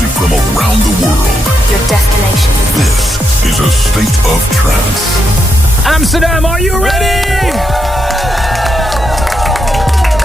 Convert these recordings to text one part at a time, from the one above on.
music from around the world. Your destination. This is a state of trance. Amsterdam, are you ready?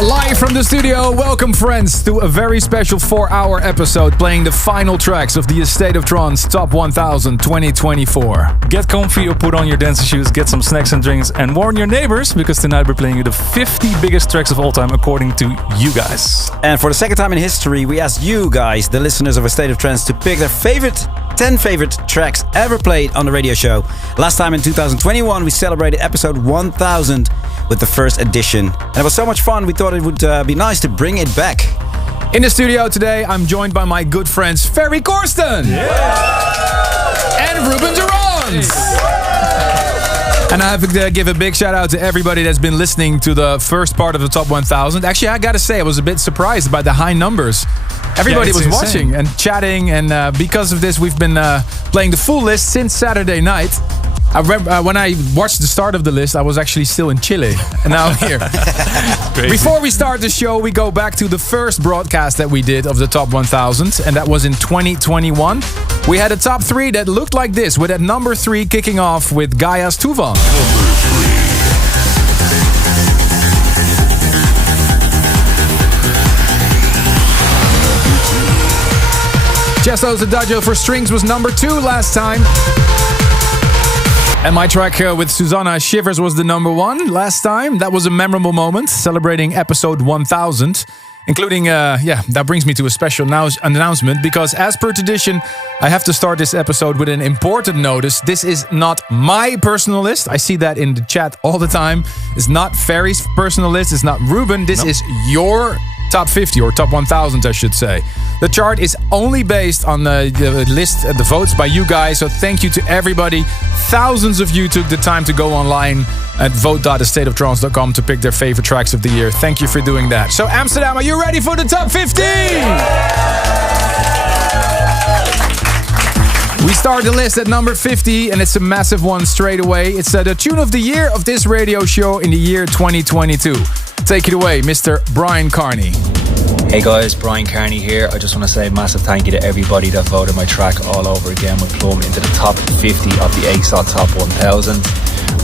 Live from the studio, welcome friends to a very special 4-hour episode playing the final tracks of the Estate of Trance Top 1000 2024. Get comfy or put on your dancing shoes, get some snacks and drinks, and warn your neighbors because tonight we're playing you the 50 biggest tracks of all time according to you guys. And for the second time in history, we asked you guys, the listeners of A State of Trance, to pick their 10 favorite tracks ever played on the radio show. Last time in 2021, we celebrated episode 1000 with the first edition. And it was so much fun, we thought it would be nice to bring it back. In the studio today, I'm joined by my good friends Ferry Corsten and Ruben Durant. And I have to give a big shout out to everybody that's been listening to the first part of the Top 1000. Actually, I gotta say, I was a bit surprised by the high numbers. Everybody was watching and chatting, and because of this, we've been playing the full list since Saturday night. I remember when I watched the start of the list, I was actually still in Chile, and now I'm here. Before we start the show, we go back to the first broadcast that we did of the Top 1000, and that was in 2021. We had a top 3 that looked like this, with at number 3 kicking off with Gaia's Tuvan. Chesto's Adagio for Strings was number 2 last time. And my track with Susanna Shivers was the number 1 last time. That was a memorable moment, celebrating episode 1000. Including, that brings me to a special announcement, because as per tradition, I have to start this episode with an important notice. This is not my personal list. I see that in the chat all the time. It's not Ferry's personal list. It's not Ruben. This is your top 50 or top 1000, I should say. The chart is only based on the list, the votes by you guys. So thank you to everybody. Thousands of you took the time to go online at vote.astateoftrance.com to pick their favorite tracks of the year. Thank you for doing that. So Amsterdam, are you ready for the top 50? We start the list at number 50, and it's a massive one straight away. It's the tune of the year of this radio show in the year 2022. Take it away, Mr. Brian Carney. Hey guys, Brian Carney here. I just want to say a massive thank you to everybody that voted my track all over again with Plum into the top 50 of the ASOT Top 1000.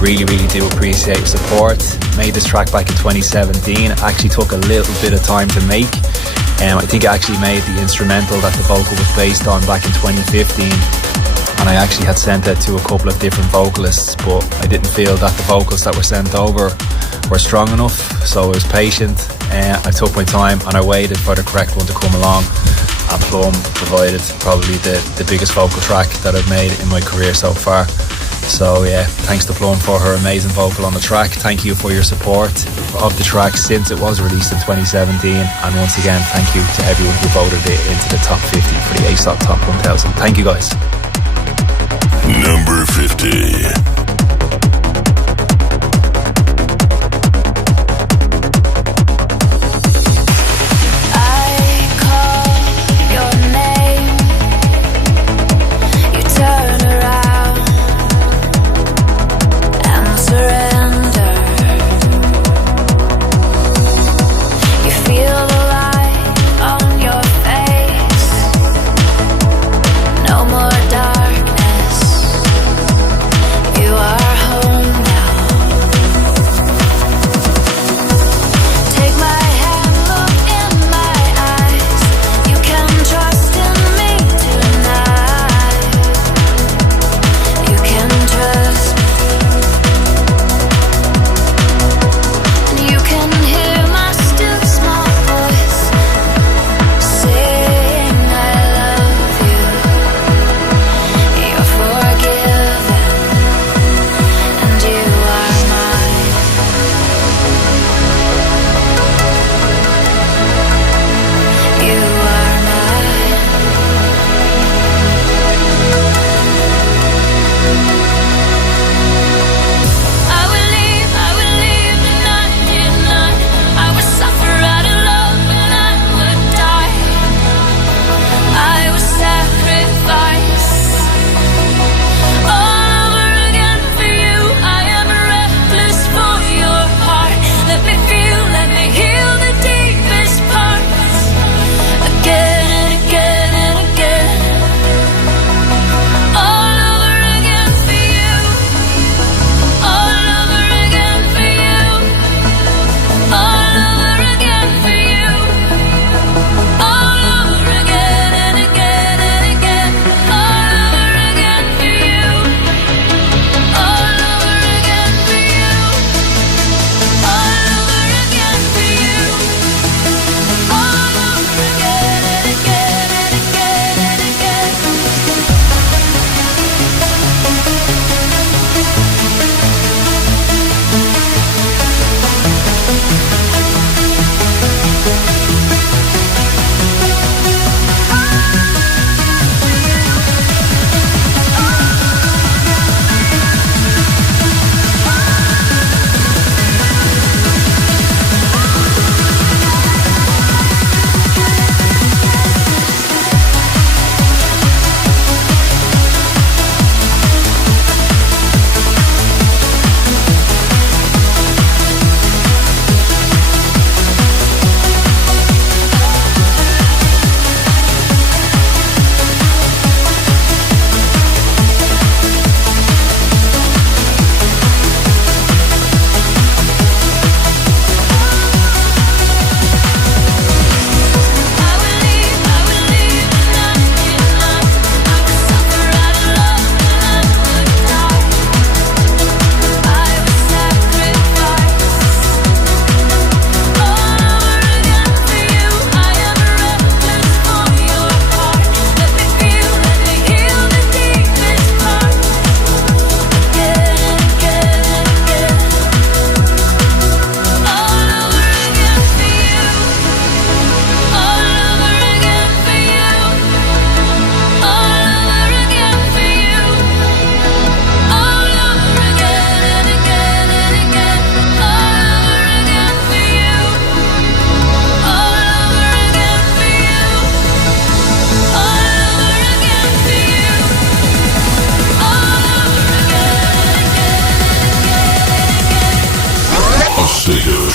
Really do appreciate your support. Made this track back in 2017. Actually took a little bit of time to make. I think I actually made the instrumental that the vocal was based on back in 2015. And I actually had sent it to a couple of different vocalists, but I didn't feel that the vocals that were sent over were strong enough, so I was patient. I took my time and I waited for the correct one to come along, and Plum provided probably the biggest vocal track that I've made in my career so far. So yeah, thanks to Plum for her amazing vocal on the track. Thank you for your support of the track since it was released in 2017, and once again thank you to everyone who voted it into the top 50 for the ASOT Top 1000. Thank you guys. Number 50. More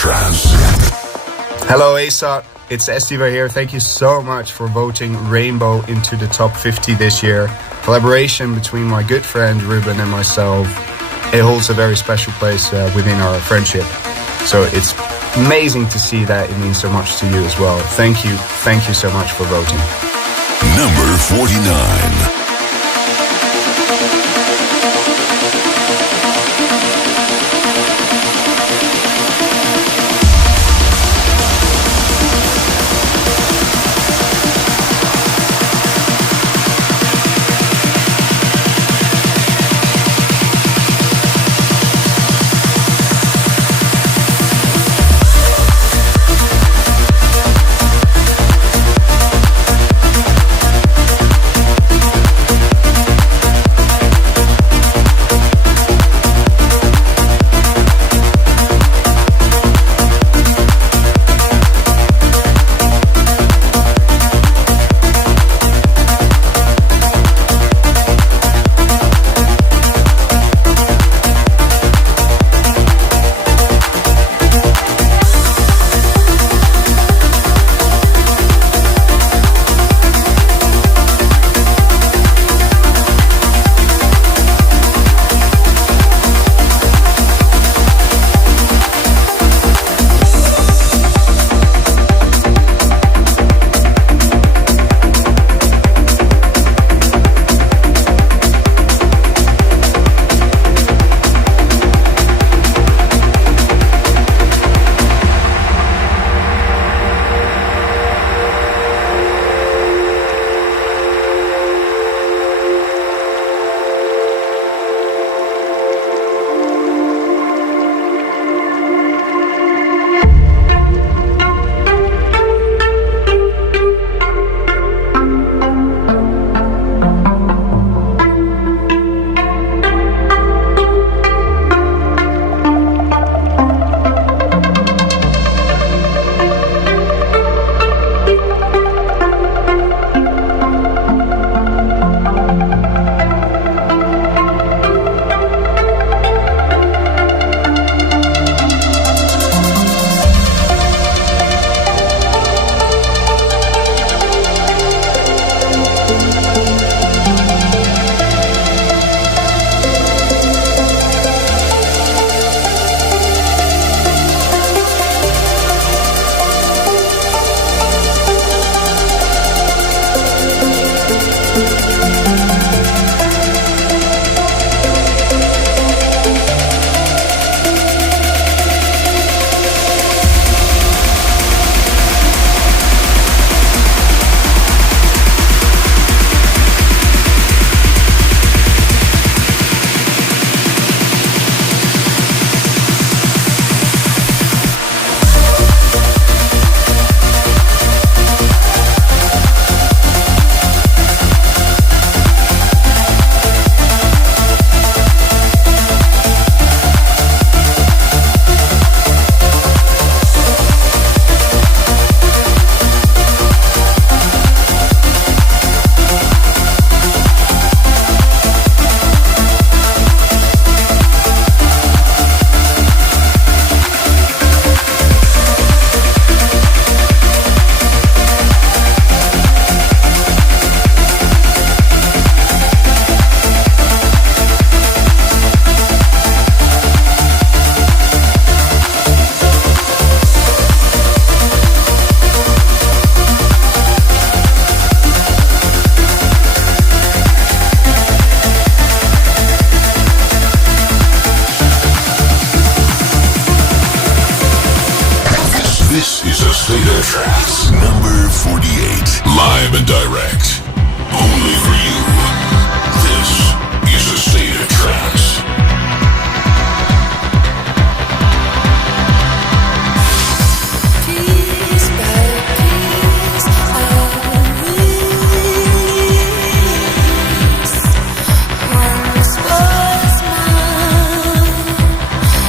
Trance. Hello ASOT, it's Estiva here. Thank you so much for voting Rainbow into the top 50 this year. Collaboration between my good friend Ruben and myself. It holds a very special place within our friendship. So it's amazing to see that it means so much to you as well. Thank you so much for voting. Number 49. Trance. Number 48. Live and direct. Only for you. This is a state of trance. Piece by piece, I release. Once was mine,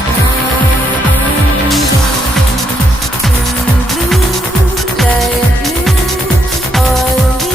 now I'm gone. Turn blue like new Orleans.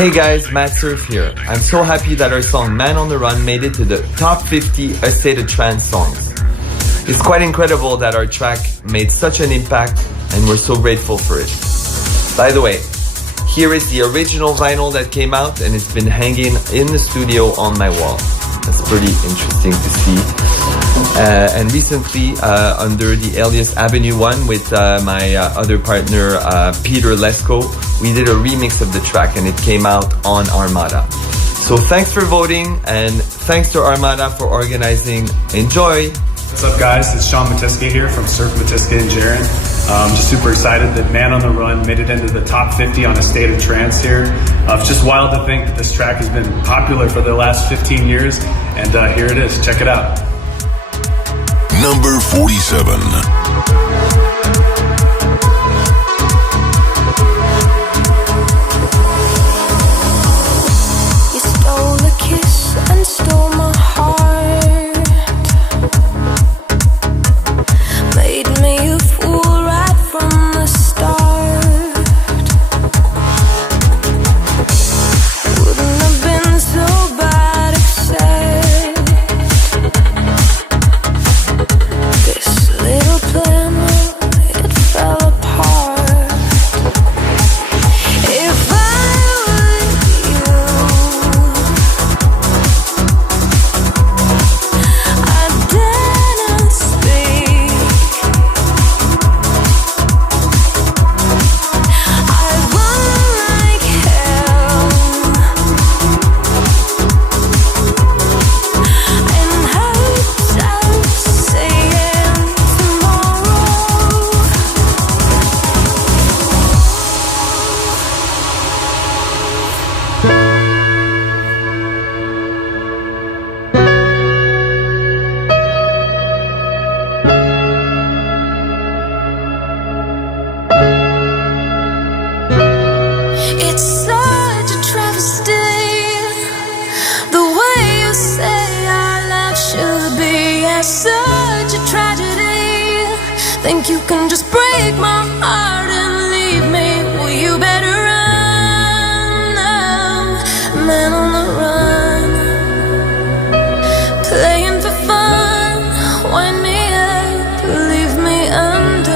Hey guys, Matt Surf here. I'm so happy that our song Man on the Run made it to the top 50 A State of Trance songs. It's quite incredible that our track made such an impact and we're so grateful for it. By the way, here is the original vinyl that came out and it's been hanging in the studio on my wall. That's pretty interesting to see. And recently, under the alias Avenue 1 with my other partner Peter Lesko, we did a remix of the track and it came out on Armada. So thanks for voting and thanks to Armada for organizing. Enjoy! What's up guys, it's Sean Matiska here from Surf Matiska and Jaren. I'm just super excited that Man on the Run made it into the top 50 on A State of Trance here. It's just wild to think that this track has been popular for the last 15 years and here it is, check it out. Number 47. You stole a kiss and stole my heart. Made me a fool right from the start. Wouldn't have been so bad except this little plan, it fell apart. If I were you, I didn't speak. I run like hell and hopes I'll see it tomorrow. It's such a travesty, the way you say our love should be. It's such a tragedy. Think you can just break my heart and leave me? Well, you better run now, man on the run, playing for fun. Wind me up, leave me undone.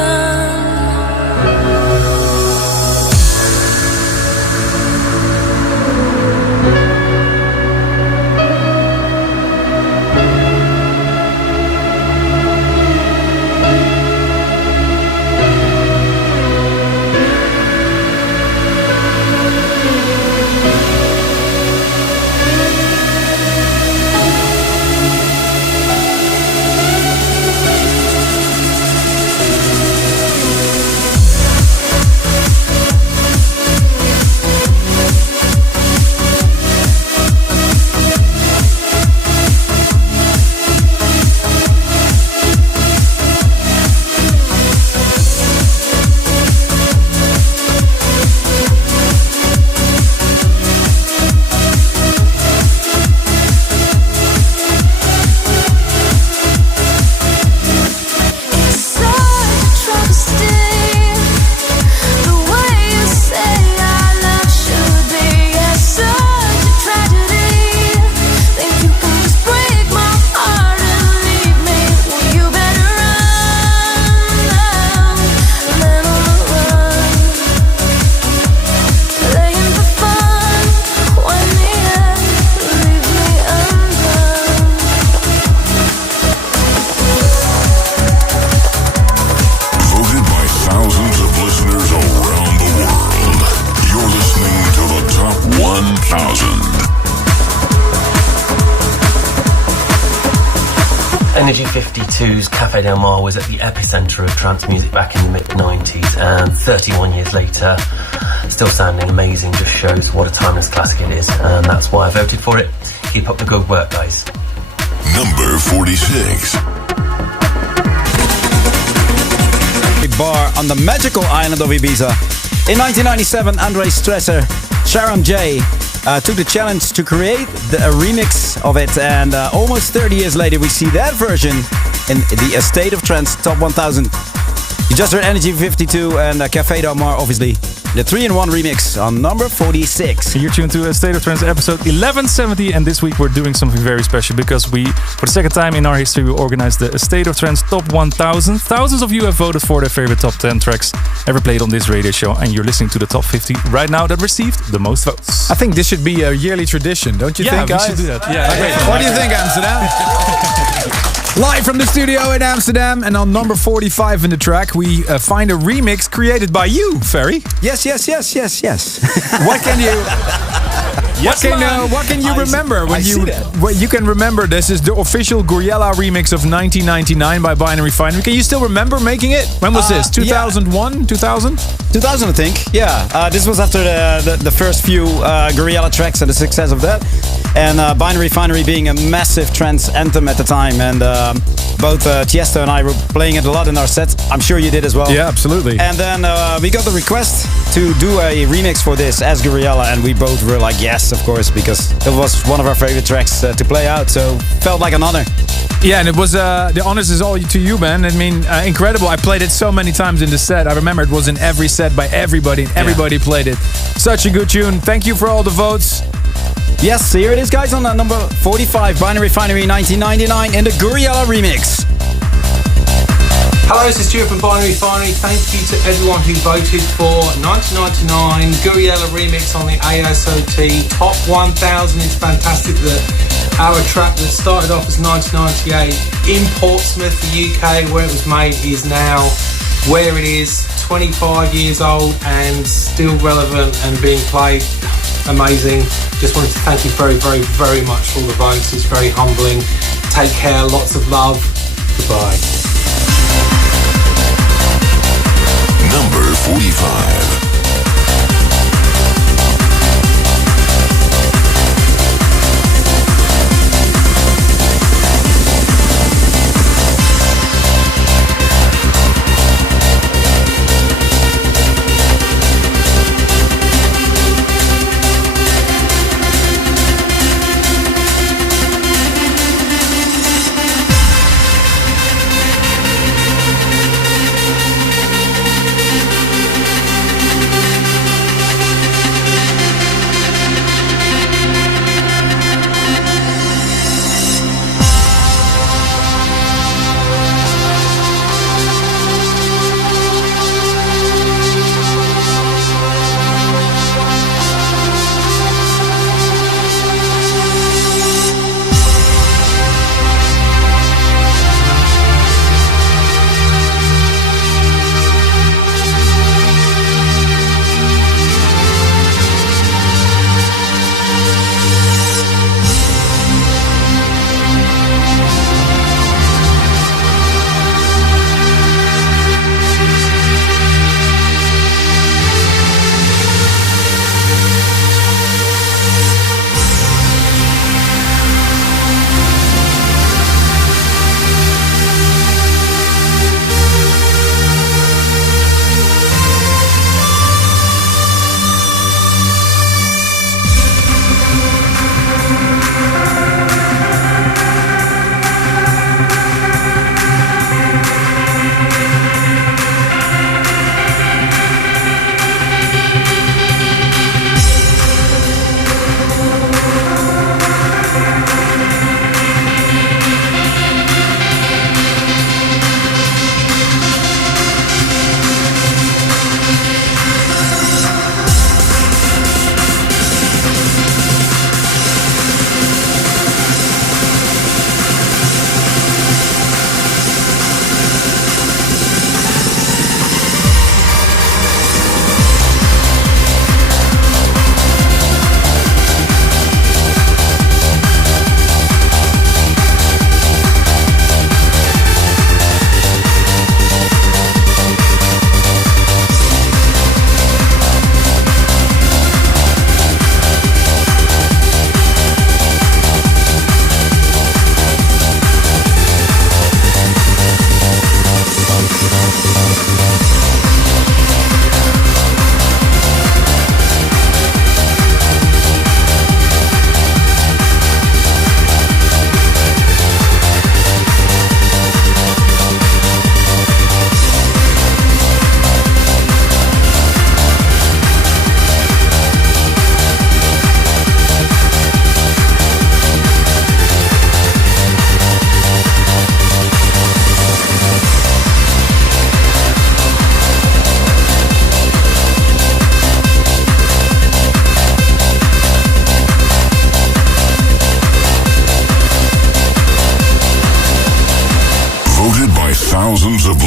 Energy 52's Cafe Del Mar was at the epicenter of trance music back in the mid-90s, and 31 years later, still sounding amazing. Just shows what a timeless classic it is, and that's why I voted for it. Keep up the good work, guys. Number 46. A bar on the magical island of Ibiza. In 1997, Andre Stresser, Sharon J. Took the challenge to create a remix of it, and almost 30 years later we see that version in the A State of Trance Top 1000. You just heard Energy 52 and Café Del Mar, obviously. the 3-in-1 remix on number 46. You're tuned to State of Trance episode 1170, and this week we're doing something very special because we, for the second time in our history, we organized the State of Trance Top 1000. Thousands of you have voted for their favorite top 10 tracks ever played on this radio show, and you're listening to the top 50 right now that received the most votes. I think this should be a yearly tradition, don't you think, guys? Yeah, we should do that. Yeah. Okay. What do you think, Amsterdam? Live from the studio in Amsterdam, and on number 45 in the track, we find a remix created by you, Ferry. Yes. What can you? What can you remember when you can remember? This is the official Goriella remix of 1999 by Binary Finery. Can you still remember making it? When was this? 2001, 2000? 2000, I think. Yeah, this was after the first few Goriella tracks and the success of that. And Binary Finery being a massive trance anthem at the time, and both Tiesto and I were playing it a lot in our sets. I'm sure you did as well. Yeah, absolutely. And then we got the request to do a remix for this as Goriella, and we both were like, yes, of course, because it was one of our favorite tracks to play out, so felt like an honor. Yeah, and it was the honors is all to you, man. I mean, incredible. I played it so many times in the set. I remember it was in every set by everybody. Everybody played it. Such a good tune. Thank you for all the votes. Yes, here it is, guys, on number 45, Binary Finery 1999 in the Goriella remix. Hello, this is Stuart from Binary Finery. Thank you to everyone who voted for 1999 Goriella remix on the ASOT Top 1000. It's fantastic that our track that started off as 1998 in Portsmouth, the UK, where it was made, is now where it is, 25 years old and still relevant and being played. Amazing. Just wanted to thank you very, very, very much for all the votes. It's very humbling. Take care. Lots of love. Goodbye. Number 45.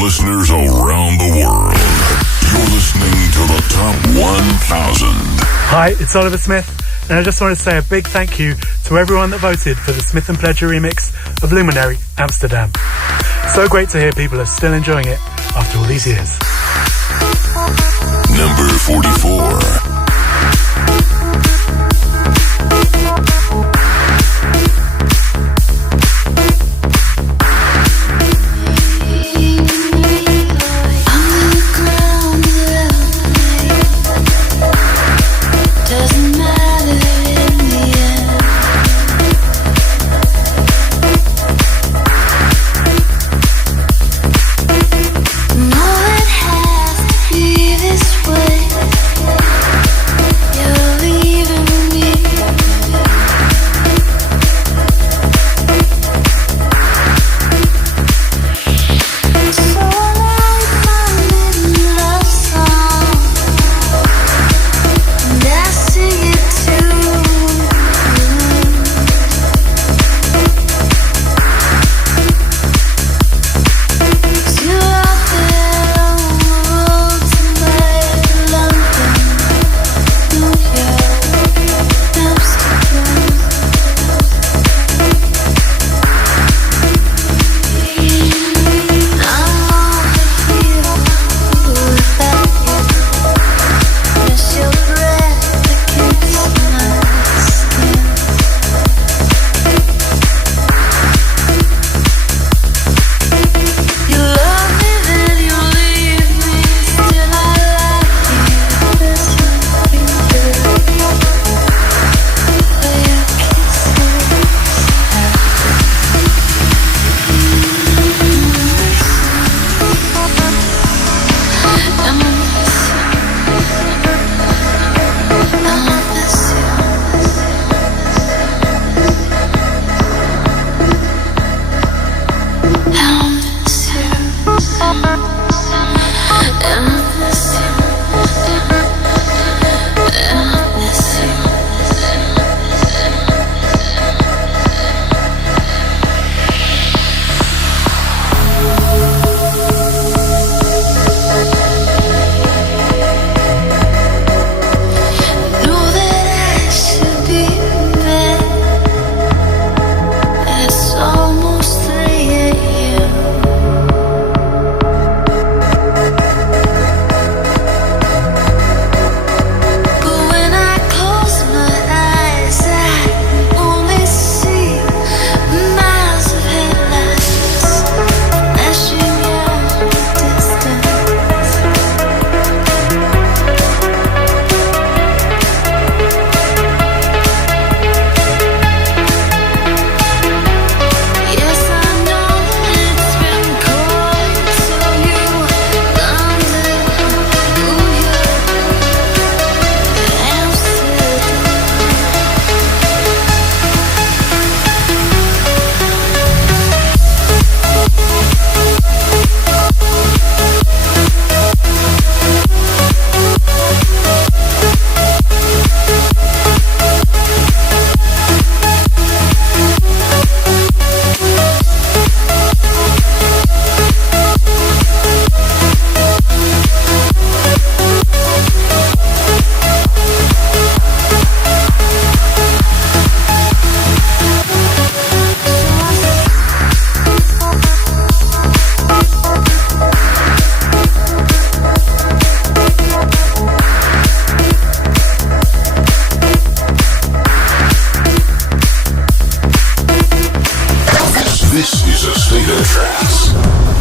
listeners around the world. You're listening to the Top 1000. Hi, it's Oliver Smith, and I just want to say a big thank you to everyone that voted for the Smith & Pledger remix of Luminary Amsterdam. So great to hear people are still enjoying it after all these years. Number 44.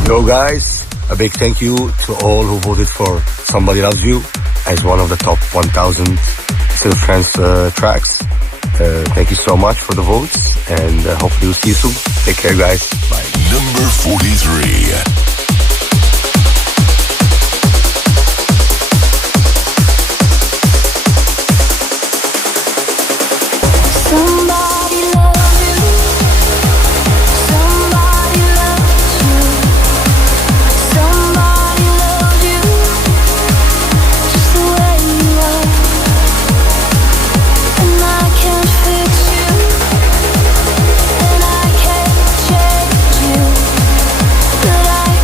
Yo guys, a big thank you to all who voted for Somebody Loves You as one of the top 1000 State of Trance tracks. Thank you so much for the votes, and hopefully we'll see you soon. Take care guys, bye. Number 43.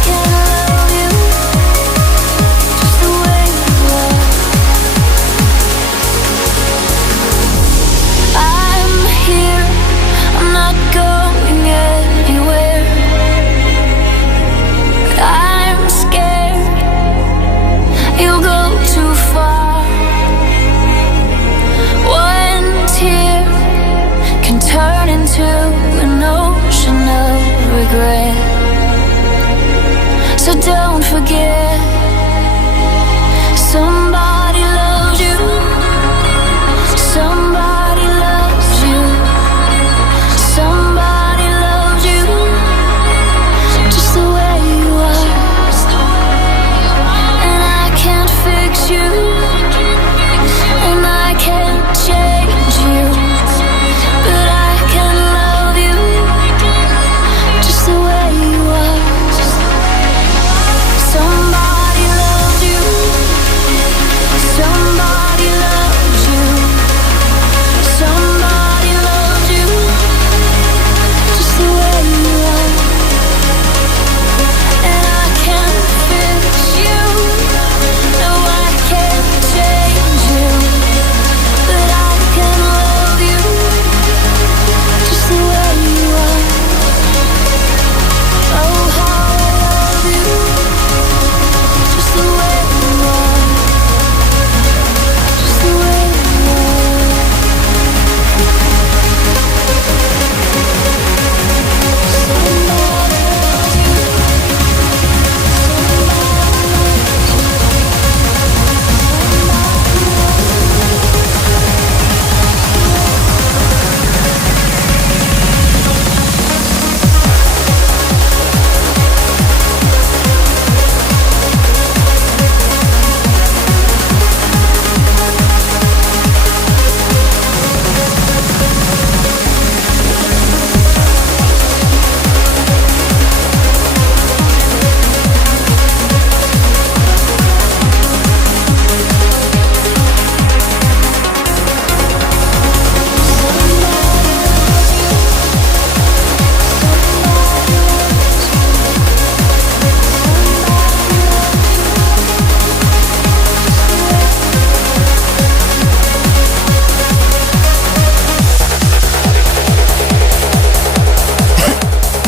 I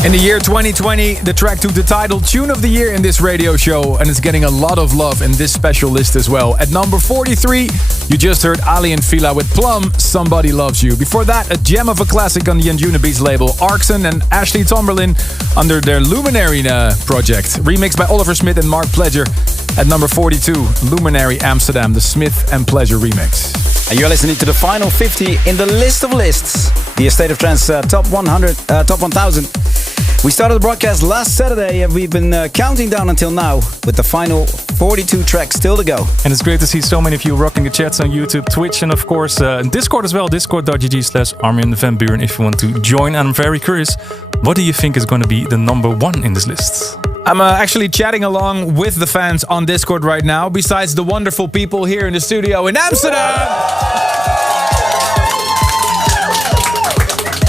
In the year 2020, the track took the title Tune of the Year in this radio show, and it's getting a lot of love in this special list as well. At number 43, you just heard Ali and Fila with Plum, Somebody Loves You. Before that, a gem of a classic on the Anjuna Beats label, Arkson and Ashley Tomberlin under their Luminary project. Remixed by Oliver Smith and Mark Pledger. At number 42, Luminary Amsterdam, the Smith and Pleasure remix. And you're listening to the final 50 in the list of lists. The State of Trance Top 100, Top 1000. We started the broadcast last Saturday and we've been counting down until now with the final 42 tracks still to go. And it's great to see so many of you rocking the chats on YouTube, Twitch, and of course Discord as well. Discord.gg/Armin van Buuren if you want to join. And I'm very curious, what do you think is going to be the number one in this list? I'm actually chatting along with the fans on Discord right now, besides the wonderful people here in the studio in Amsterdam.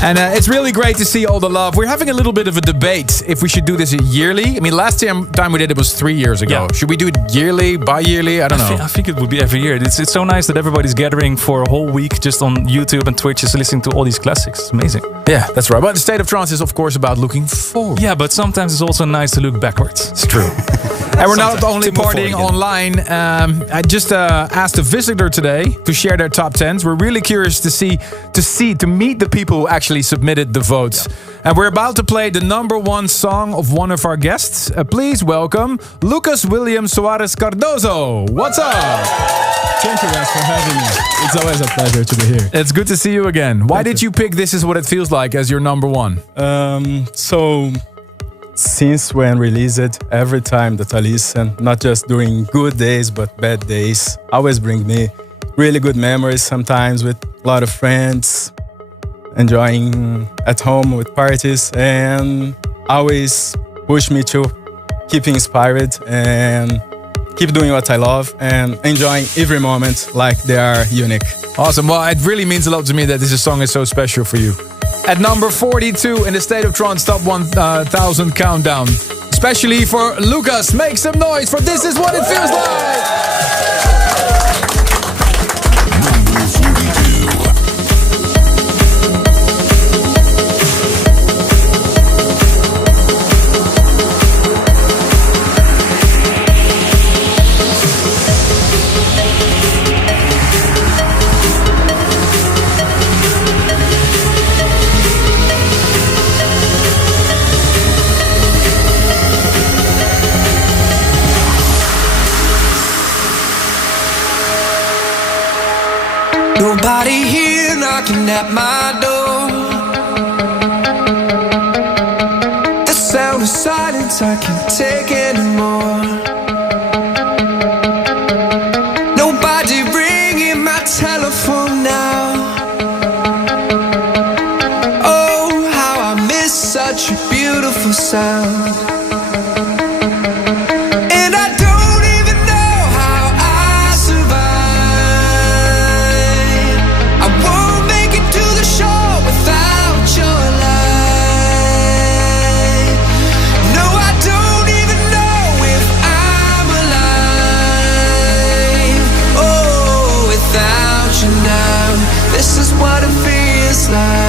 And it's really great to see all the love. We're having a little bit of a debate if we should do this yearly. I mean, last time we did it was 3 years ago. Yeah. Should we do it yearly, bi-yearly? I don't know. I think it would be every year. It's so nice that everybody's gathering for a whole week just on YouTube and Twitch, just listening to all these classics. It's amazing. Yeah, that's right. But the State of Trance is, of course, about looking forward. Yeah, but sometimes it's also nice to look backwards. It's true. And we're not only partying online. I just asked a visitor today to share their top 10s. We're really curious to meet the people who actually submitted the votes. Yeah. And we're about to play the number one song of one of our guests. Please welcome Lucas William Soares Cardozo. What's up? Thank you guys for having me. It's always a pleasure to be here. It's good to see you again. Why did you pick This Is What It Feels Like as your number one? So since when released, every time that I listen, not just during good days but bad days, always bring me really good memories, sometimes with a lot of friends, enjoying at home with parties, and always push me to keep inspired and keep doing what I love and enjoying every moment like they are unique. Awesome. Well, it really means a lot to me that this song is so special for you. At number 42 in the State of Trance Top 1000 Countdown. Especially for Lucas. Make some noise for This Is What It Feels Like! Nobody here knocking at my door. The sound of silence I can't take anymore. Nobody ringing my telephone now. Oh, how I miss such a beautiful sound. What it feels like.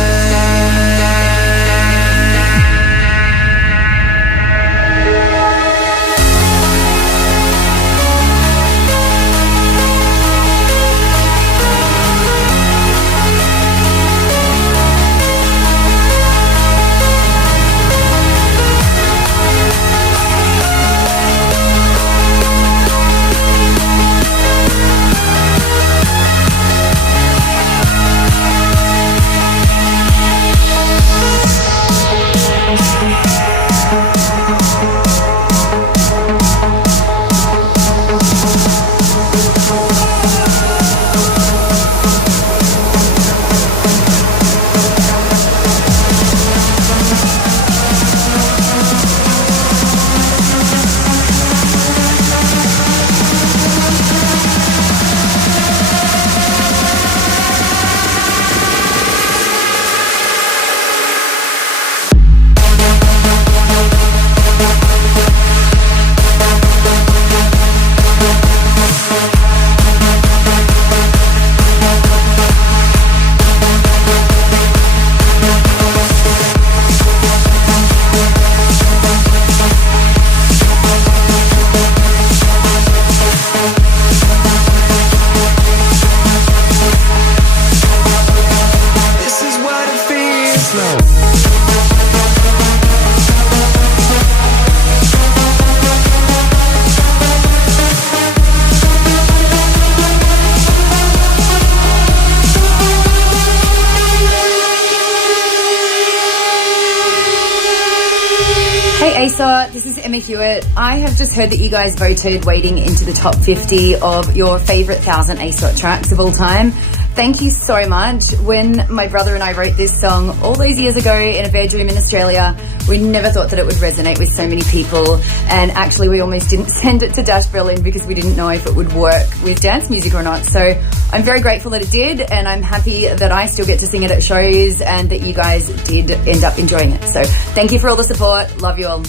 ASOT, this is Emma Hewitt. I have just heard that you guys voted Waiting into the top 50 of your favourite 1,000 ASOT tracks of all time. Thank you so much. When my brother and I wrote this song all those years ago in a bedroom in Australia, we never thought that it would resonate with so many people. And actually, we almost didn't send it to Dash Berlin because we didn't know if it would work with dance music or not. So I'm very grateful that it did, and I'm happy that I still get to sing it at shows and that you guys did end up enjoying it. So thank you for all the support. Love you all.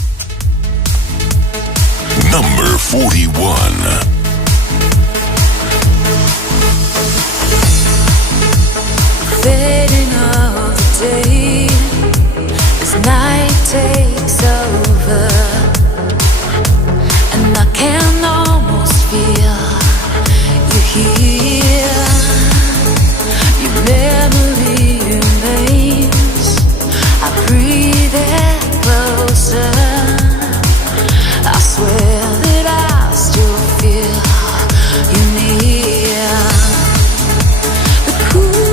Number 41. Fading of the day as night takes over, and I can almost feel you here. Your memory remains. I breathe it closer. I swear that I still feel you near. The cool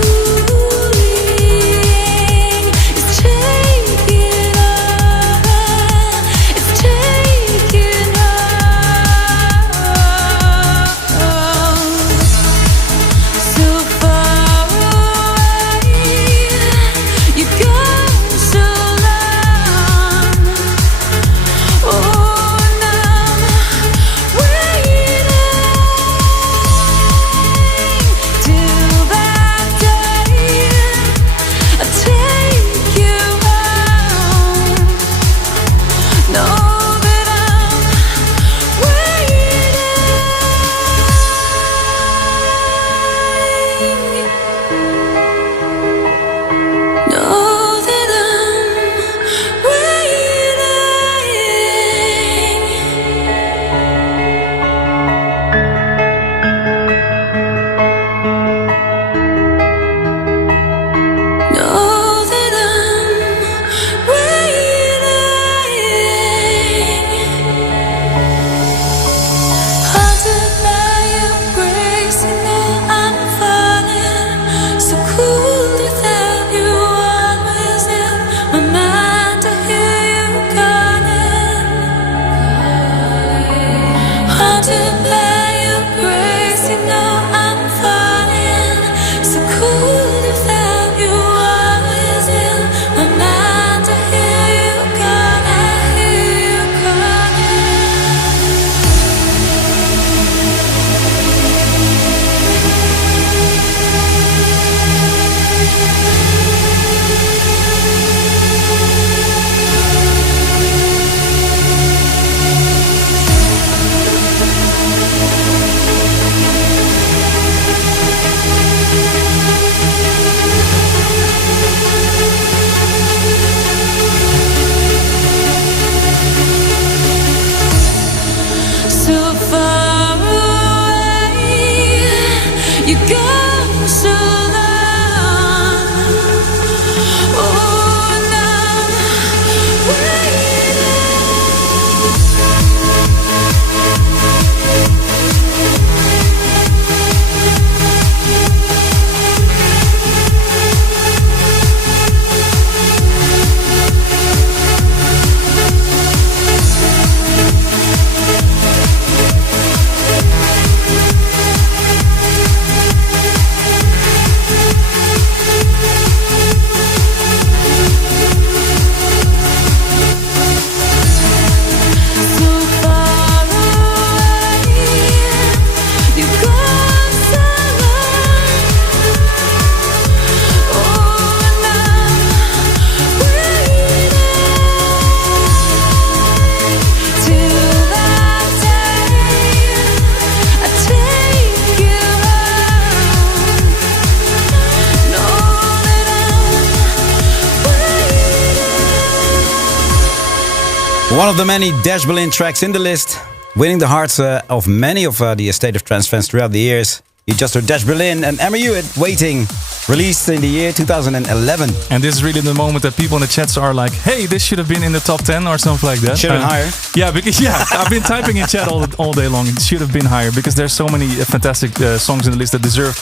One of the many Dash Berlin tracks in the list, winning the hearts of many of the State of Trance fans throughout the years. You just heard Dash Berlin and Emma Hewitt, Waiting, released in the year 2011. And this is really the moment that people in the chats are like, hey, this should have been in the top 10 or something like that. Should have been higher. Yeah, because I've been typing in chat all day long. It should have been higher because there's so many fantastic songs in the list that deserve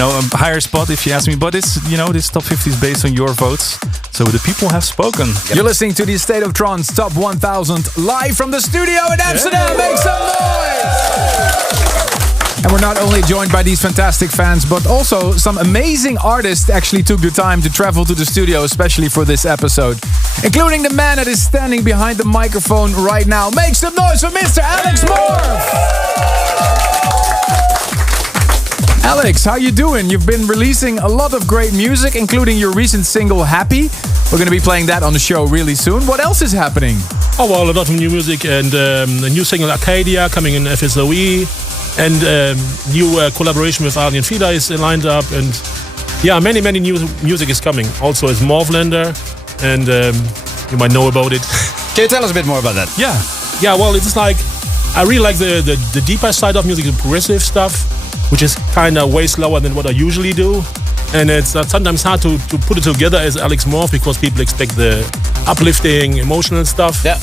a higher spot if you ask me. But it's, this top 50 is based on your votes. So the people have spoken. Yep. You're listening to the State of Trance Top 1000 live from the studio in Amsterdam. Make some noise! And we're not only joined by these fantastic fans, but also some amazing artists actually took the time to travel to the studio, especially for this episode. Including the man that is standing behind the microphone right now. Make some noise for Mr. Alex Morph! Alex, how you doing? You've been releasing a lot of great music, including your recent single, Happy. We're going to be playing that on the show really soon. What else is happening? Oh, well, a lot of new music and a new single, Arcadia, coming in FSOE. And new collaboration with Arjen Fida is lined up. And yeah, many new music is coming. Also, it's Morphlander. And you might know about it. Can you tell us a bit more about that? Yeah, well, it's like, I really like the deeper side of music, the progressive stuff, which is kind of way slower than what I usually do. And it's sometimes hard to put it together as Alex Morph because people expect the uplifting, emotional stuff. Yeah.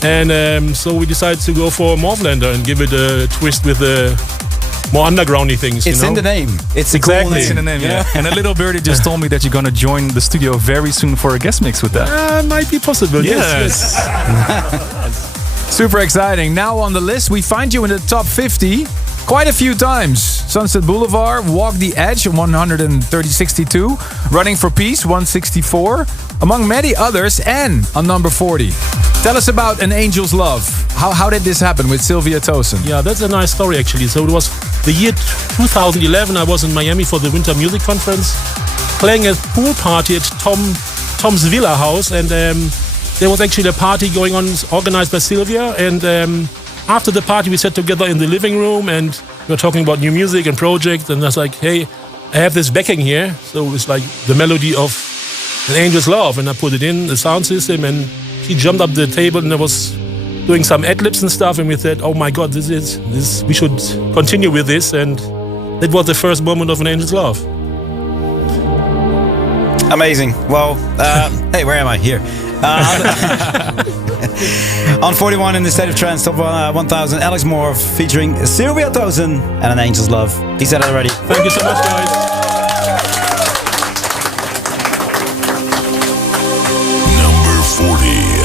And so we decided to go for Morphlander and give it a twist with the more undergroundy things. It's in the name. It's exactly It's in the name, yeah. And a little birdie just told me that you're going to join the studio very soon for a guest mix with that. Might be possible, yes. Super exciting. Now on the list, we find you in the top 50 quite a few times. Sunset Boulevard, Walk the Edge, 162. Running for Peace, 164. Among many others, and on number 40. Tell us about An Angel's Love. How did this happen with Sylvia Tosen? Yeah, that's a nice story actually. So it was the year 2011. I was in Miami for the Winter Music Conference, playing a pool party at Tom's Villa House, and there was actually a party going on organized by Sylvia. And after the party, we sat together in the living room and we were talking about new music and projects. And I was like, hey, I have this backing here. So it's like the melody of An Angel's Love, and I put it in the sound system, and she jumped up the table and I was doing some ad-libs and stuff, and we said, oh my god, this we should continue with this, and that was the first moment of An Angel's Love. Amazing. Well, hey, where am I? Here. On 41 in the State of Trance Top 1000, Alex Morph featuring Sylvia Tosen and An Angel's Love. He said it already. Thank you so much, guys. Number 40.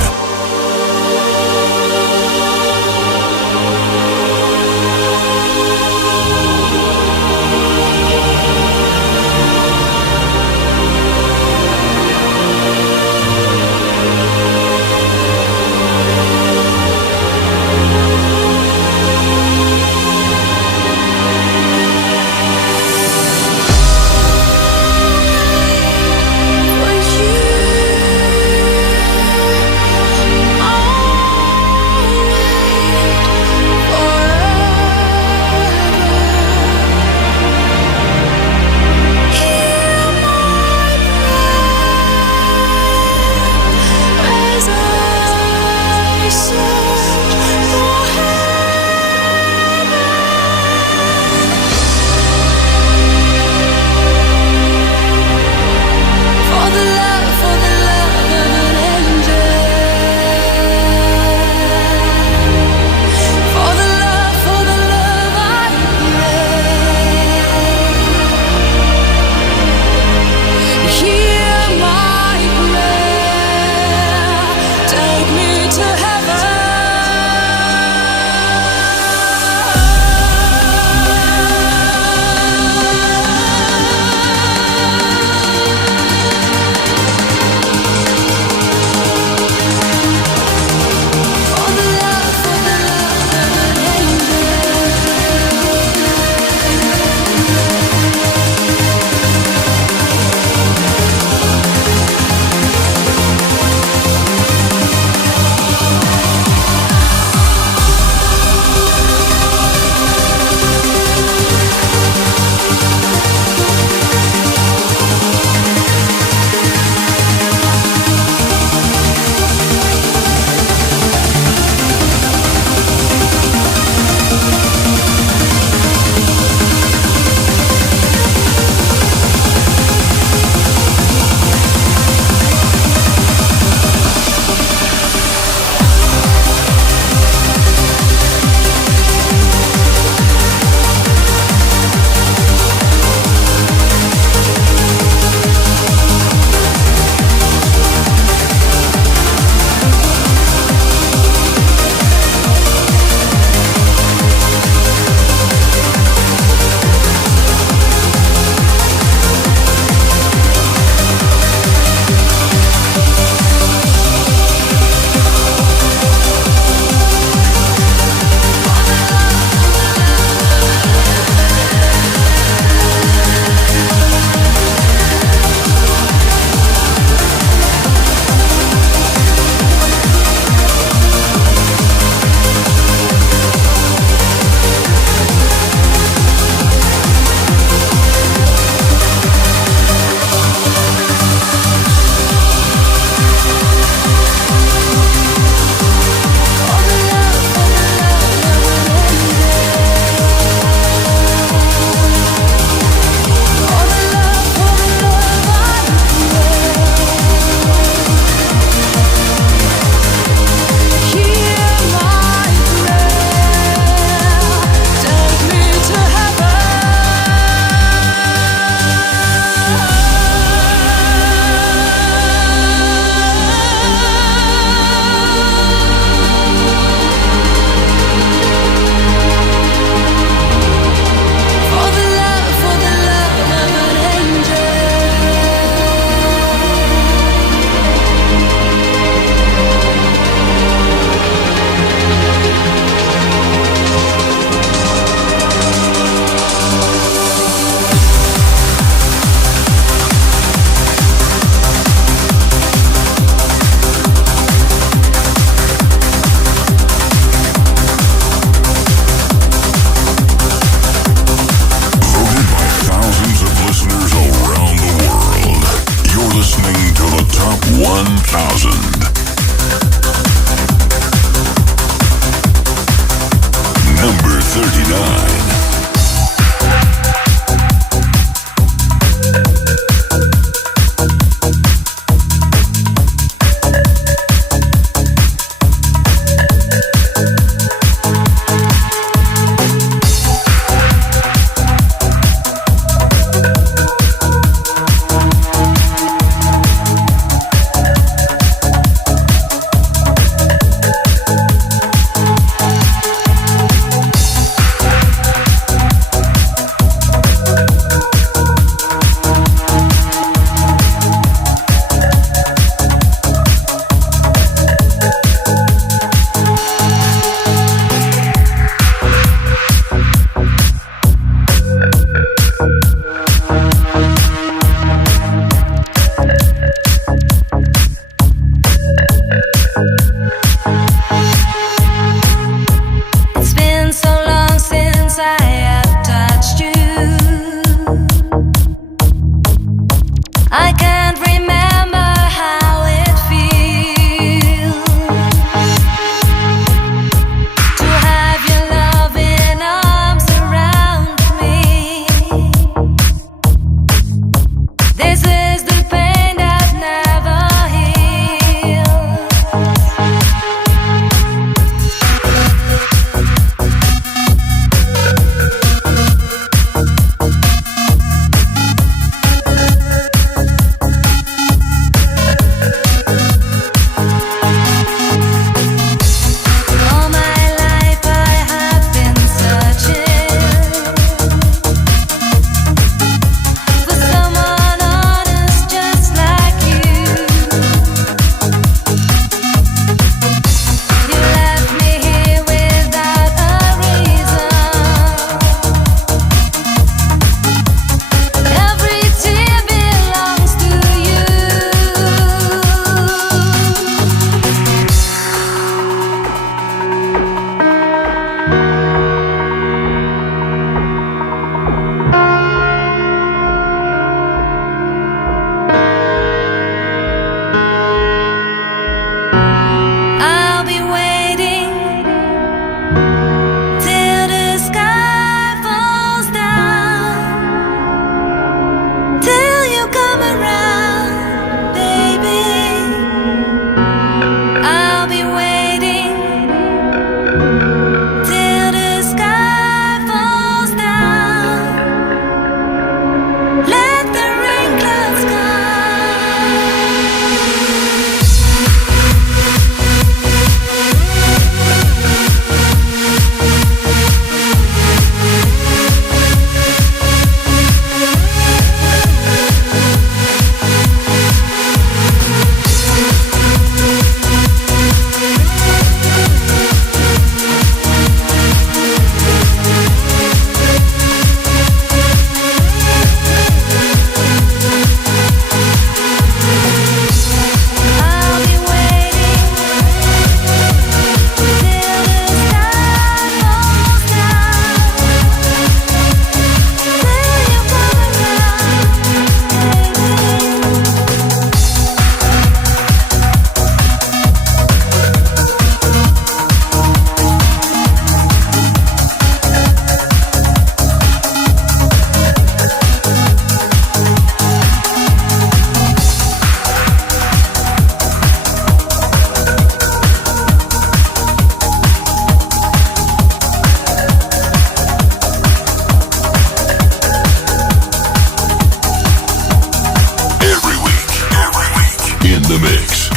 the mix.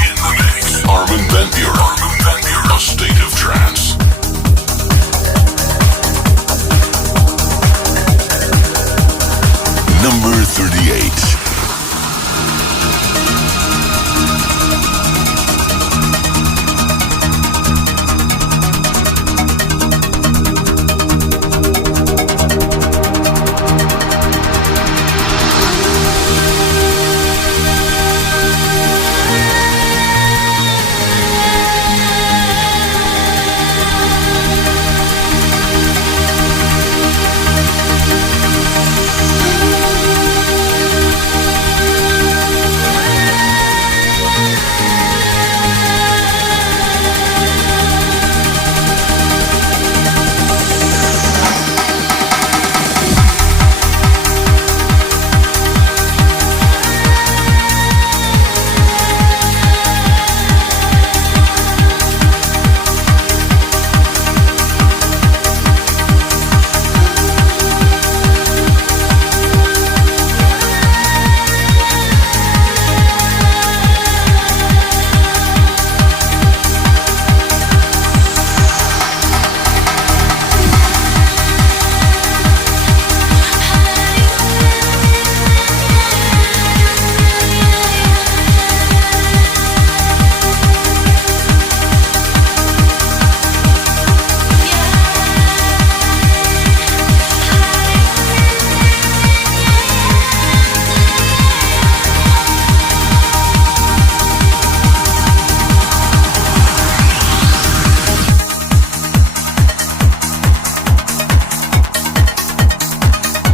Armin van Buuren. A State of Trance. Number 38.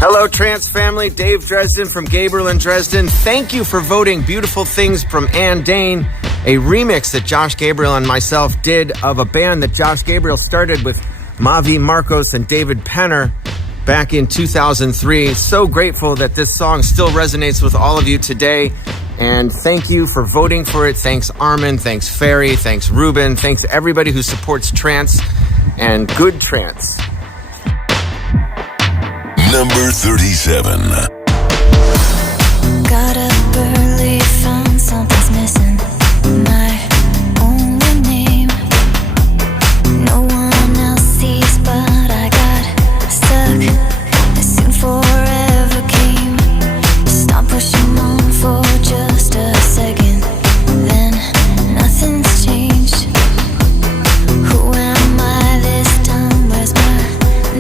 Hello, Trance family. Dave Dresden from Gabriel in Dresden. Thank you for voting Beautiful Things from Ann Dane, a remix that Josh Gabriel and myself did of a band that Josh Gabriel started with Mavi Marcos and David Penner back in 2003. So grateful that this song still resonates with all of you today. And thank you for voting for it. Thanks Armin, thanks Ferry, thanks Ruben, thanks everybody who supports trance and good trance. Number 37. Got up early, found something's missing. My only name. No one else sees, but I got stuck. As soon forever came. Stop pushing on for just a second. Then nothing's changed. Who am I this time? Where's my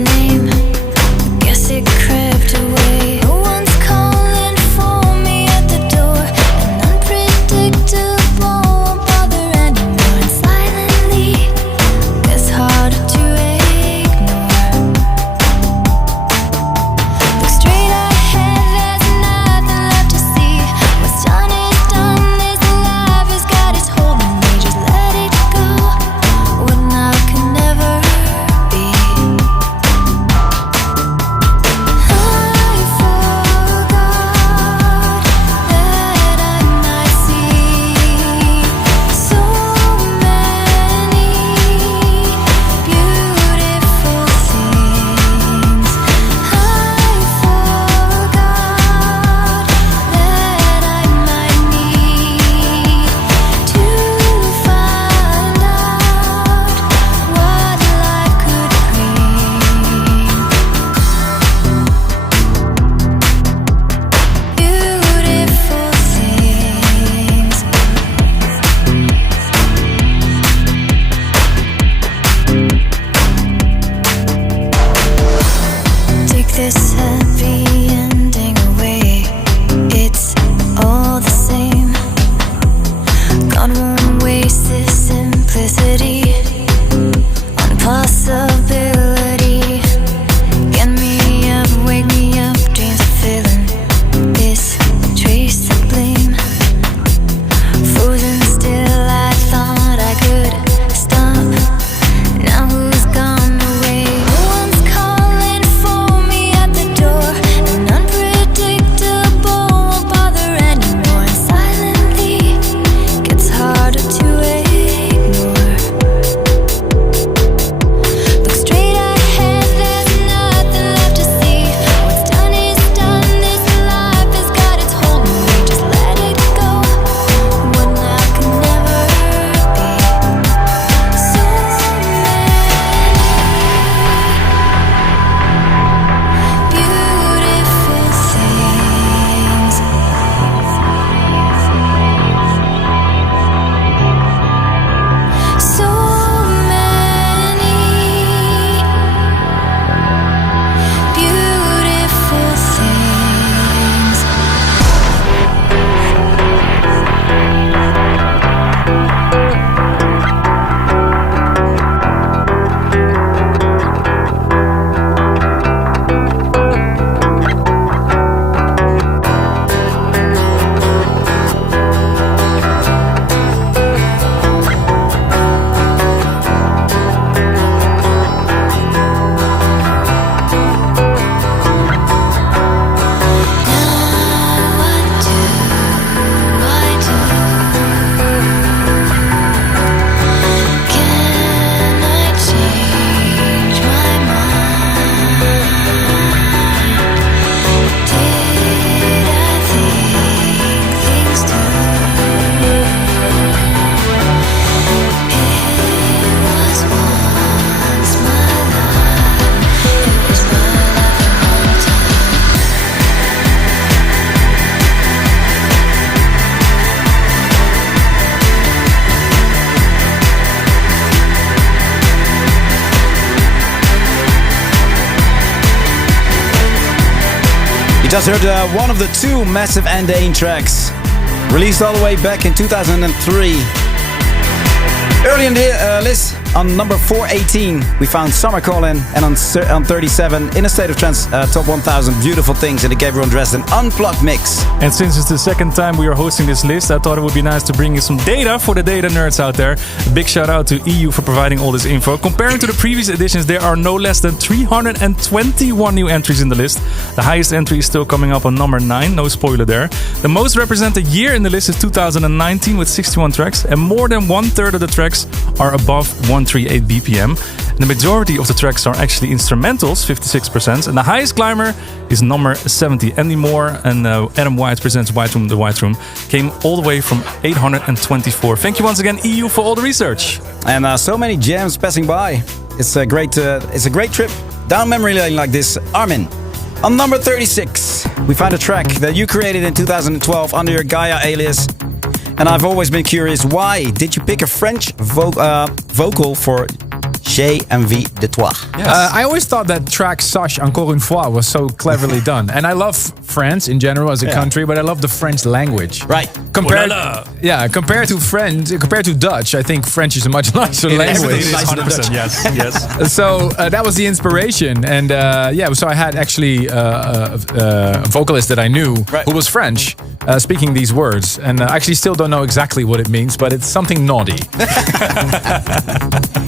name? Guess it crept away. No one's calling for me at just heard one of the two massive Andane tracks, released all the way back in 2003. Early in the list, on number 418, we found Summer Calling, and on 37, In a State of Trance, Top 1000 Beautiful Things in the Gabriel Dresden Unplugged mix. And since it's the second time we are hosting this list, I thought it would be nice to bring you some data for the data nerds out there. A big shout out to EU for providing all this info. Comparing to the previous editions, there are no less than 321 new entries in the list. The highest entry is still coming up on number 9, no spoiler there. The most represented year in the list is 2019 with 61 tracks, and more than 1/3 of the tracks are above 138 BPM. And the majority of the tracks are actually instrumentals, 56%, and the highest climber is number 70. Andy Moore and Adam White presents White Room, The White Room, came all the way from 824. Thank you once again, EU, for all the research. And so many jams passing by. It's a great trip down memory lane like this. Armin. On number 36, we found a track that you created in 2012 under your Gaia alias. And I've always been curious, why did you pick a French vocal for J'ai envie de toi? Yes. I always thought that track Sache encore une fois was so cleverly done. And I love France in general as a country, but I love the French language. Right. Compared to Dutch, I think French is a much nicer language. 100%, yes. So that was the inspiration. And so I had actually a vocalist that I knew who was French speaking these words. And I actually still don't know exactly what it means, but it's something naughty.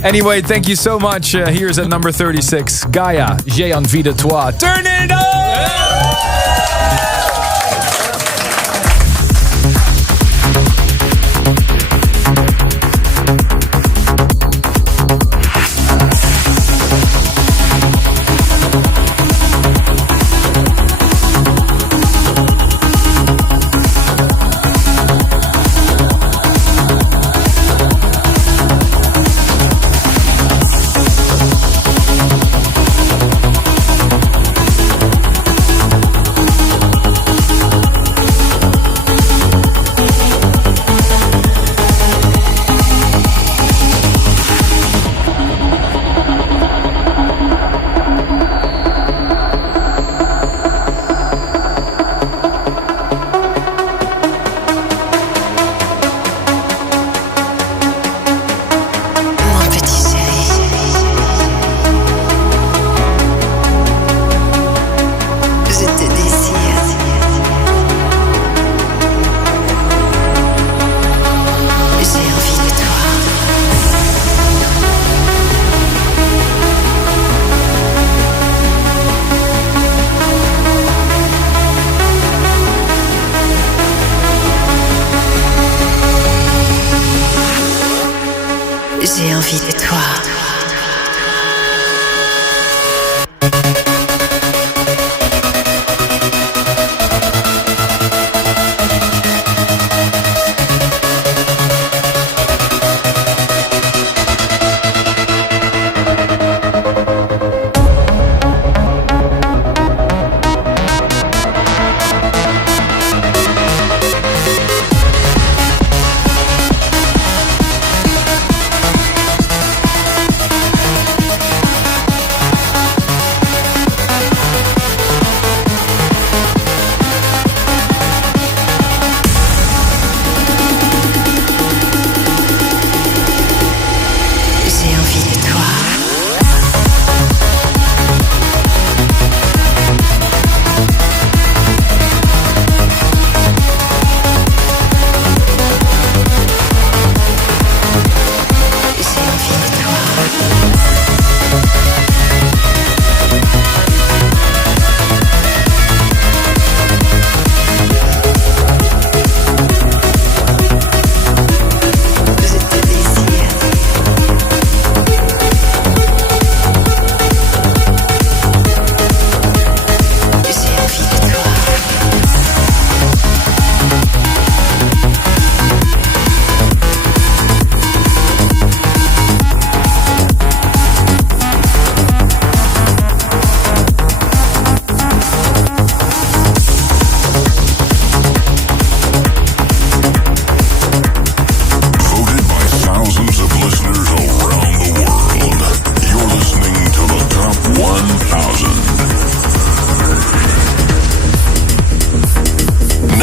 Anyway, thank you so much. Here's at number 36, Gaia, J'ai envie de toi. Turn it up! J'ai envie de toi.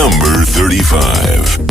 Number 35.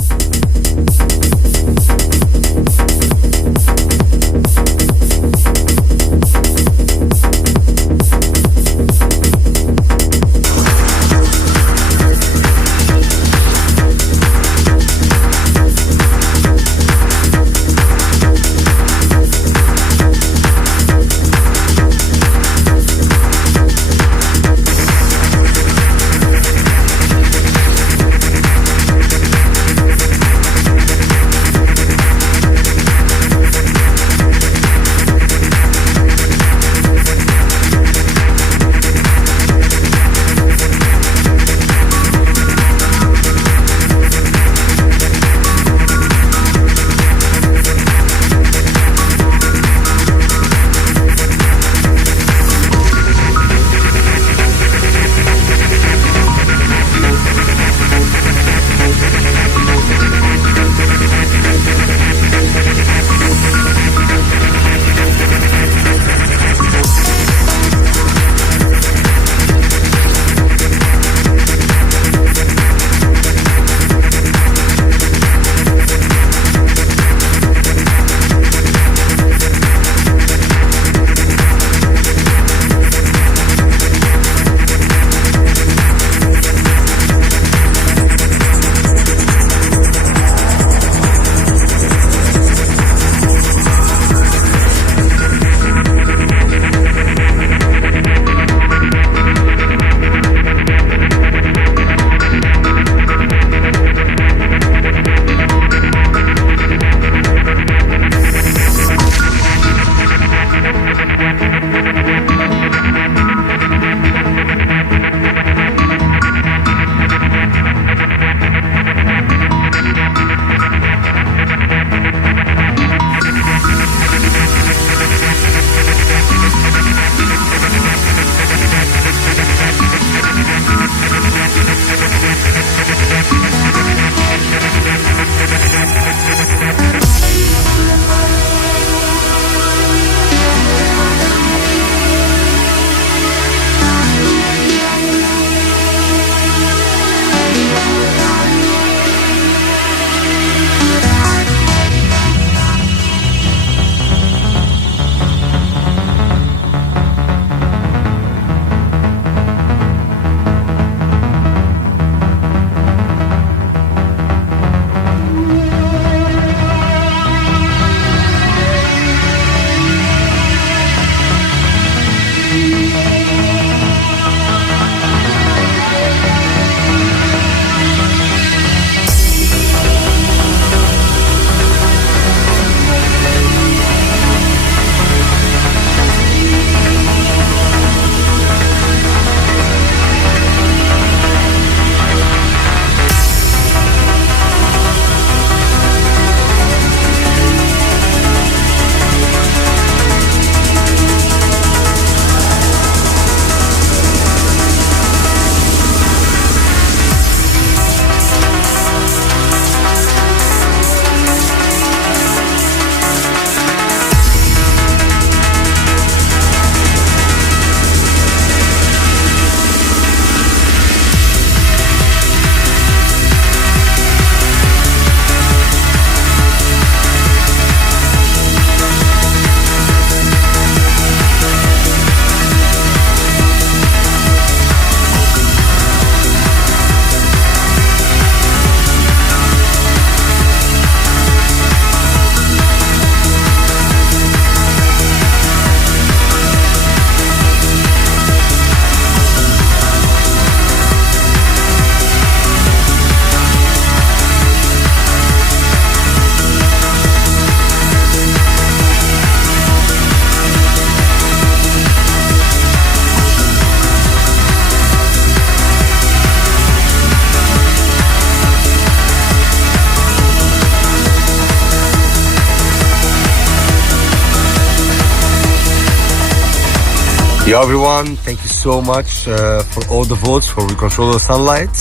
Yo everyone, thank you so much for all the votes for We Control the Sunlight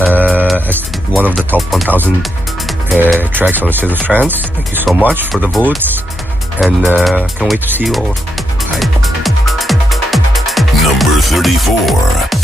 as one of the top 1000 tracks on the State of Trance. Thank you so much for the votes and can't wait to see you all. Bye. Number 34.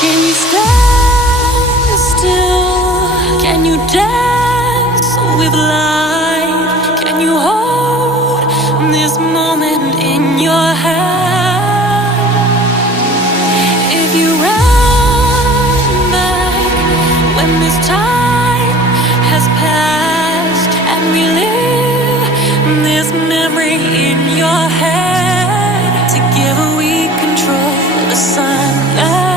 Can you stand still? Can you dance with light? Can you hold this moment in your hand? If you run back when this time has passed and relive this memory in your head, together we control the sunlight.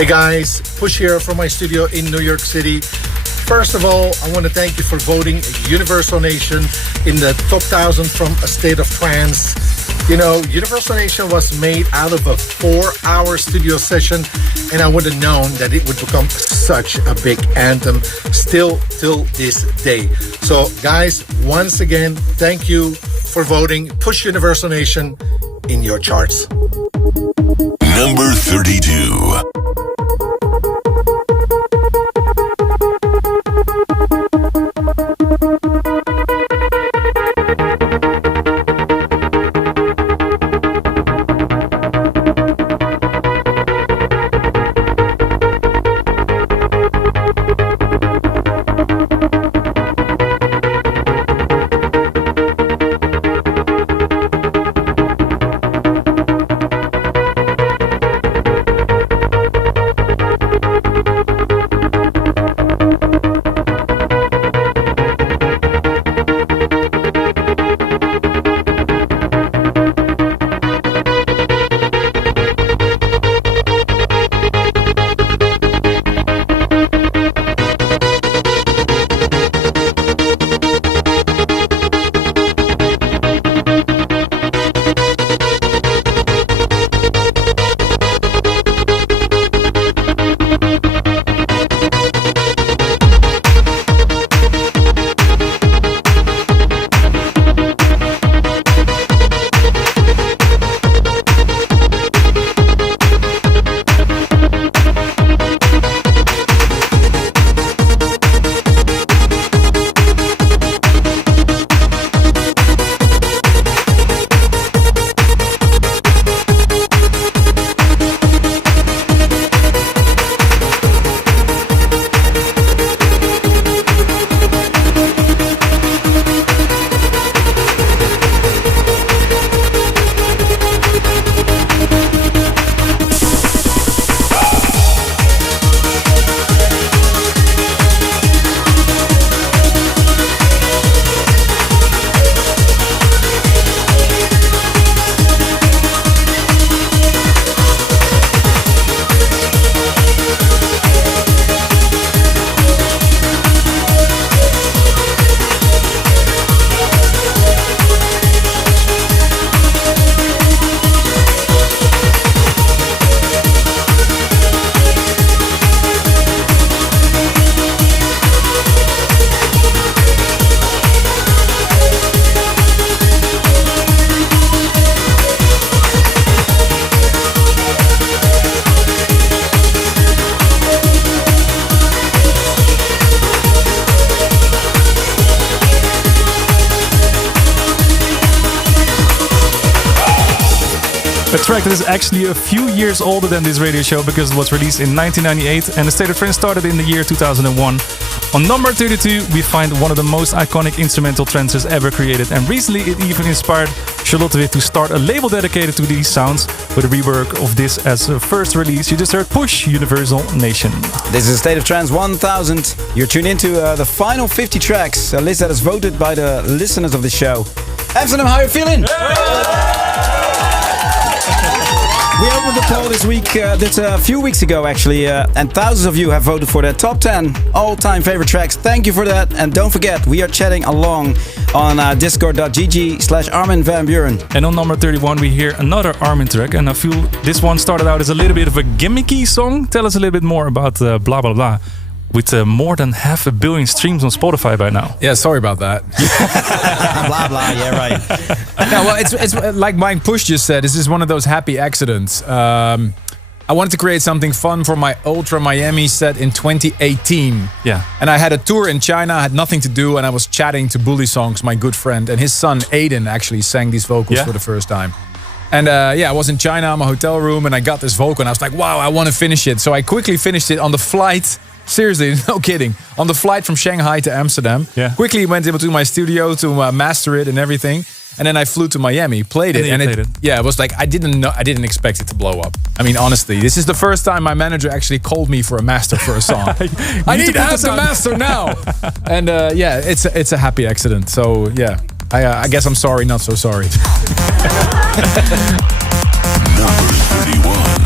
Hey guys, Push here from my studio in New York City. First of all, I want to thank you for voting Universal Nation in the top 1000 from A State of Trance. You know, Universal Nation was made out of a 4-hour studio session, and I would have known that it would become such a big anthem still till this day. So guys, once again, thank you for voting Push Universal Nation in your charts. Number 32. A track that is actually a few years older than this radio show because it was released in 1998 and the State of Trance started in the year 2001. On number 32, we find one of the most iconic instrumental trances ever created, and recently it even inspired Charlotte Witt to start a label dedicated to these sounds with a rework of this as a first release. You just heard Push Universal Nation. This is State of Trance 1000. You're tuned into the final 50 tracks, a list that is voted by the listeners of the show. Amsterdam, how are you feeling? We opened the poll this week, that's a few weeks ago actually, and thousands of you have voted for the top 10 all-time favorite tracks. Thank you for that, and don't forget, we are chatting along on discord.gg/Armin van Buren. And on number 31 we hear another Armin track, and I feel this one started out as a little bit of a gimmicky song. Tell us a little bit more about Blah Blah Blah. With more than 500 million streams on Spotify by now. Yeah, sorry about that. Blah blah, yeah, right. Yeah, well, it's like Mike Push just said. This is one of those happy accidents. I wanted to create something fun for my Ultra Miami set in 2018. Yeah. And I had a tour in China. I had nothing to do, and I was chatting to Bully Songs, my good friend, and his son Aiden actually sang these vocals for the first time. And I was in China in my hotel room, and I got this vocal, and I was like, wow, I want to finish it. So I quickly finished it on the flight. Seriously, no kidding. On the flight from Shanghai to Amsterdam. Yeah. Quickly went into my studio to master it and everything. And then I flew to Miami, played it. And it was like, I didn't expect it to blow up. I mean, honestly, this is the first time my manager actually called me for a master for a song. I need to have a master now. And it's a happy accident. So yeah, I guess I'm sorry, not so sorry. Number 31.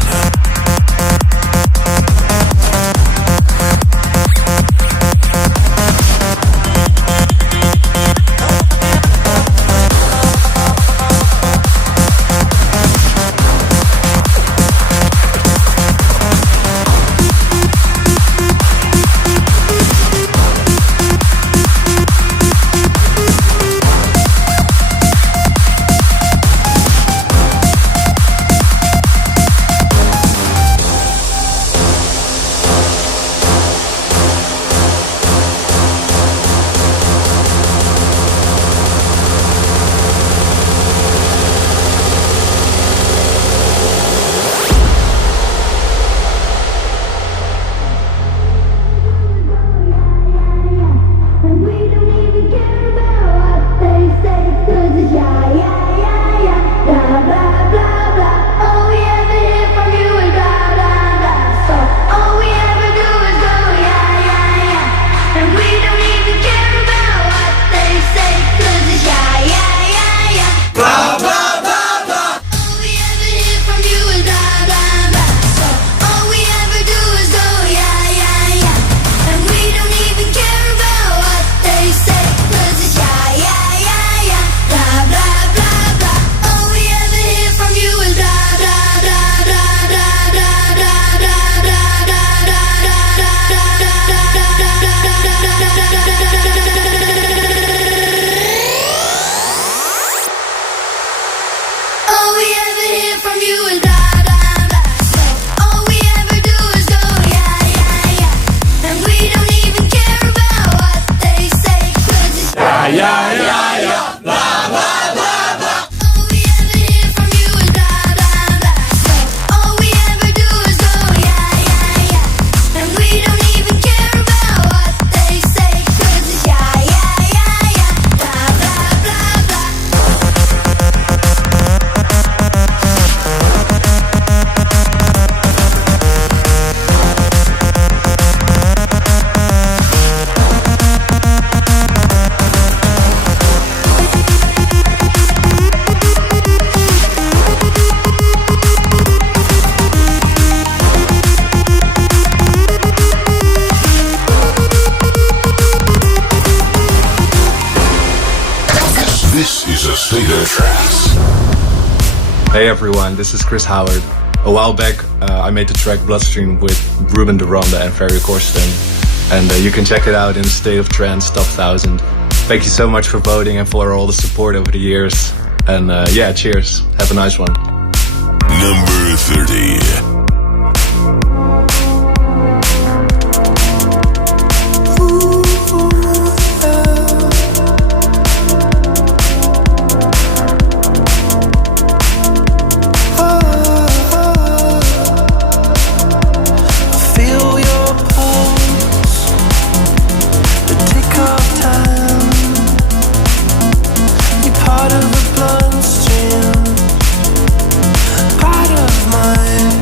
blah, blah, blah, blah. All we ever hear from you is blah, blah, blah. So all we ever do is go, yeah, yeah, yeah. And we don't even care about what they say, 'cause it's yeah, yeah, yeah, yeah. Blah, blah, blah, blah. All we ever hear from you is blah, blah, blah, blah, blah, blah, blah, blah, blah, blah, all we ever hear from you is blah, blah, blah. So all we ever do is go, yeah, yeah, yeah. And we don't even care about what they say, 'cause it's yeah, yeah, yeah, yeah. Blah, blah, blah, blah. All we ever hear from you is blah, blah, blah. So all we ever do is go, yeah, yeah, yeah. And we don't even care about what they say, 'cause it's yeah, yeah, yeah, yeah. Blah, blah, blah, blah. This is a state of trance. Hey everyone, this is Chris Howard. A while back, I made the track Bloodstream with Ruben de Ronde and Ferry Corsten, and you can check it out in State of Trance Top 1000. Thank you so much for voting and for all the support over the years. And yeah, cheers. Have a nice one. Number 30. Feel your pulse, the tick of time. You're part of the bloodstream, part of mine.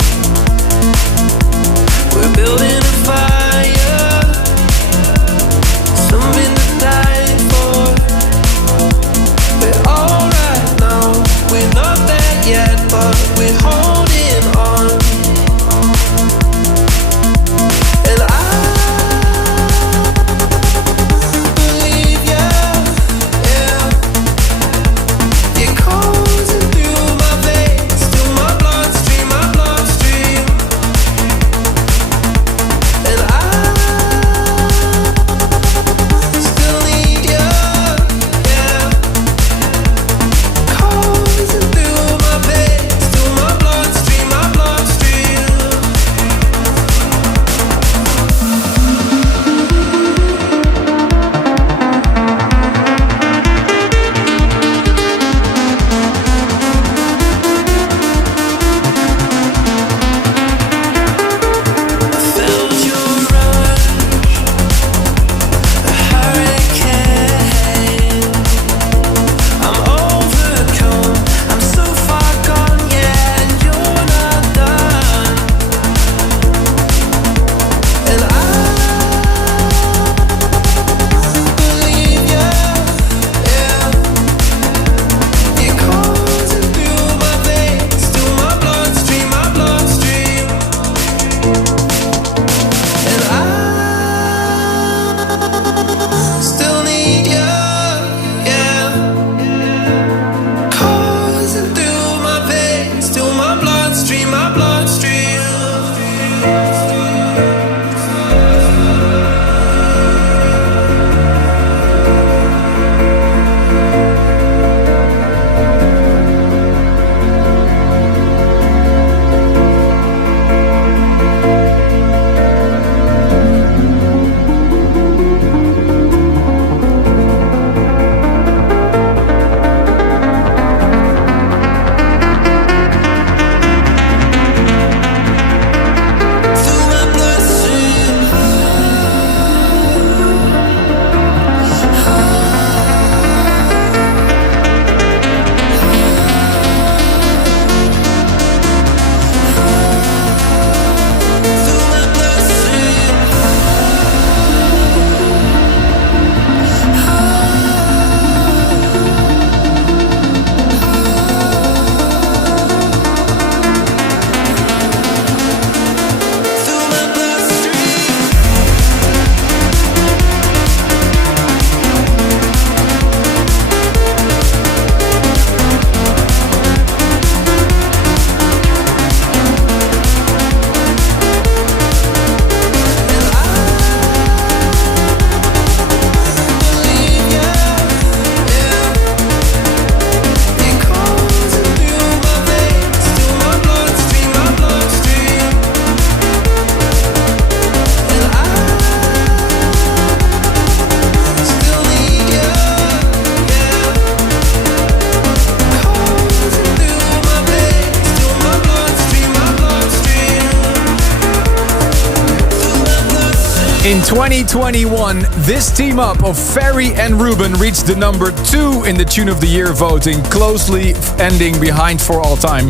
In 2021, this team up of Ferry and Ruben reached the number 2 in the Tune of the Year voting, closely ending Behind for All Time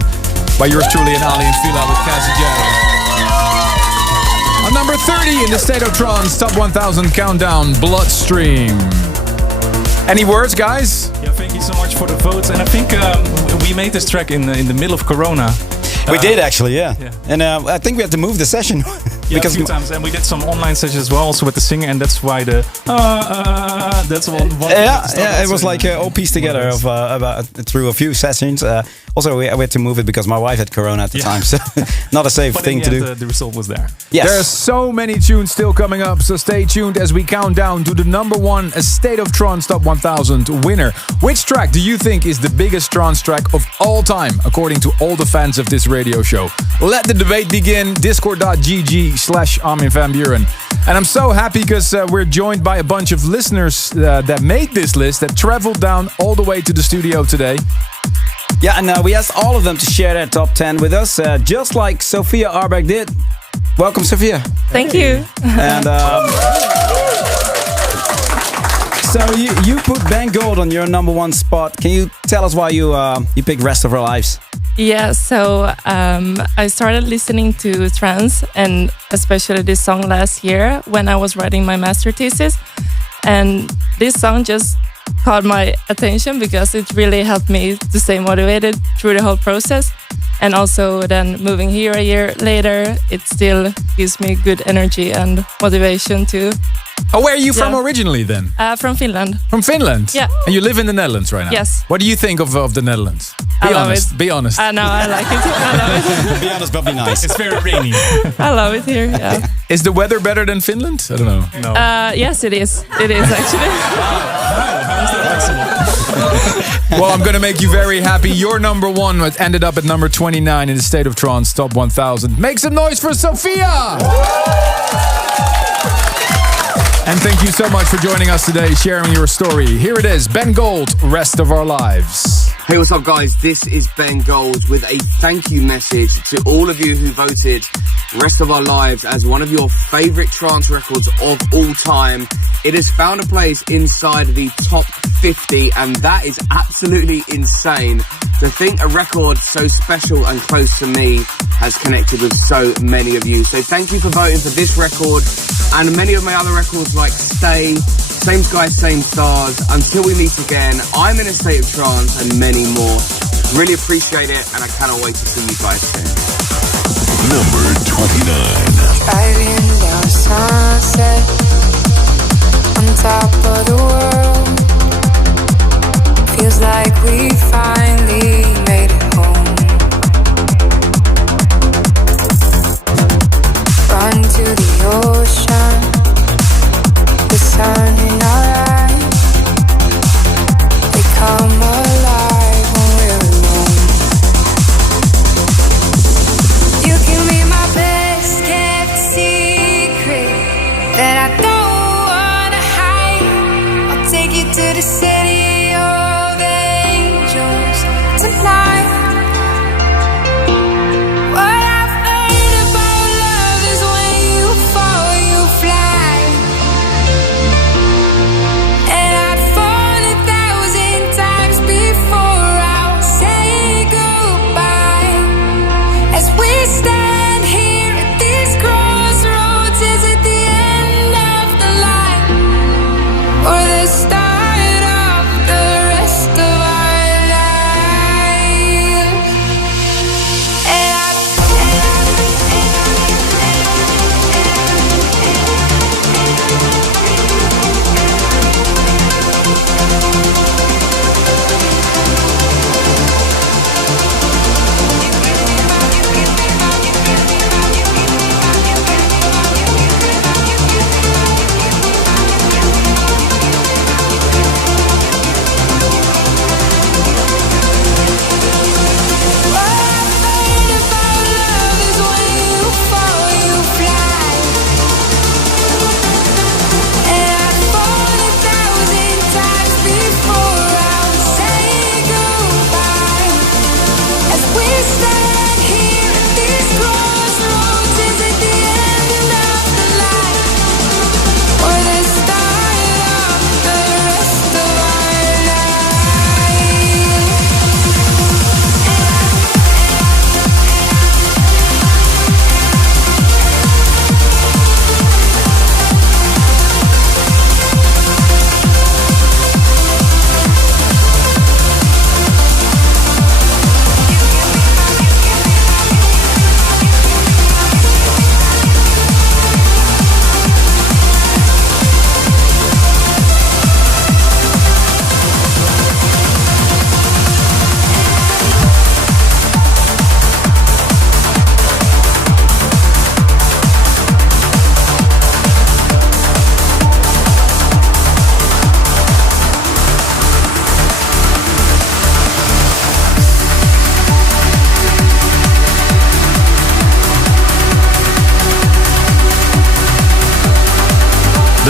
by yours truly and Ali and Fila with Cassie J. On number 30 in the State of Trance Top 1000 Countdown, Bloodstream. Any words, guys? Yeah, thank you so much for the votes. And I think we made this track in the middle of Corona. We did actually, yeah. And I think we had to move the session. Because a few times, and we did some online sessions as well, also with the singer, and that's why the that's one. It was like all pieced together of about through a few sessions. Also, we had to move it because my wife had corona at the time, so not a safe thing to do. The result was there. Yes. There are so many tunes still coming up, so stay tuned as we count down to the number 1 State of Trance Top 1000 winner. Which track do you think is the biggest trance track of all time, according to all the fans of this radio show? Let the debate begin. Discord.gg/Armin van Buren. And I'm so happy because we're joined by a bunch of listeners that made this list, that traveled down all the way to the studio today. Yeah, and we asked all of them to share their top 10 with us, just like Sophia Arbeck did. Welcome, Sophia. Thank you. And so you put Ben Gold on your number 1 spot. Can you tell us why you picked Rest of Our Lives? Yeah, so I started listening to trance, and especially this song last year when I was writing my master thesis. And this song just caught my attention because it really helped me to stay motivated through the whole process. And also then moving here a year later, it still gives me good energy and motivation to... Oh, where are you from originally then? From Finland. From Finland? Yeah. And you live in the Netherlands right now? Yes. What do you think of the Netherlands? I love it. Be honest. I know, I like it. I love it. Be honest, but be nice. It's very rainy. I love it here, yeah. Is the weather better than Finland? I don't know. No. Yes, it is. It is actually. Well, I'm going to make you very happy. Your number 1 ended up at number 29 in the State of Trance Top 1000. Make some noise for Sophia! And thank you so much for joining us today, sharing your story. Here it is, Ben Gold, Rest of Our Lives. Hey, what's up, guys? This is Ben Gold with a thank you message to all of you who voted Rest of Our Lives as one of your favorite trance records of all time. It has found a place inside the top 50, and that is absolutely insane. To think a record so special and close to me has connected with so many of you. So thank you for voting for this record and many of my other records like Stay, Same Sky, Same Stars, Until We Meet Again, I'm in a State of Trance, and many more. Really appreciate it, and I cannot wait to see you guys soon. Number 29. Driving down Sunset on top of the world. Feels like we finally made it home. Run to the ocean, the sun in our eyes. They come alive when we're alone. You can be my best kept secret that I don't wanna hide. I'll take you to the city of angels tonight.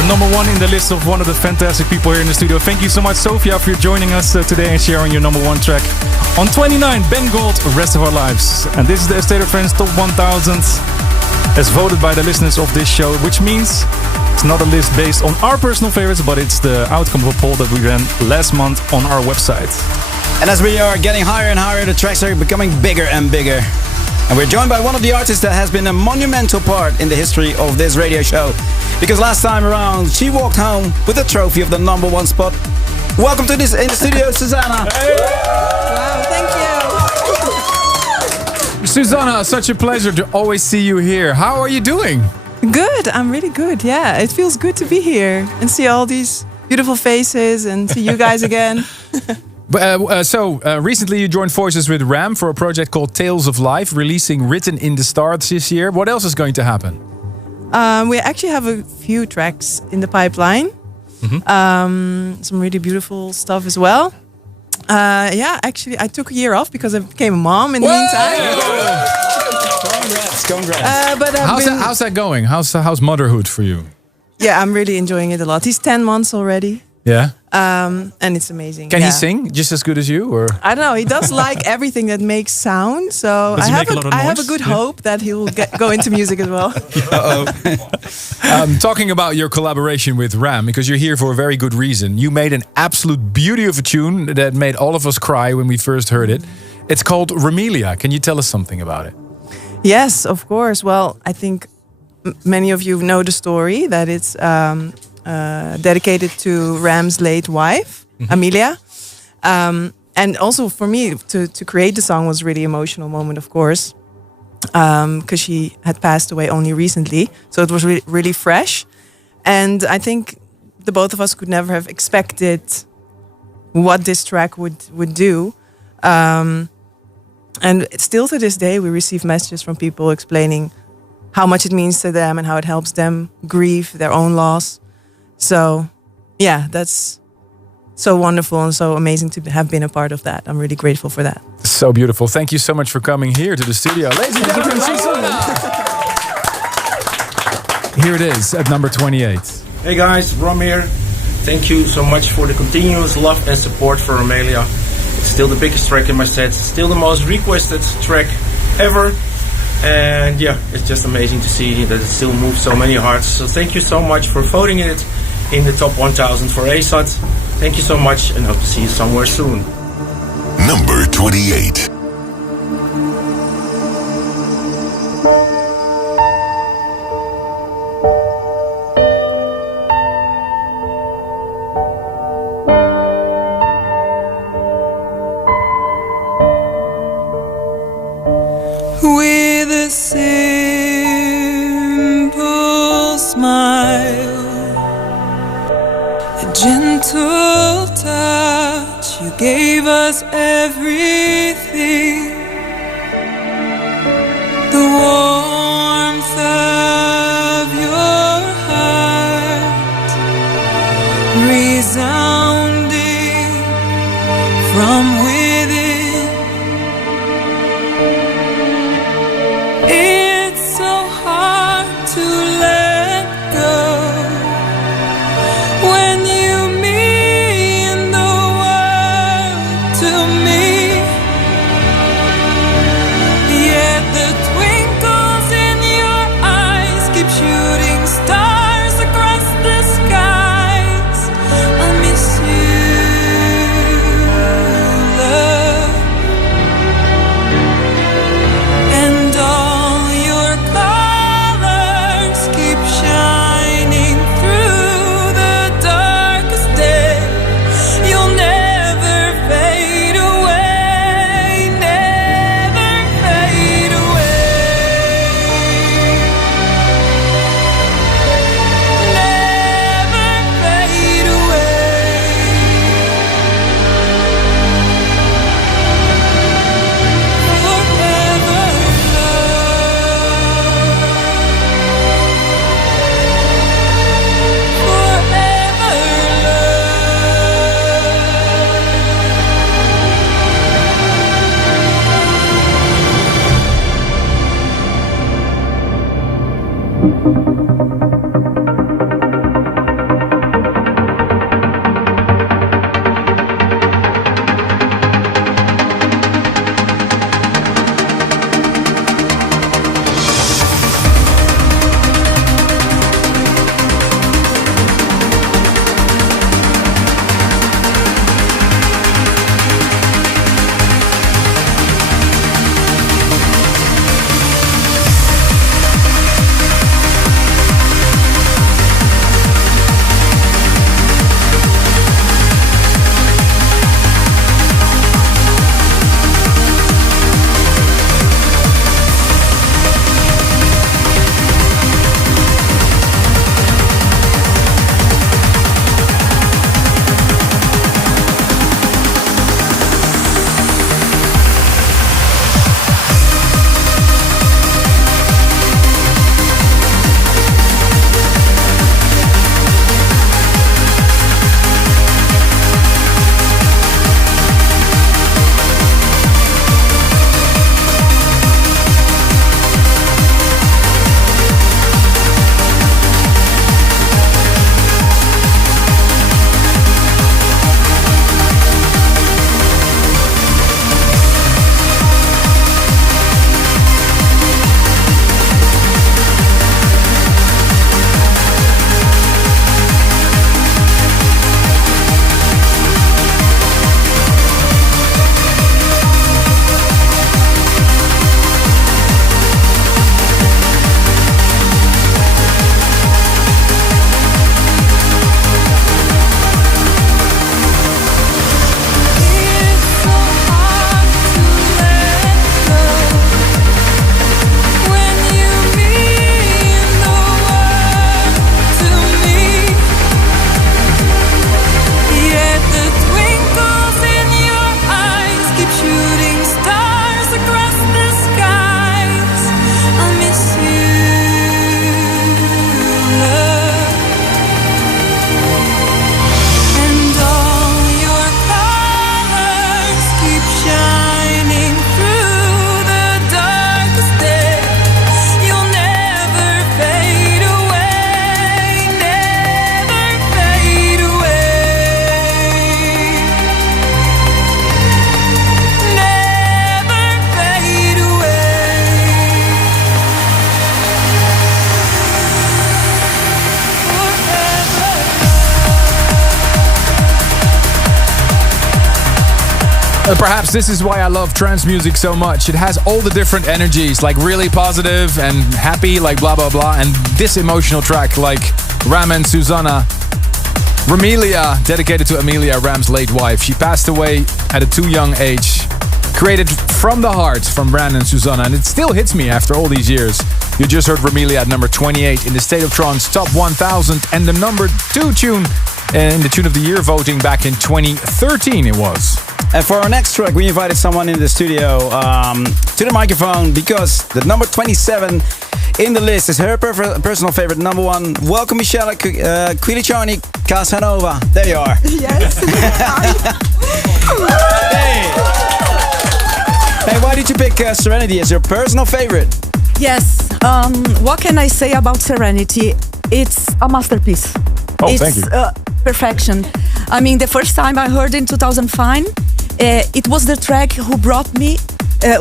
The number one in the list of one of the fantastic people here in the studio. Thank you so much, Sophia, for joining us today and sharing your number one track. On 29, Ben Gold, Rest of Our Lives. And this is the State of Trance Top 1000 as voted by the listeners of this show, which means it's not a list based on our personal favorites, but it's the outcome of a poll that we ran last month on our website. And as we are getting higher and higher, the tracks are becoming bigger and bigger. And we're joined by one of the artists that has been a monumental part in the history of this radio show. Because last time around, she walked home with the trophy of the number one spot. Welcome to this in the studio, Susanna. Hey. Wow, thank you. Susanna, such a pleasure to always see you here. How are you doing? Good, I'm really good. Yeah, it feels good to be here and see all these beautiful faces and see you guys again. Recently you joined forces with Ram for a project called Tales of Life, releasing Written in the Stars this year. What else is going to happen? We actually have a few tracks in the pipeline. Mm-hmm. Some really beautiful stuff as well. Actually, I took a year off because I became a mom in the meantime. Congrats. But how's that going? How's motherhood for you? Yeah, I'm really enjoying it a lot. He's 10 months already. Yeah. And it's amazing. Can he sing just as good as you, or? I don't know. He does like everything that makes sound. So I have a good hope that he will go into music as well. Talking about your collaboration with Ram, because you're here for a very good reason. You made an absolute beauty of a tune that made all of us cry when we first heard it. It's called Remelia. Can you tell us something about it? Yes, of course. Well, I think many of you know the story that it's dedicated to Ram's late wife, Amelia. And also for me, to create the song was a really emotional moment, of course, because she had passed away only recently. So it was really fresh. And I think the both of us could never have expected what this track would do. And still to this day, we receive messages from people explaining how much it means to them and how it helps them grieve their own loss. So, yeah, that's so wonderful and so amazing to have been a part of that. I'm really grateful for that. So beautiful. Thank you so much for coming here to the studio. Ladies and gentlemen, here it is at number 28. Hey guys, Rom here. Thank you so much for the continuous love and support for Amelia. It's still the biggest track in my set. It's still the most requested track ever. And yeah, it's just amazing to see that it still moves so many hearts. So thank you so much for voting it in the top 1000 for ASOT. Thank you so much and hope to see you somewhere soon. Number 28. With a simple smile, a gentle touch, you gave us everything. The warmth of your heart, resounding from within. It's so hard to let go when you mean the world to me. Yet the twinkles in your eyes keep shooting stars across the skies. I miss you, Perhaps this is why I love trance music so much. It has all the different energies, like really positive and happy, like blah blah blah, and this emotional track like Ram and Susanna. Ramelia, dedicated to Amelia, Ram's late wife. She passed away at a too young age. Created from the heart from Ram and Susanna, and it still hits me after all these years. You just heard Ramelia at number 28 in the State of Trance Top 1000, and the number 2 tune in the Tune of the Year voting back in 2013 it was. And for our next track, we invited someone in the studio to the microphone because the number 27 in the list is her personal favorite, number 1. Welcome, Michelle Quilicioni, Casanova. There you are. Yes. Hey, why did you pick Serenity as your personal favorite? Yes. What can I say about Serenity? It's a masterpiece. Oh, it's, thank you. Perfection. I mean, the first time I heard in 2005, it was the track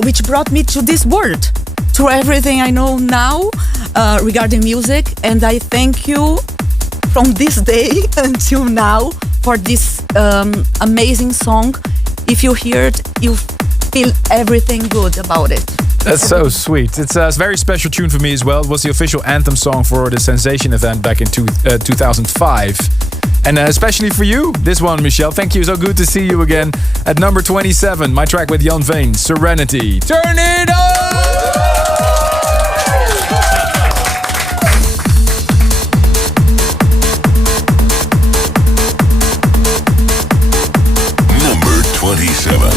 which brought me to this world, to everything I know now regarding music. And I thank you from this day until now for this amazing song. If you hear it, you feel everything good about it. That's so sweet. It's a very special tune for me as well. It was the official anthem song for the Sensation event back in 2005. And especially for you, this one, Michelle. Thank you. So good to see you again. At number 27, my track with Jan Veen, Serenity. Turn it up! Number 27.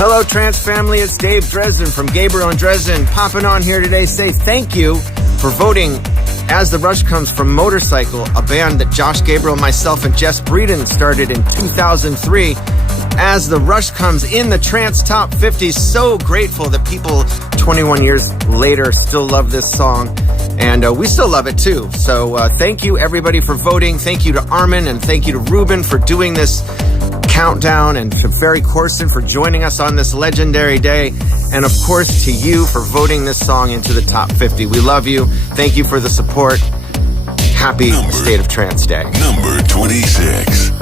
Hello, Trance family. It's Dave Dresden from Gabriel and Dresden, popping on here today. Say thank you for voting As the Rush Comes from Motorcycle, a band that Josh Gabriel, myself, and Jess Breeden started in 2003. As the Rush Comes in the Trance Top 50. So grateful that people 21 years later still love this song. And we still love it too. So thank you everybody for voting. Thank you to Armin and thank you to Ruben for doing this countdown, and to Ferry Corsten for joining us on this legendary day, and of course to you for voting this song into the top 50. We love you. Thank you for the support. Happy State of Trance Day. Number 26.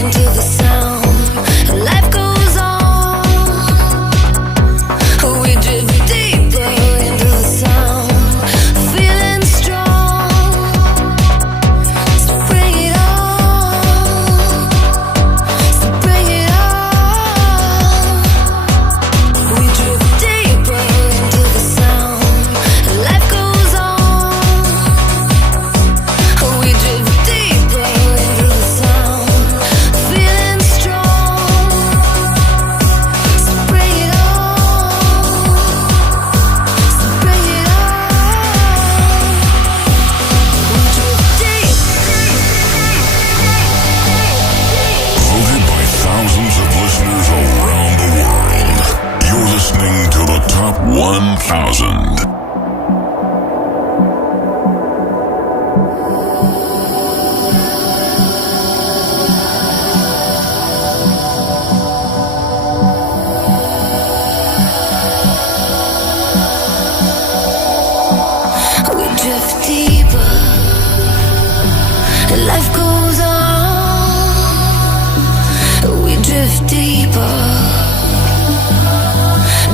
Into the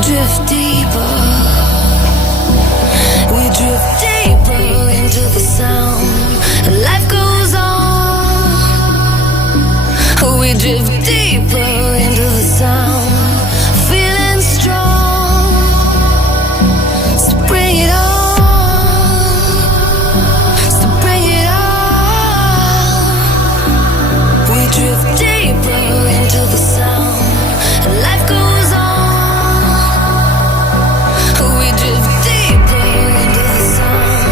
drift deeper. We drift deeper into the sound. Life goes on. We drift deeper into the sound. Feeling strong. So bring it on. So bring it on. We drift deeper into the sound. Life goes on. We drift deeper into the sound.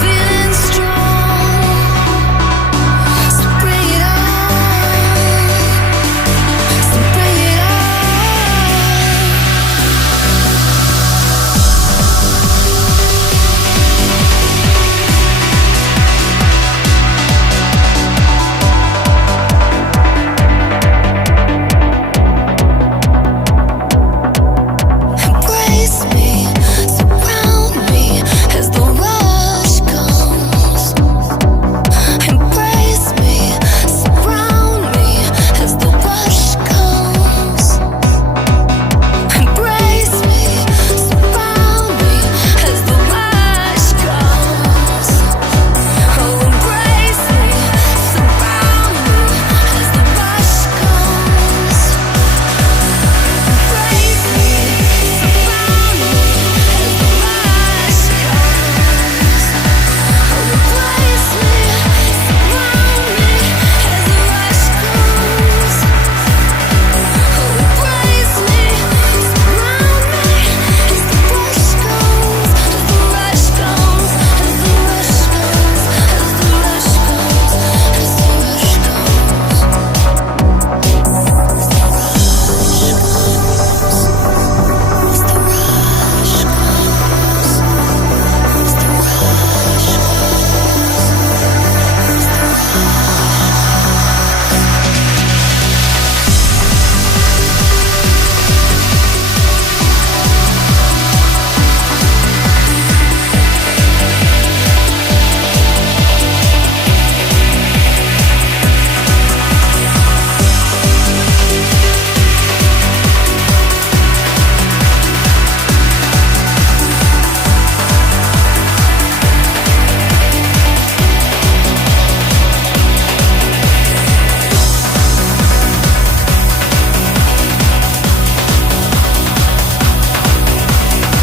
Feeling strong. So bring it on. So bring it on. Embrace me, surround me as the rush comes. Embrace me, surround me as the rush comes. Embrace me, surround me as the rush comes. Oh, embrace me, surround me as the rush comes. Embrace me, surround me as the rush comes. Oh, embrace me, surround me as the rush comes. Oh, embrace me, surround me as the rush comes. As the rush comes, as the rush comes, as the rush comes, as the rush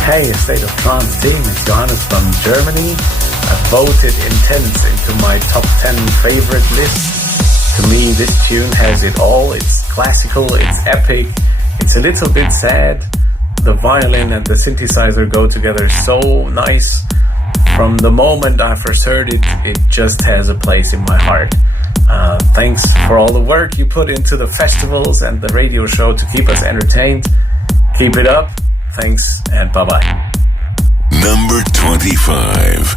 Hey, State of Trance team, it's Johannes from Germany. I voted Intense into my top 10 favorite list. To me, this tune has it all. It's classical, it's epic, it's a little bit sad. The violin and the synthesizer go together so nice. From the moment I first heard it, it just has a place in my heart. Thanks for all the work you put into the festivals and the radio show to keep us entertained. Keep it up. Thanks and bye-bye. Number 25.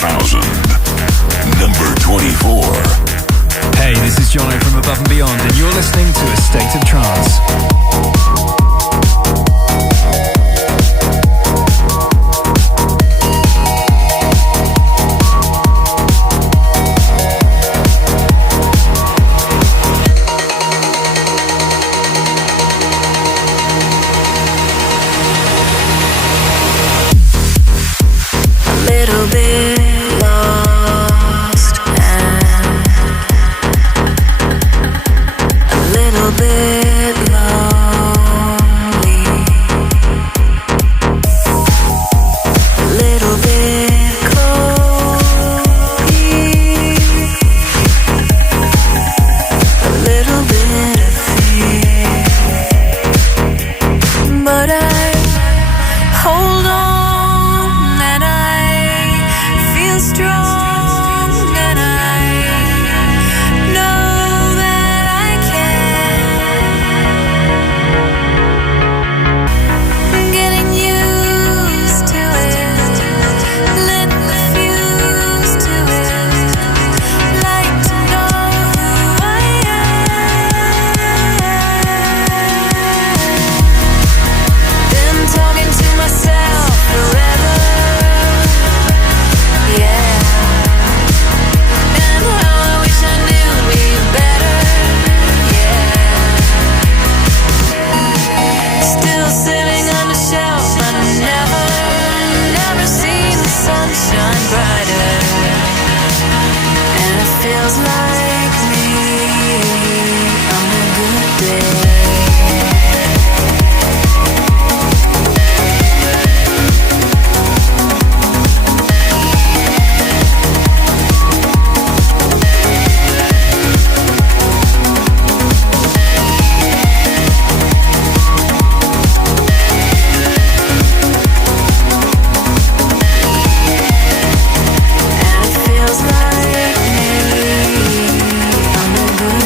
1000. Number 24. Hey, this is Jono from Above and Beyond, and you're listening to A State of Trance. Little bit lost and a little bit lonely, a little bit cold, a little bit of fear, but I hold on and I feel strong and I know that I can. Getting used to it, lit the fuse to it, like to know who I am. Been talking to myself forever. Yeah, and how I wish I knew me better. Yeah, still sitting on the shelf, but never seen the sunshine brighter. And it feels like me on a good day. Feels like me on a good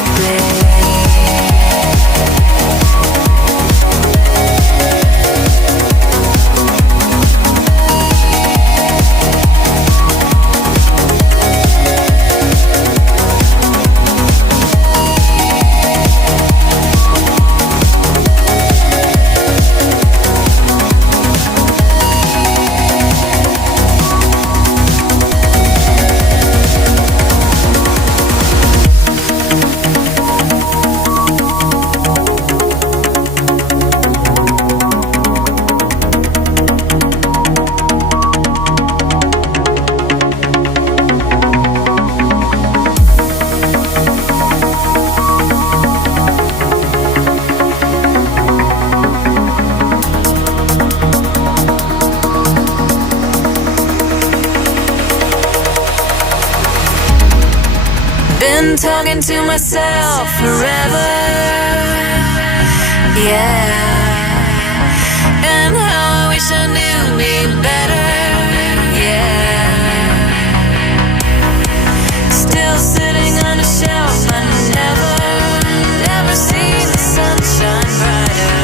Been talking to myself forever. Yeah, and how I wish I knew me better. Yeah, still sitting on a shelf. I never seen the sunshine brighter.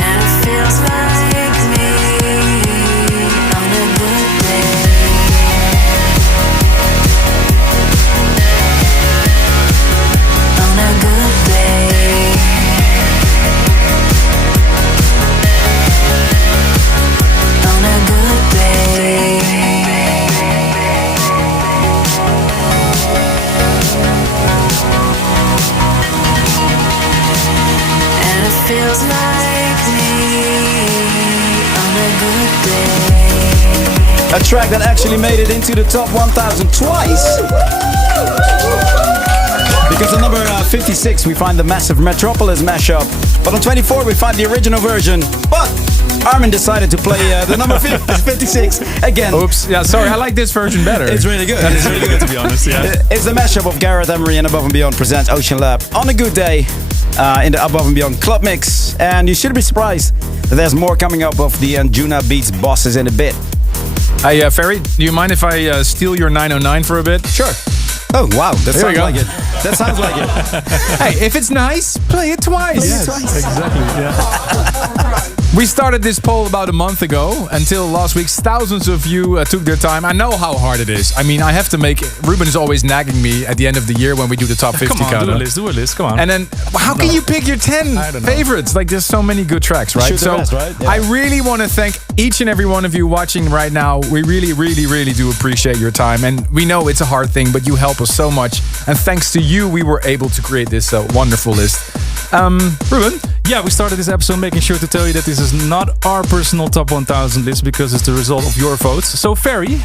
And it feels like me on a good day. On a good day. On a good day. And it feels like me on a good day. A track that actually made it into the top 1000 twice. Because on number 56 we find the massive Metropolis mashup. But on 24 we find the original version. But Armin decided to play the number 56 again. Oops. Yeah, sorry. I like this version better. It's really good. It's really good, to be honest. Yeah. It's the mashup of Gareth Emery and Above and Beyond presents Ocean Lab on a good day in the Above and Beyond Club Mix. And you should be surprised that there's more coming up of the Anjuna Beats bosses in a bit. Hey, Ferry, do you mind if I steal your 909 for a bit? Sure. Oh, wow. That sounds like it. That sounds like it. Hey, if it's nice, play it twice. Yes, exactly. Yeah. We started this poll about a month ago. Until last week, thousands of you took their time. I know how hard it is. I mean, I have to make... Ruben is always nagging me at the end of the year when we do the top 50 Come on, countdown. do a list, come on. And then, how can you pick your 10 I don't know. favorites? Like, there's so many good tracks, right? Shoot the best, right? Yeah. I really want to thank each and every one of you watching right now. We really, really, really do appreciate your time. And we know it's a hard thing, but you help us so much. And thanks to you, we were able to create this wonderful list. Ruben? Yeah, we started this episode making sure to tell you that this is not our personal top 1000 list because it's the result of your votes. So, Ferry,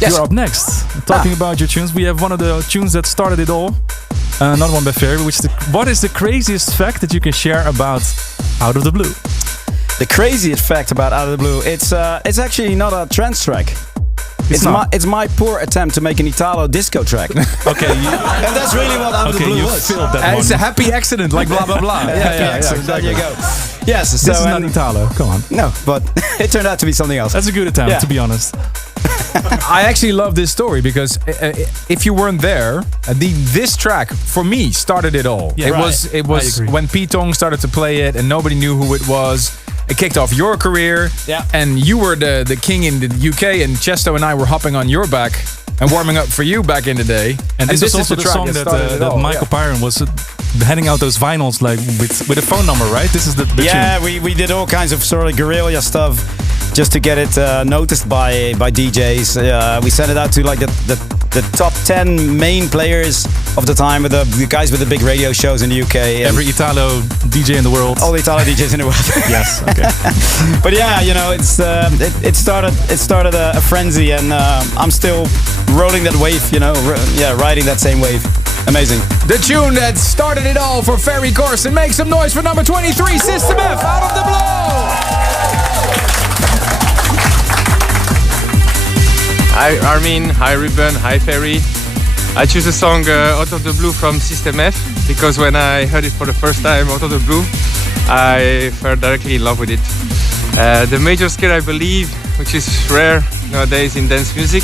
you're up next. Talking about your tunes, we have one of the tunes that started it all. Not one by Ferry, what is the craziest fact that you can share about Out of the Blue? The craziest fact about Out of the Blue, it's actually not a trance track. It's my poor attempt to make an Italo disco track. Okay, and that's really what Out of the Blue was. And it's a happy accident, like blah blah blah. Yeah, exactly. There you go. Yes, This is not Italo, come on. No, but it turned out to be something else. That's a good attempt, to be honest. I actually love this story because if you weren't there, this track for me started it all. Yeah, it was I agree. when Pete Tong started to play it and nobody knew who it was. It kicked off your career, and you were the king in the UK, and Chesto and I were hopping on your back and warming up for you back in the day. And this is also the the track song that started it all. Michael Pyron was handing out those vinyls like with a phone number, right? This is the tune. we did all kinds of sort of guerrilla stuff just to get it noticed by DJs. We sent it out to like the top 10 main players of the time, with the guys with the big radio shows in the UK. Every Italo DJ in the world. All the Italo DJs in the world. Yes. Okay. But yeah, you know, it started a frenzy, and I'm still rolling that wave. You know, riding that same wave. Amazing. The tune that started it all for Ferry Corsten. Make some noise for number 23, System F, Out of the Blue. Hi Armin, hi Ruben, hi Ferry. I choose a song Out of the Blue from System F because when I heard it for the first time, Out of the Blue, I fell directly in love with it. The major scale, I believe, which is rare nowadays in dance music,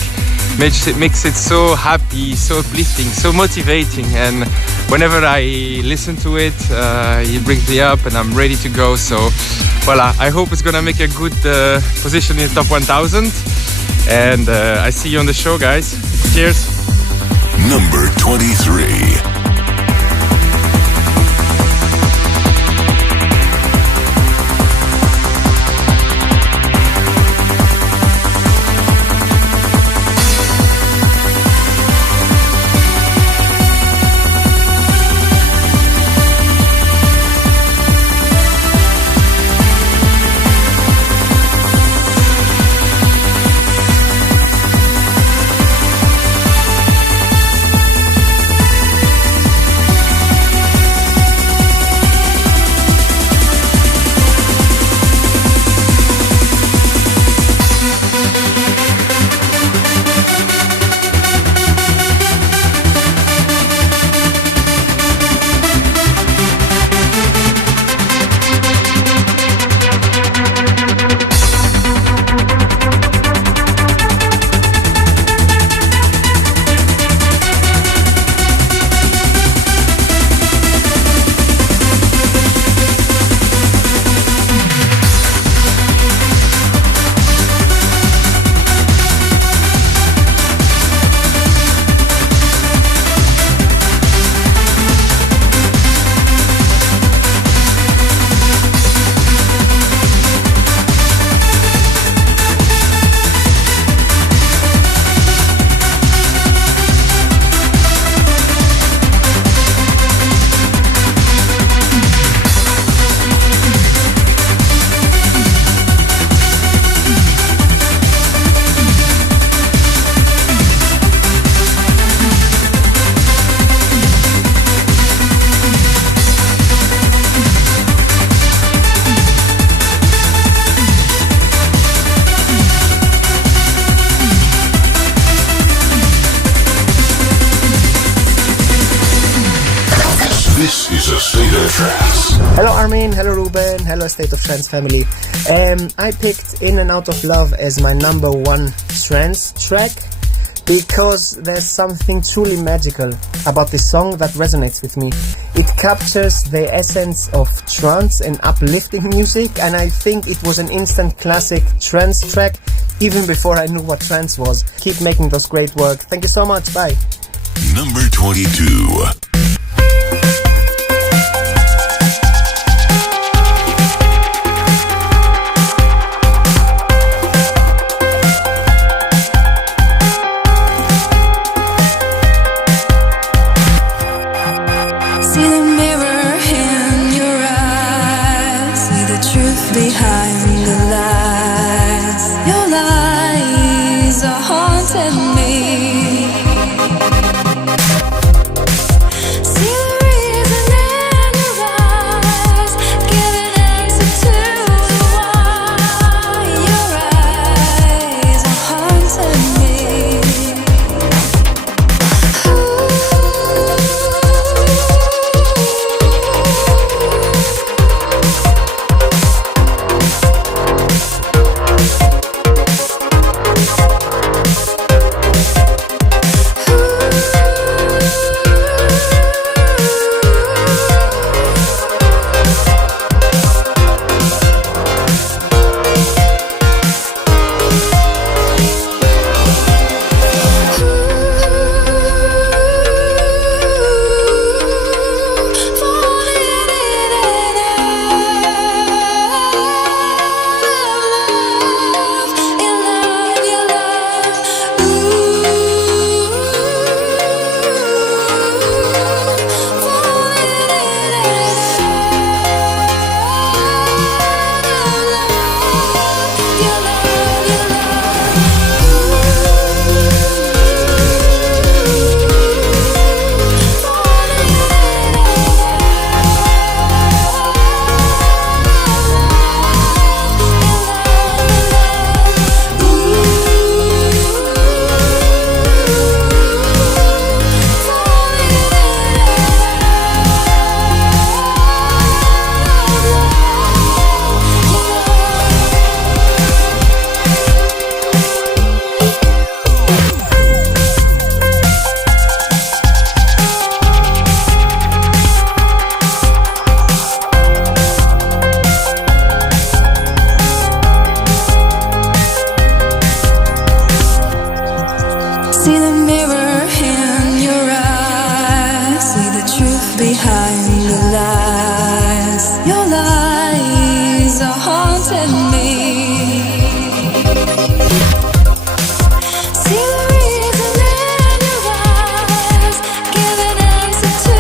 makes it so happy, so uplifting, so motivating, and whenever I listen to it, it brings me up and I'm ready to go. So voila, I hope it's gonna make a good position in the top 1000. And I see you on the show, guys. Cheers. Number 23. This is a State of Trance. Hello Armin, hello Ruben, hello State of Trance family. I picked In and Out of Love as my number one trance track because there's something truly magical about this song that resonates with me. It captures the essence of trance and uplifting music, and I think it was an instant classic trance track even before I knew what trance was. Keep making those great work. Thank you so much. Bye. Number 22. See the mirror in your eyes. See the truth behind the lies. Your lies are haunting me. See the reason in your eyes. Give an answer to the why. Your eyes are haunting me. See the mirror in your eyes. See the truth behind the lies. Your lies are haunting me. See the reason in your eyes. Give an answer to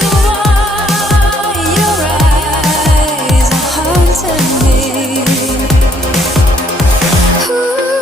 the why. Your eyes are haunting me. Ooh.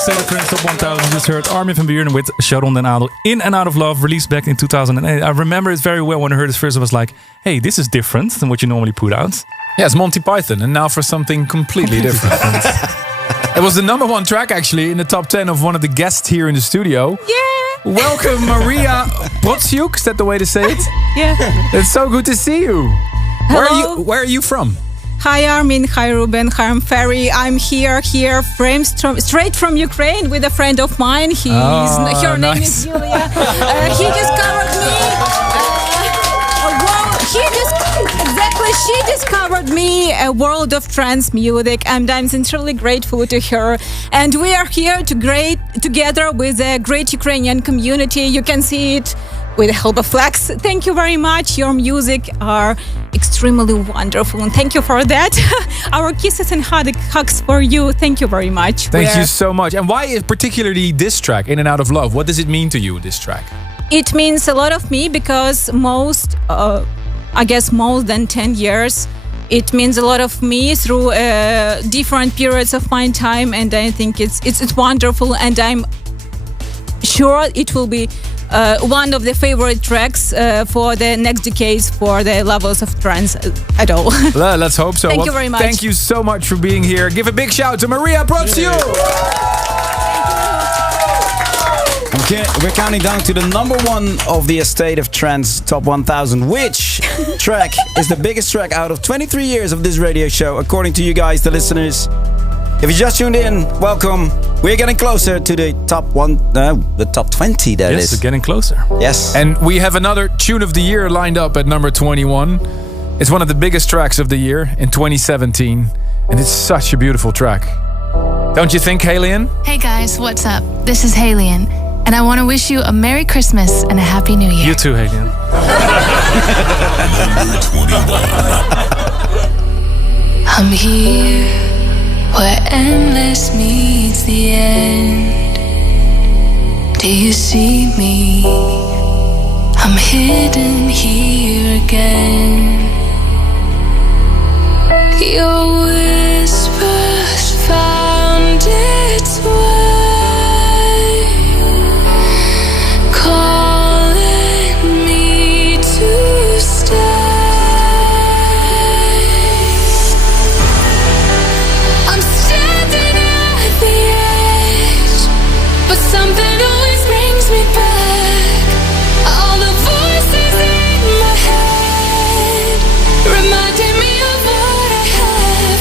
State of Trance Top 1000. You just heard Armin van Buuren with Sharon den Adel, In and Out of Love, released back in 2008. I remember it very well when I heard it first. I was like, hey, this is different than what you normally put out. Yeah, it's Monty Python, and now for something completely different. It was the number one track, actually, in the top 10 of one of the guests here in the studio. Yeah. Welcome, Maria Protsiuk. Is that the way to say it? Yeah. It's so good to see you. Hello. Where are you from? Hi Armin, hi Ruben, hi I'm Ferry. I'm here straight from Ukraine with a friend of mine. Her name is Julia. He discovered me. She discovered me a world of trance music, and I'm sincerely grateful to her. And we are here together with a great Ukrainian community. You can see it with the help of Flex. Thank you very much. Your music are extremely wonderful, and thank you for that. Our kisses and hugs for you. Thank you very much. Thank you so much. And why is particularly this track, In and Out of Love? What does it mean to you, this track? It means a lot of me because more than 10 years, it means a lot of me through different periods of my time, and I think it's wonderful, and I'm sure it will be one of the favorite tracks for the next decades for the lovers of trance at all. Let's hope so. Thank you very much. Thank you so much for being here. Give a big shout to Maria Protsiuk. Okay, we're counting down to the number one of the Estate of Trance Top 1000. Which track is the biggest track out of 23 years of this radio show, according to you guys, the listeners? If you just tuned in, welcome. We're getting closer to the top 20, that is. Yes, we're getting closer. Yes. And we have another Tune of the Year lined up at number 21. It's one of the biggest tracks of the year in 2017. And it's such a beautiful track. Don't you think, Halian? Hey guys, what's up? This is Halian, and I want to wish you a Merry Christmas and a Happy New Year. You too, Halian. I'm here where endless meets the end. Do you see me? I'm hidden here again. Your whispers found its way, calling me to stay. I'm standing at the edge, but something always brings me back. All the voices in my head reminding me of what I have.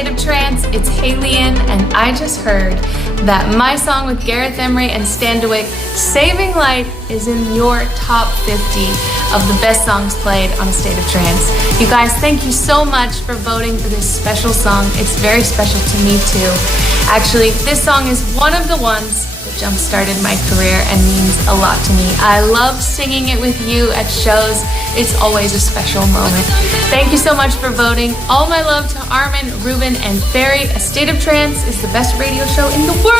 State of Trance. It's Halien, and I just heard that my song with Gareth Emery and Standwick, Saving Light, is in your top 50 of the best songs played on A State of Trance. You guys, thank you so much for voting for this special song. It's very special to me too. Actually, this song is one of the ones that jump-started my career and means a lot to me. I love singing it with you at shows. It's always a special moment. Thank you so much for voting. All my love to Armin, Ruben, and Ferry. A State of Trance is the best radio show in the world.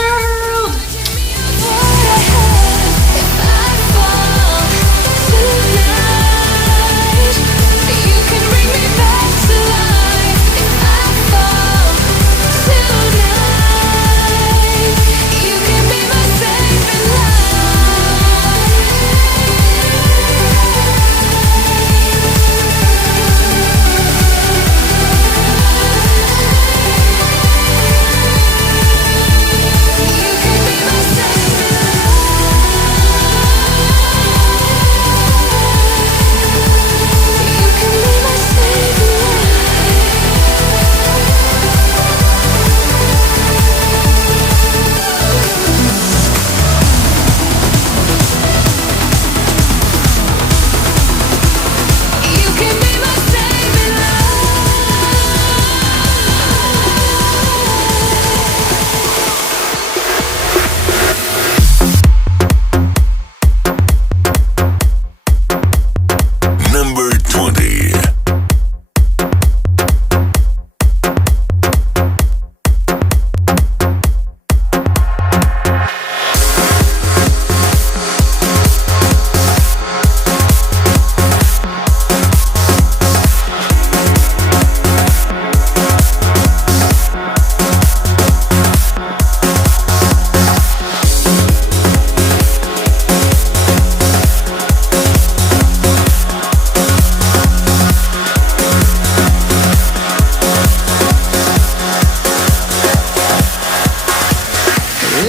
Number 20.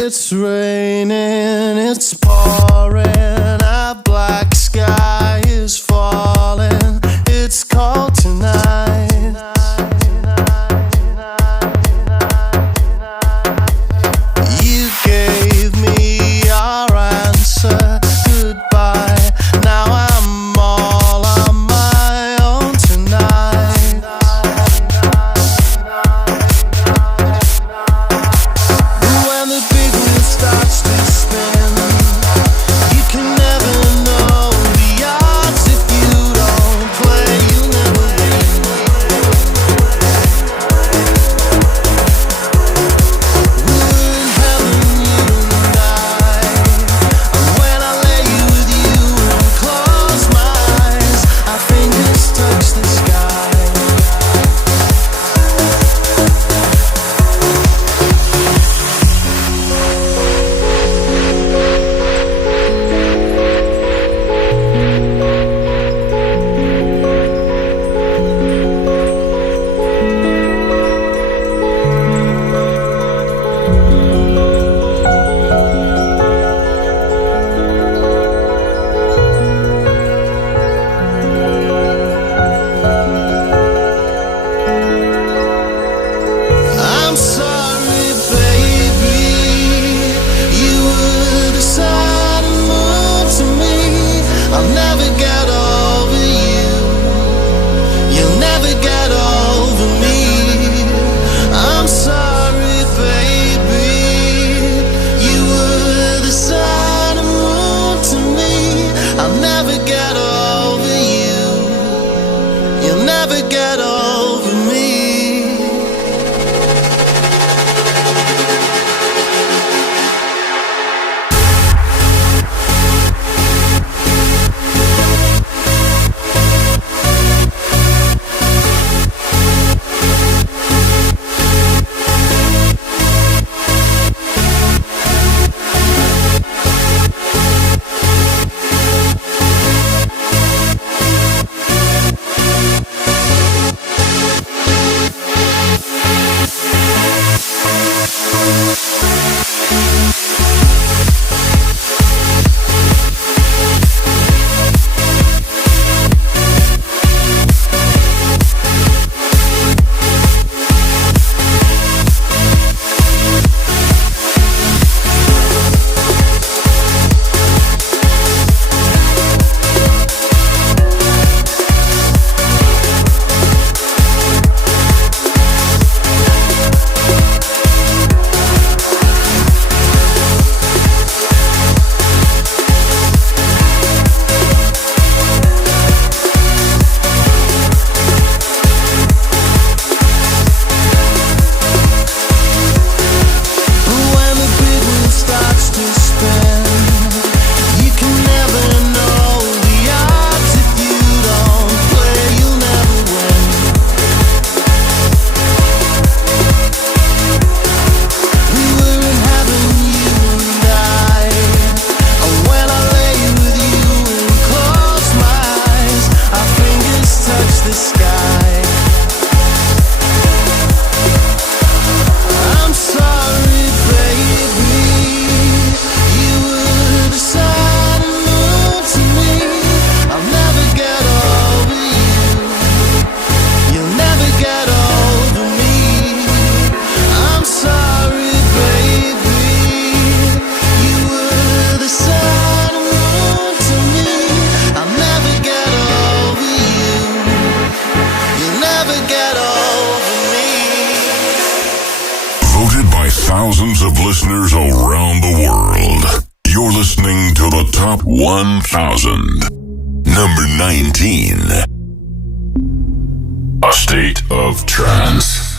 It's raining, it's pouring, a black sky is falling. It's cold tonight. You gave me your answer, goodbye. Now I'm all on my own tonight. When the big wheel starts to spin, into the top 1000. Number 19. A State of Trance.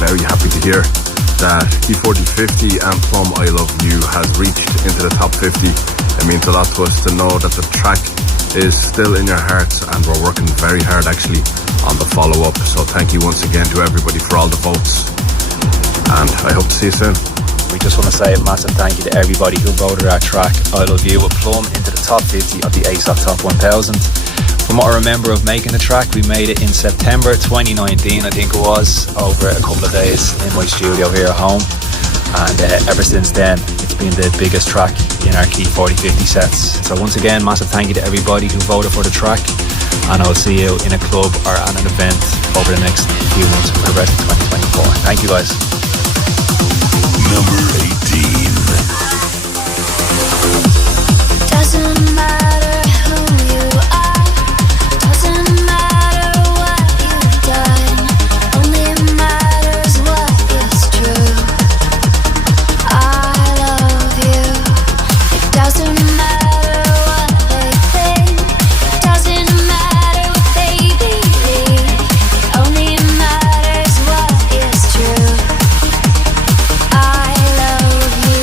Very happy to hear that E4050 and Plum I Love You has reached into the top 50. It means a lot to us to know that the track is still in your hearts, and we're working very hard actually on the follow-up. So thank you once again to everybody for all the votes, and I hope to see you soon. We just want to say a massive thank you to everybody who voted our track I Love You with Plum into the top 50 of the ASOT Top 1000. From what I remember of making the track, we made it in September 2019, I think it was, over a couple of days in my studio here at home. And ever since then, it's been the biggest track in our Key 4050 sets. So once again, massive thank you to everybody who voted for the track. And I'll see you in a club or at an event over the next few months for the rest of 2024. Thank you guys. Number 18. Doesn't matter who you are, doesn't matter what you've done, only matters what is true. I love you. It doesn't matter what they think, doesn't matter what they believe, only matters what is true. I love you.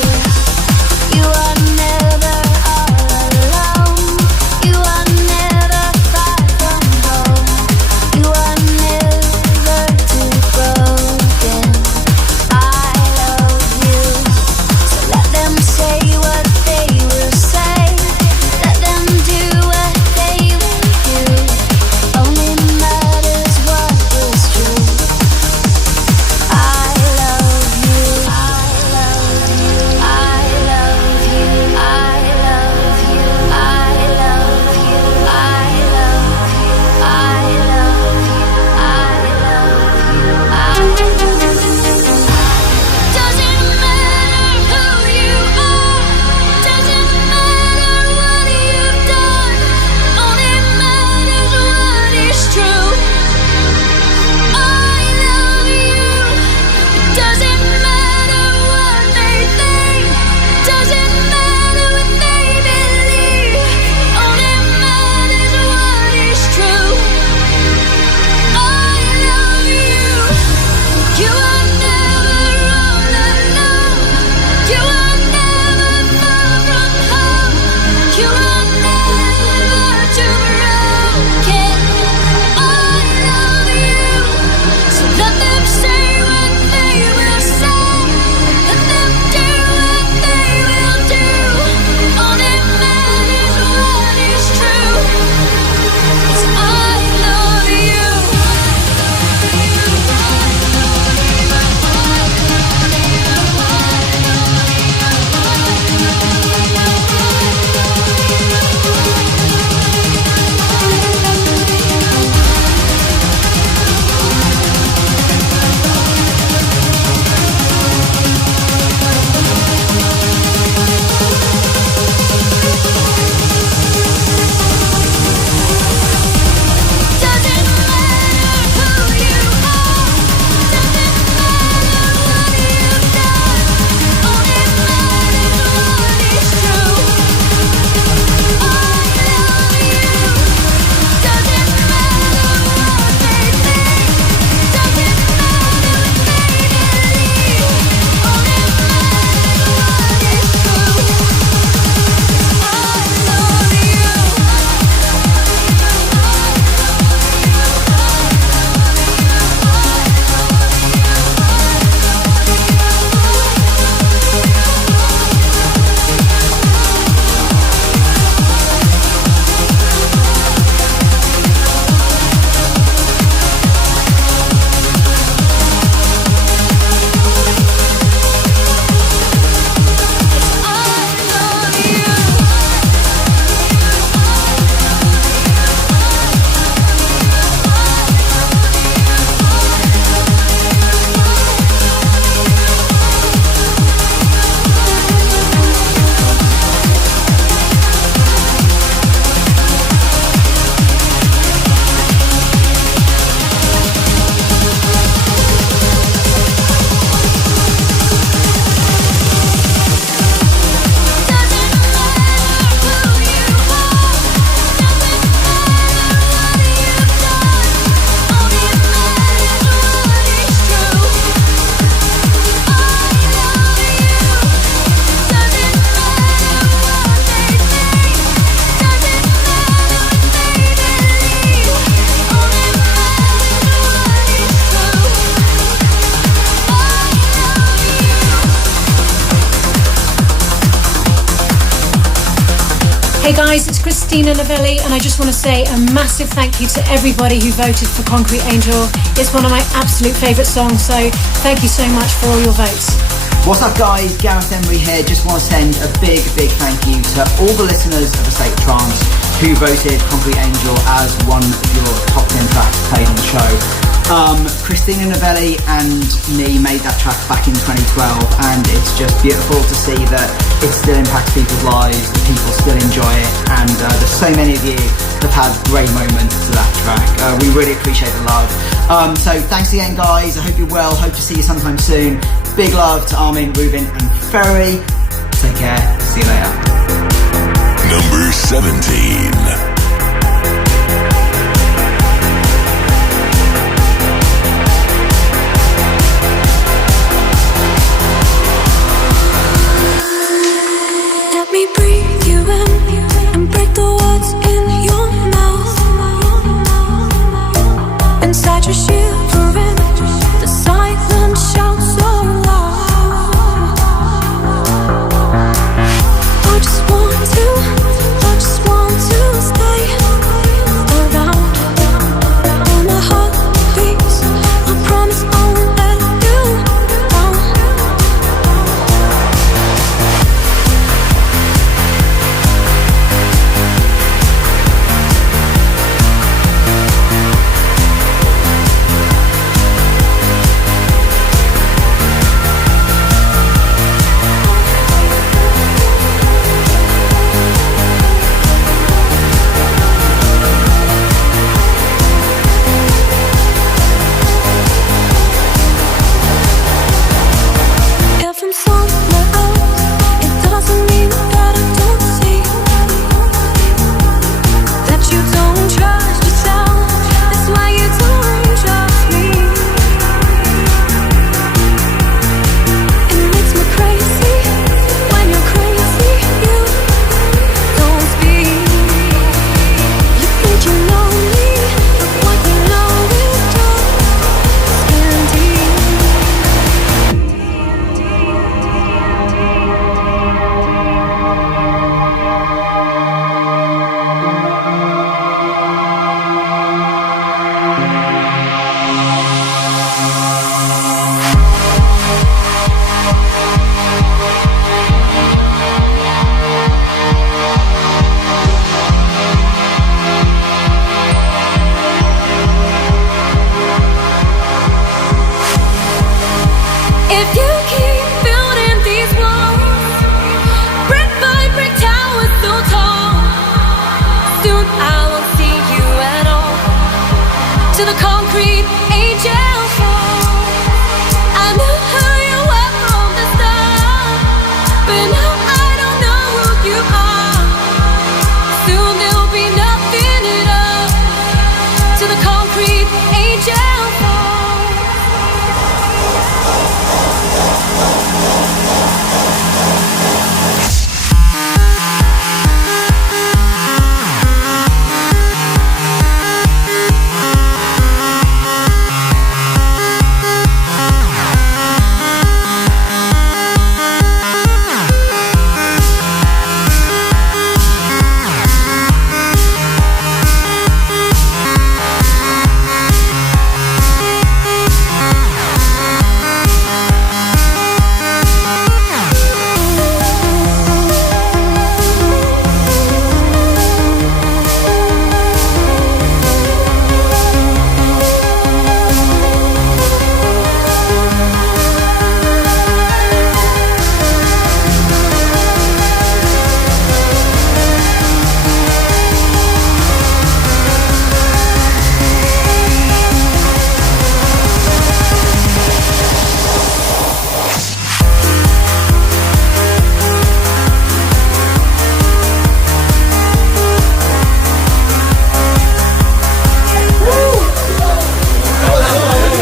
Hey guys, it's Christina Novelli, and I just want to say a massive thank you to everybody who voted for Concrete Angel. It's one of my absolute favourite songs, so thank you so much for all your votes. What's up guys, Gareth Emery here. Just want to send a big thank you to all the listeners of A State of Trance who voted Concrete Angel as one of your top 10 tracks played on the show. Christina Novelli and me made that track back in 2012, and it's just beautiful to see that it still impacts people's lives, that people still enjoy it, and there's so many of you that have had great moments to that track. We really appreciate the love. So thanks again guys, I hope you're well, hope to see you sometime soon. Big love to Armin, Ruben and Ferry. Take care, see you later. Number 17. Let me breathe you in and break the words in your mouth. Inside you're shivering, the silent shouts so loud. I just want to stay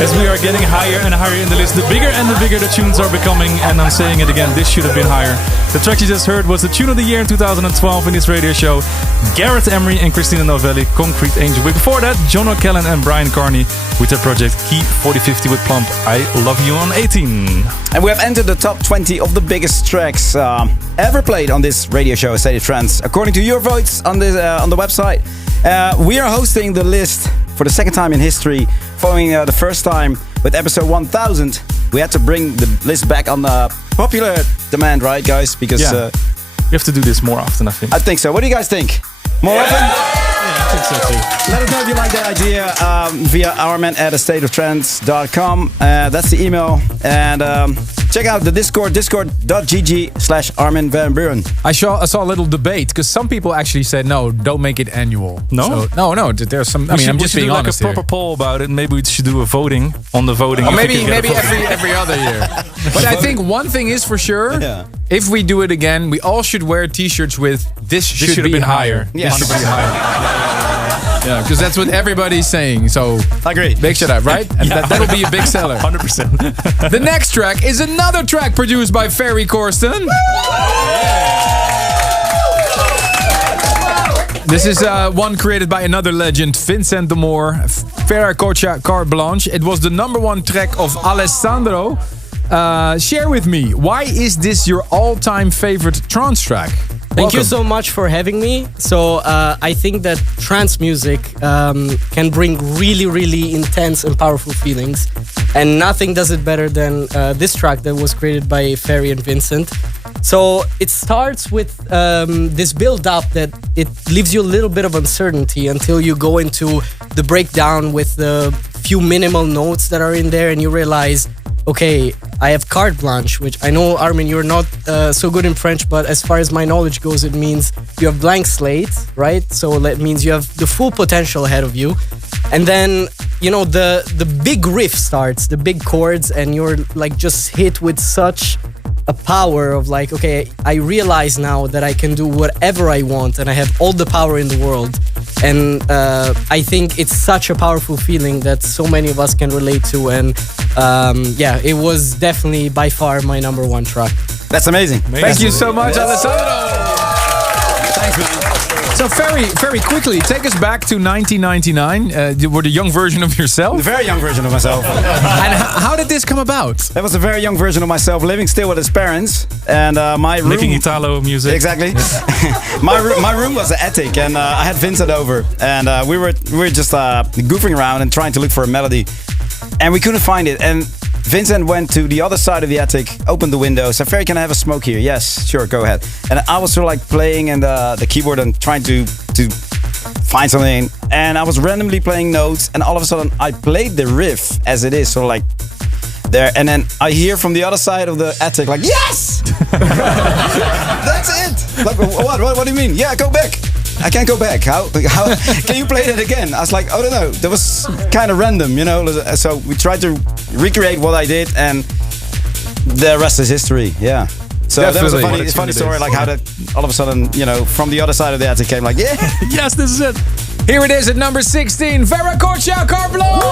As we are getting higher and higher in the list, the bigger and the bigger the tunes are becoming. And I'm saying it again, this should have been higher. The track you just heard was the tune of the year in 2012 in this radio show. Gareth Emery and Christina Novelli, Concrete Angel. Before that, John O'Callaghan and Brian Carney with their project Key 4050 with Plump, I Love You on 18. And we have entered the top 20 of the biggest tracks ever played on this radio show, A State of Trance. According to your votes on the website, we are hosting the list for the second time in history, following the first time with episode 1000. We had to bring the list back on popular demand, right, guys? Because we have to do this more often, I think. I think so. What do you guys think? More often? I think so too. Let us know if you like that idea via ourman@astateoftrance.com. That's the email. And check out the Discord, discord.gg/Armin van Buren. I saw a little debate because some people actually said no, don't make it annual. No? So, no. There's some. I mean, I'm just being honest like a proper poll about it. Maybe we should do a voting on the voting. Or maybe every other year. But I think one thing is for sure. Yeah. If we do it again, we all should wear T-shirts with "This should be higher." Yeah. This should be higher. Yeah, because that's what everybody's saying. So I agree. Big shout out, right? And that'll be a big seller. 100%. The next track is another track produced by Ferry Corsten. This is one created by another legend, Vincent de Moor, Ferracocha Carte Blanche. It was the #1 track of Alessandro. Share with me, why is this your all-time favorite trance track? Thank you so much for having me. So I think that trance music can bring really, really intense and powerful feelings. And nothing does it better than this track that was created by Ferry and Vincent. So it starts with this build-up that it leaves you a little bit of uncertainty until you go into the breakdown with the few minimal notes that are in there and you realize, okay, I have carte blanche, which I know, Armin, you're not so good in French, but as far as my knowledge goes, it means you have blank slate, right? So that means you have the full potential ahead of you. And then, you know, the big riff starts, the big chords, and you're like just hit with such a power of like, okay, I realize now that I can do whatever I want and I have all the power in the world. And I think it's such a powerful feeling that so many of us can relate to. And it was definitely by far my #1 track. That's amazing. Thank you so much, Alessandro. Thanks, man. So very quickly, take us back to 1999. You were the young version of yourself? The very young version of myself. And how did this come about? That was a very young version of myself, living still with his parents. And my room... Making Italo music. Exactly. my room was an attic, and I had Vincent over. And we were just goofing around and trying to look for a melody. And we couldn't find it. And Vincent went to the other side of the attic, opened the window, said, "Ferry, can I have a smoke here?" "Yes, sure, go ahead." And I was sort of like playing in the keyboard and trying to find something. And I was randomly playing notes, and all of a sudden I played the riff as it is, sort of like there. And then I hear from the other side of the attic, like, "Yes! That's it!" Like, what do you mean? "Yeah, go back." "I can't go back. How can you play that again?" I was like, "I don't know." That was kind of random, you know. So we tried to recreate what I did, and the rest is history. Yeah. So that was a funny story, like how that all of a sudden, you know, from the other side of the attic came like, "Yeah, yes, this is it." Here it is at number 16, Ferracocha Carte Blanche.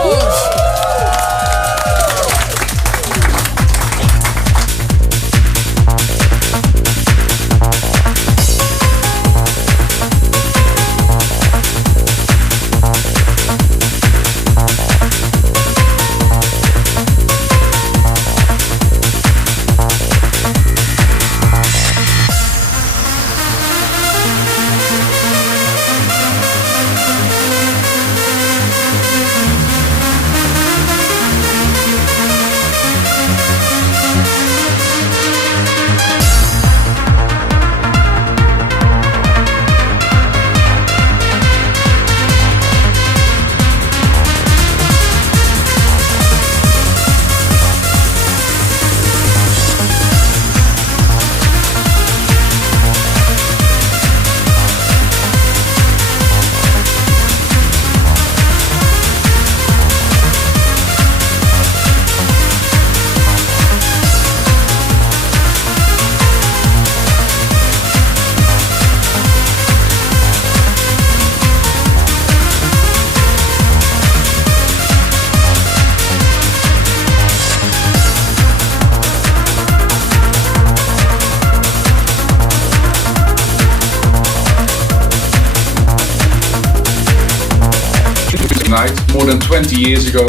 night, more than 20 years ago.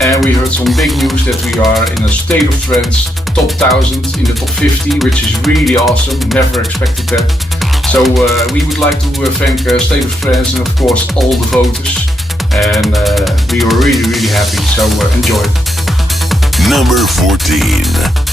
And we heard some big news that we are in a State of Trance top 1000 in the top 50, which is really awesome. Never expected that. So we would like to thank State of Trance and of course all the voters. And we were really, really happy. So enjoy. Number 14.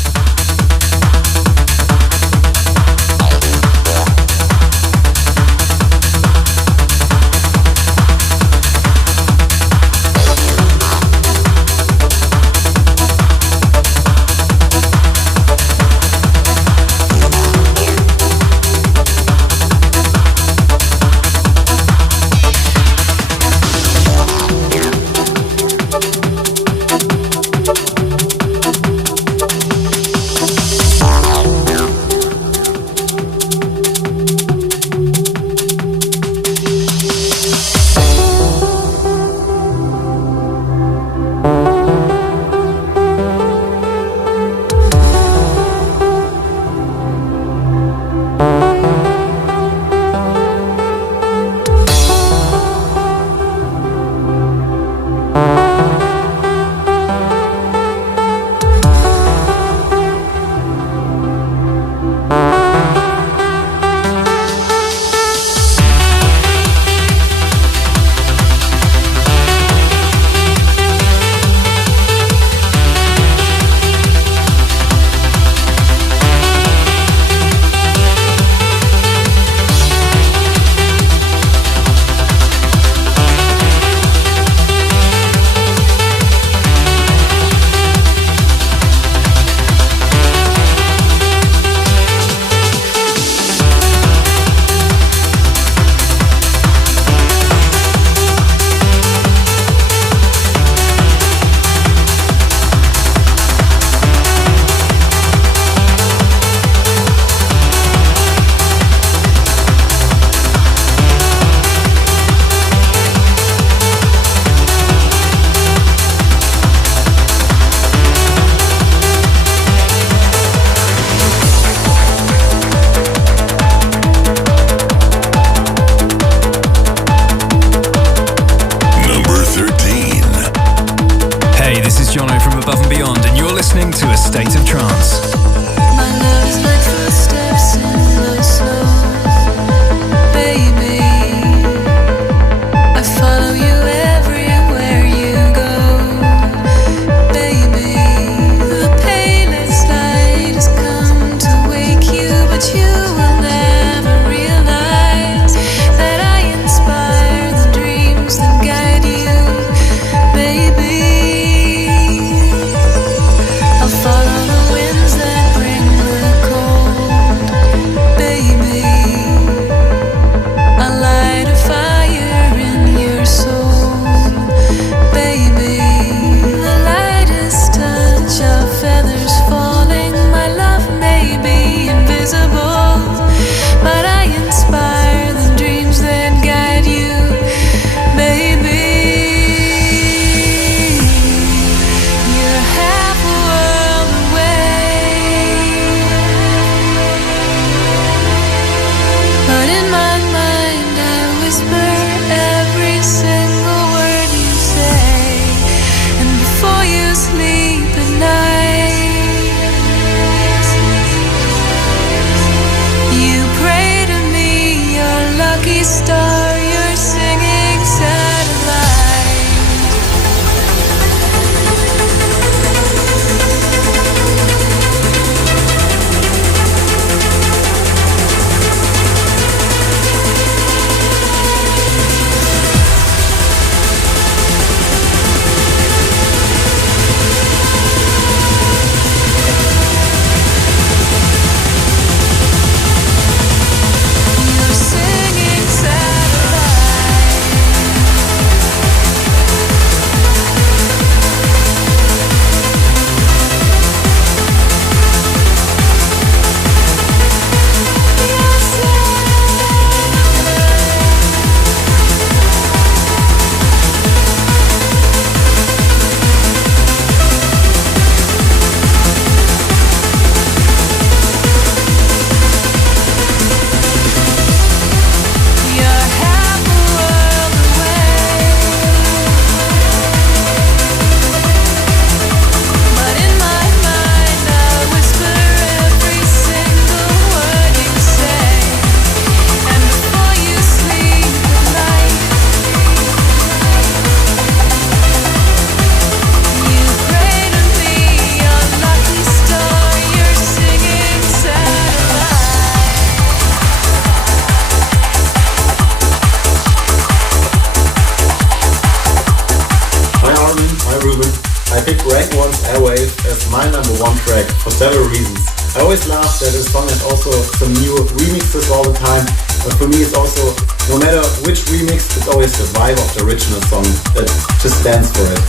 my number one track for several reasons. I always laugh that this song has also some new remixes all the time, but for me it's also, no matter which remix, it's always the vibe of the original song that just stands for it.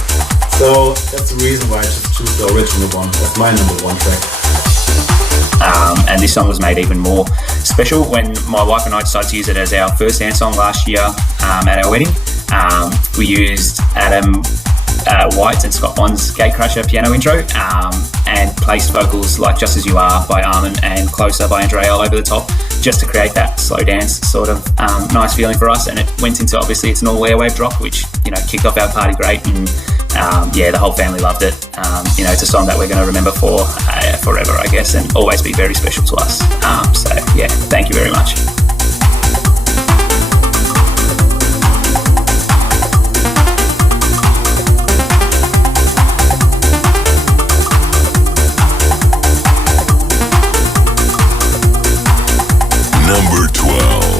So that's the reason why I just choose the original one as my number one track. And this song was made even more special when my wife and I decided to use it as our first dance song last year at our wedding. We used Adam White and Scott Bond's Gatecrasher piano intro and placed vocals like Just As You Are by Armin and Closer by Andrea all over the top, just to create that slow dance sort of nice feeling for us. And it went into, obviously, it's an all airwave drop, which, you know, kicked off our party great. And the whole family loved it. It's a song that we're going to remember for forever, I guess, and always be very special to us. Thank you very much. Number 12.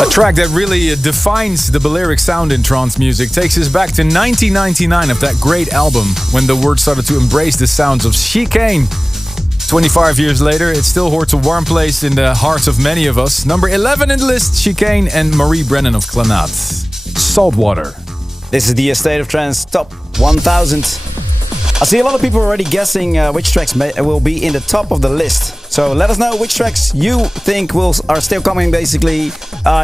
A track that really defines the Balearic sound in trance music takes us back to 1999 of that great album when the word started to embrace the sounds of chicane. 25 years later, it still holds a warm place in the hearts of many of us. Number 11 in the list, Chicane and Marie Brennan of Clanat. Saltwater. This is the State of Trance Top 1000. I see a lot of people already guessing which tracks will be in the top of the list. So let us know which tracks you think are still coming, basically.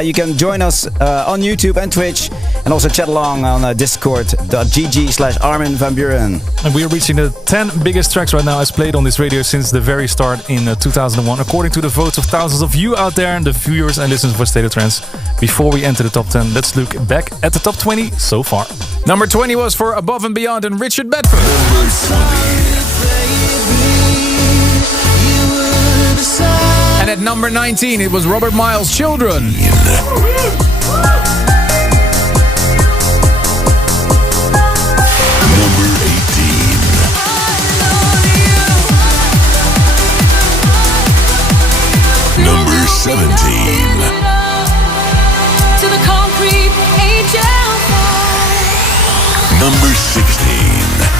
You can join us on YouTube and Twitch, and also chat along on discord.gg/Armin van Buren. And we are reaching the 10 biggest tracks right now as played on this radio since the very start in 2001, according to the votes of thousands of you out there, the viewers and listeners for State of Trance. Before we enter the top 10, let's look back at the top 20 so far. Number 20 was for Above and Beyond and Richard Bedford. And at number 19, it was Robert Miles' Children. Number 18. Number 17. To the concrete angel. Number 16.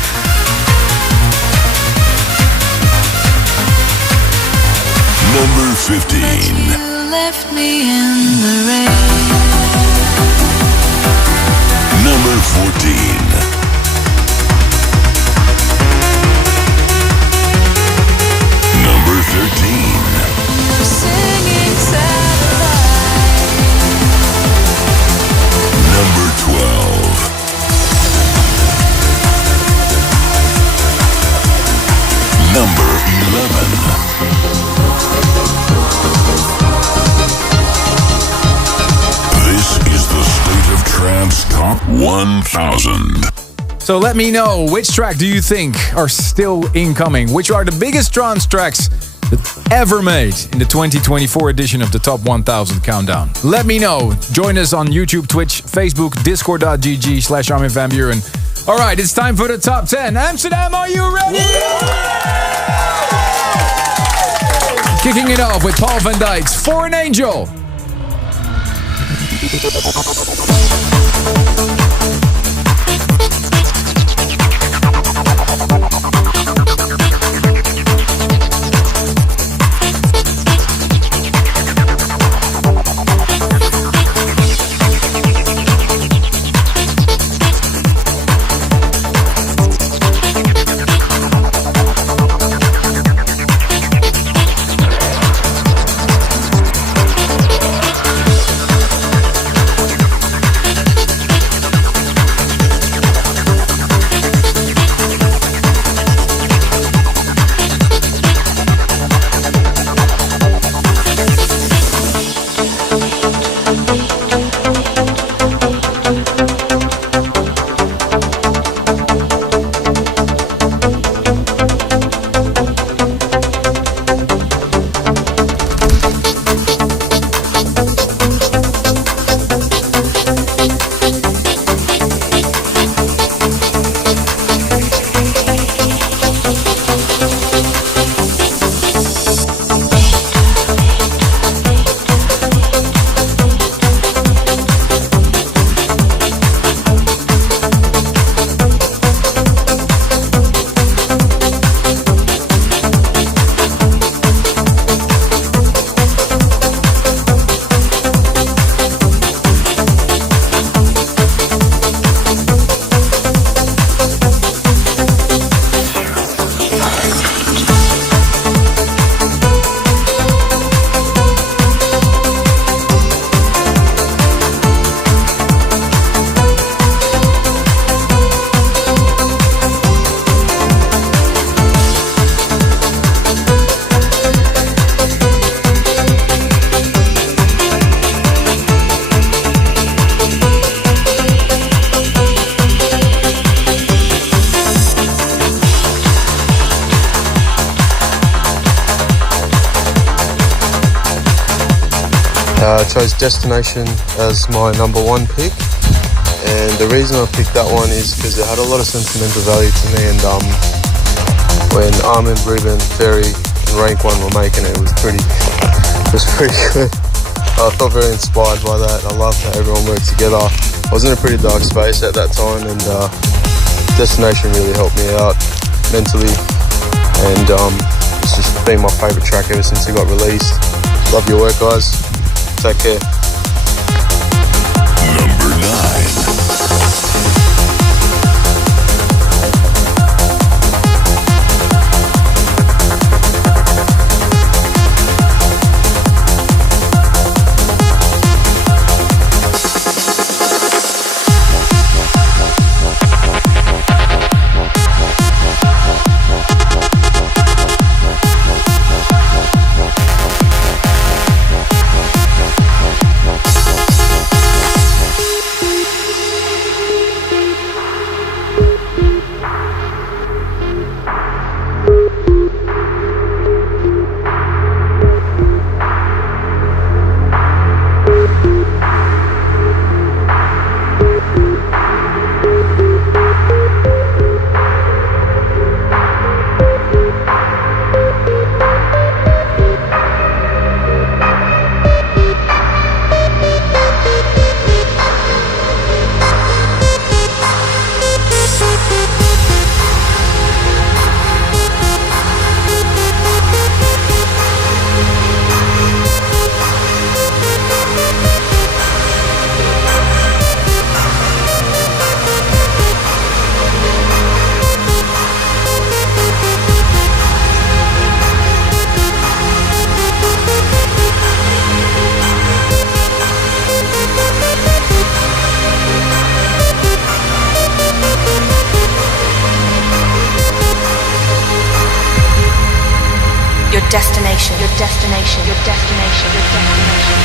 Number 15. You left me in the rain. Number 14. Number 13. Singing satellite. Number 12. Number 11. This is the State of Trance Top 1000. So let me know, which track do you think are still incoming? Which are the biggest trance tracks that ever made in the 2024 edition of the Top 1000 Countdown? Let me know. Join us on YouTube, Twitch, Facebook, discord.gg/Armin van Buren. All right, it's time for the top 10. Amsterdam, are you ready? Kicking it off with Paul van Dijk's For an Angel. I chose Destination as my number one pick, and the reason I picked that one is because it had a lot of sentimental value to me, and when Armin, Ruben, Ferry and Rank One were making it, it was pretty good. I felt very inspired by that. I loved how everyone worked together. I was in a pretty dark space at that time, and Destination really helped me out mentally, and it's just been my favourite track ever since it got released. Love your work, guys. Take care. Number 9. destination, your destination, your destination, your destination.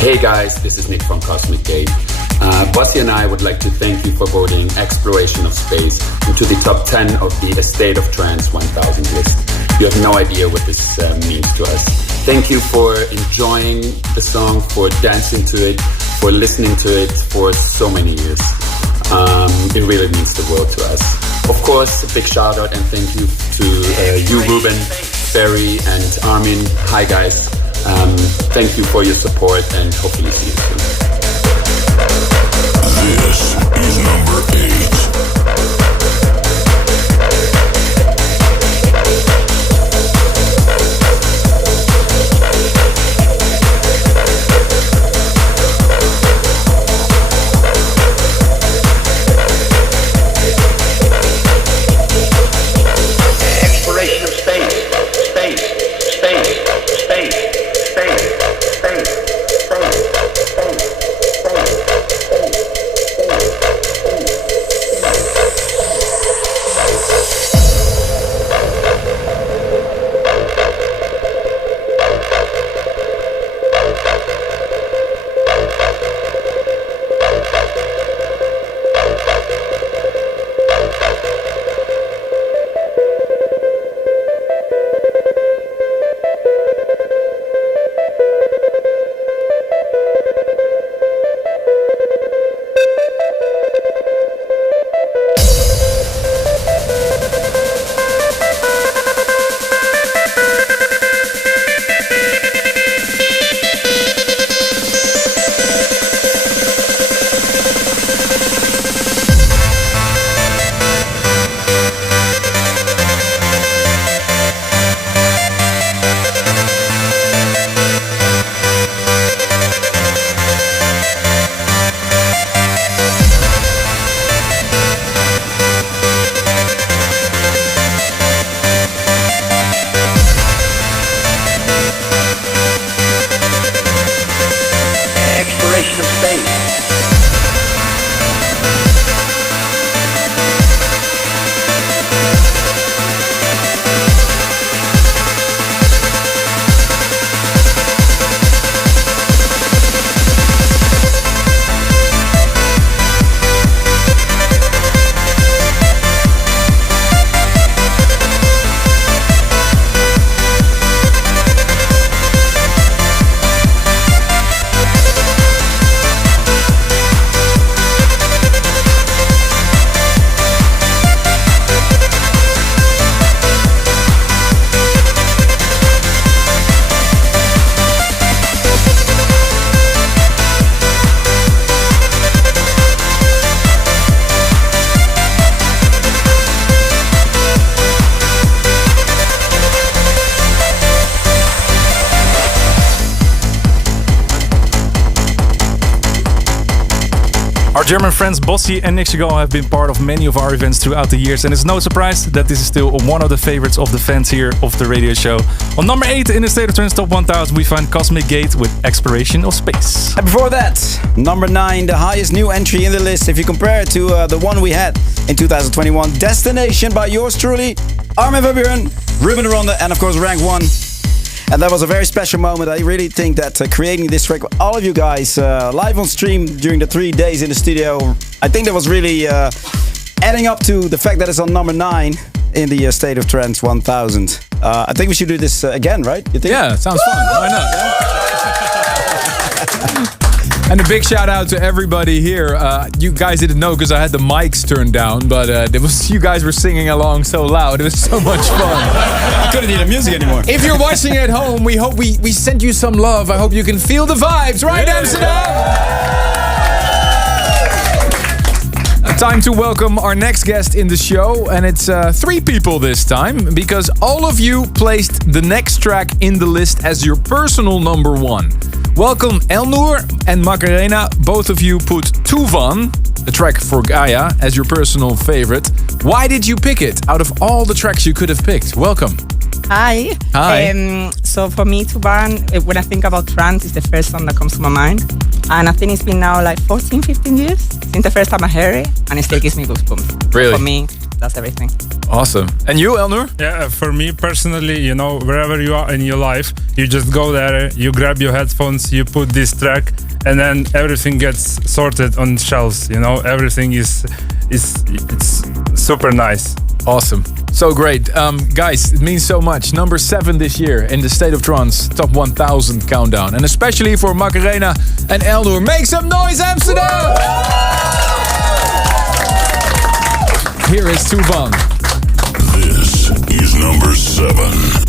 Hey guys, this is Nick from Cosmic Gate. Bossy and I would like to thank you for voting Exploration of Space into the top 10 of the A State of Trance 1000 list. You have no idea what this means to us. Thank you for enjoying the song, for dancing to it, for listening to it for so many years. It really means the world to us. Of course, a big shout out and thank you to you, Ruben, Ferry, and Armin. Hi guys. Thank you for your support and hopefully see you soon. This Our German friends Bossy and Nick Chagall have been part of many of our events throughout the years, and it's no surprise that this is still one of the favorites of the fans here of the radio show. On number 8 in the State of Trance Top 1000, we find Cosmic Gate with Exploration of Space. And before that, number 9, the highest new entry in the list. If you compare it to the one we had in 2021, Destination by yours truly, Armin van Buuren, Ruben de Ronde, and of course Rank 1. And that was a very special moment. I really think that creating this track with all of you guys live on stream during the 3 days in the studio, I think that was really adding up to the fact that it's on number 9 in the State of Trance 1000. I think we should do this again, right? You think? Yeah, sounds fun. Why not? And a big shout out to everybody here. You guys didn't know because I had the mics turned down, but you guys were singing along so loud. It was so much fun. I couldn't hear the music anymore. If you're watching at home, we hope we sent you some love. I hope you can feel the vibes, right, Amsterdam? Time to welcome our next guest in the show, and it's 3 people this time, because all of you placed the next track in the list as your personal number 1. Welcome Elnoor and Macarena. Both of you put Tuvan, the track for Gaia, as your personal favorite. Why did you pick it out of all the tracks you could have picked? Welcome. Hi. Hi. So for me, Tuban, when I think about trance, it's the first song that comes to my mind. And I think it's been now like 14, 15 years since the first time I heard it, and it still gives me goosebumps. Really? For me, that's everything. Awesome. And you, Elnoor? Yeah, for me personally, you know, wherever you are in your life, you just go there, you grab your headphones, you put this track, and then everything gets sorted on shelves. You know, everything it's super nice. Awesome. So great. Guys, it means so much. Number 7 this year in the State of Trance Top 1000 countdown. And especially for Macarena and Elnoor. Make some noise, Amsterdam! Here is Tuvan. This is number 7.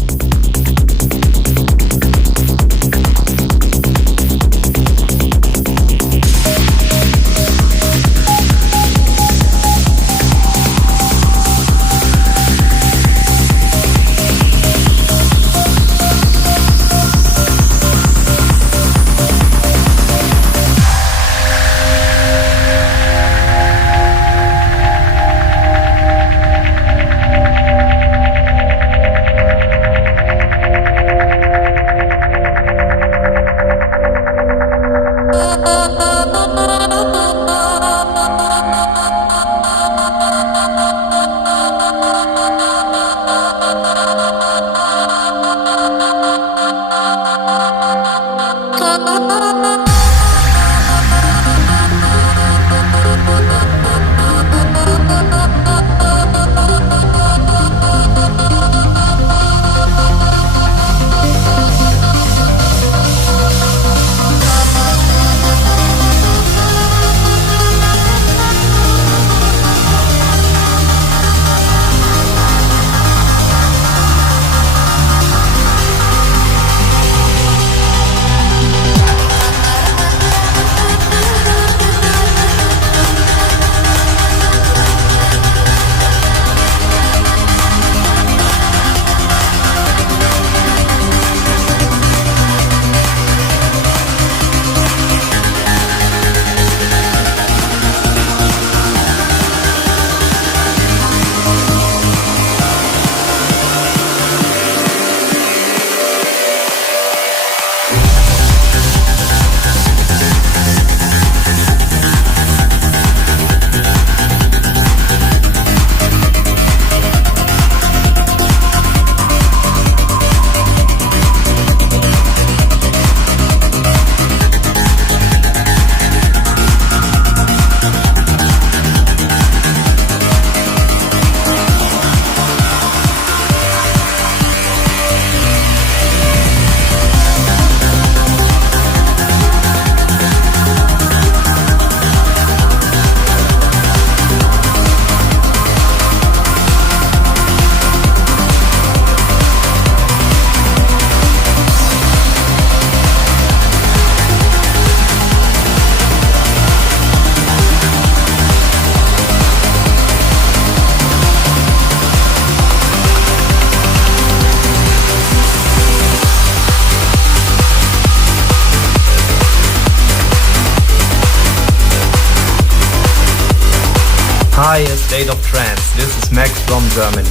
Hi, State of Trance. This is Max from Germany.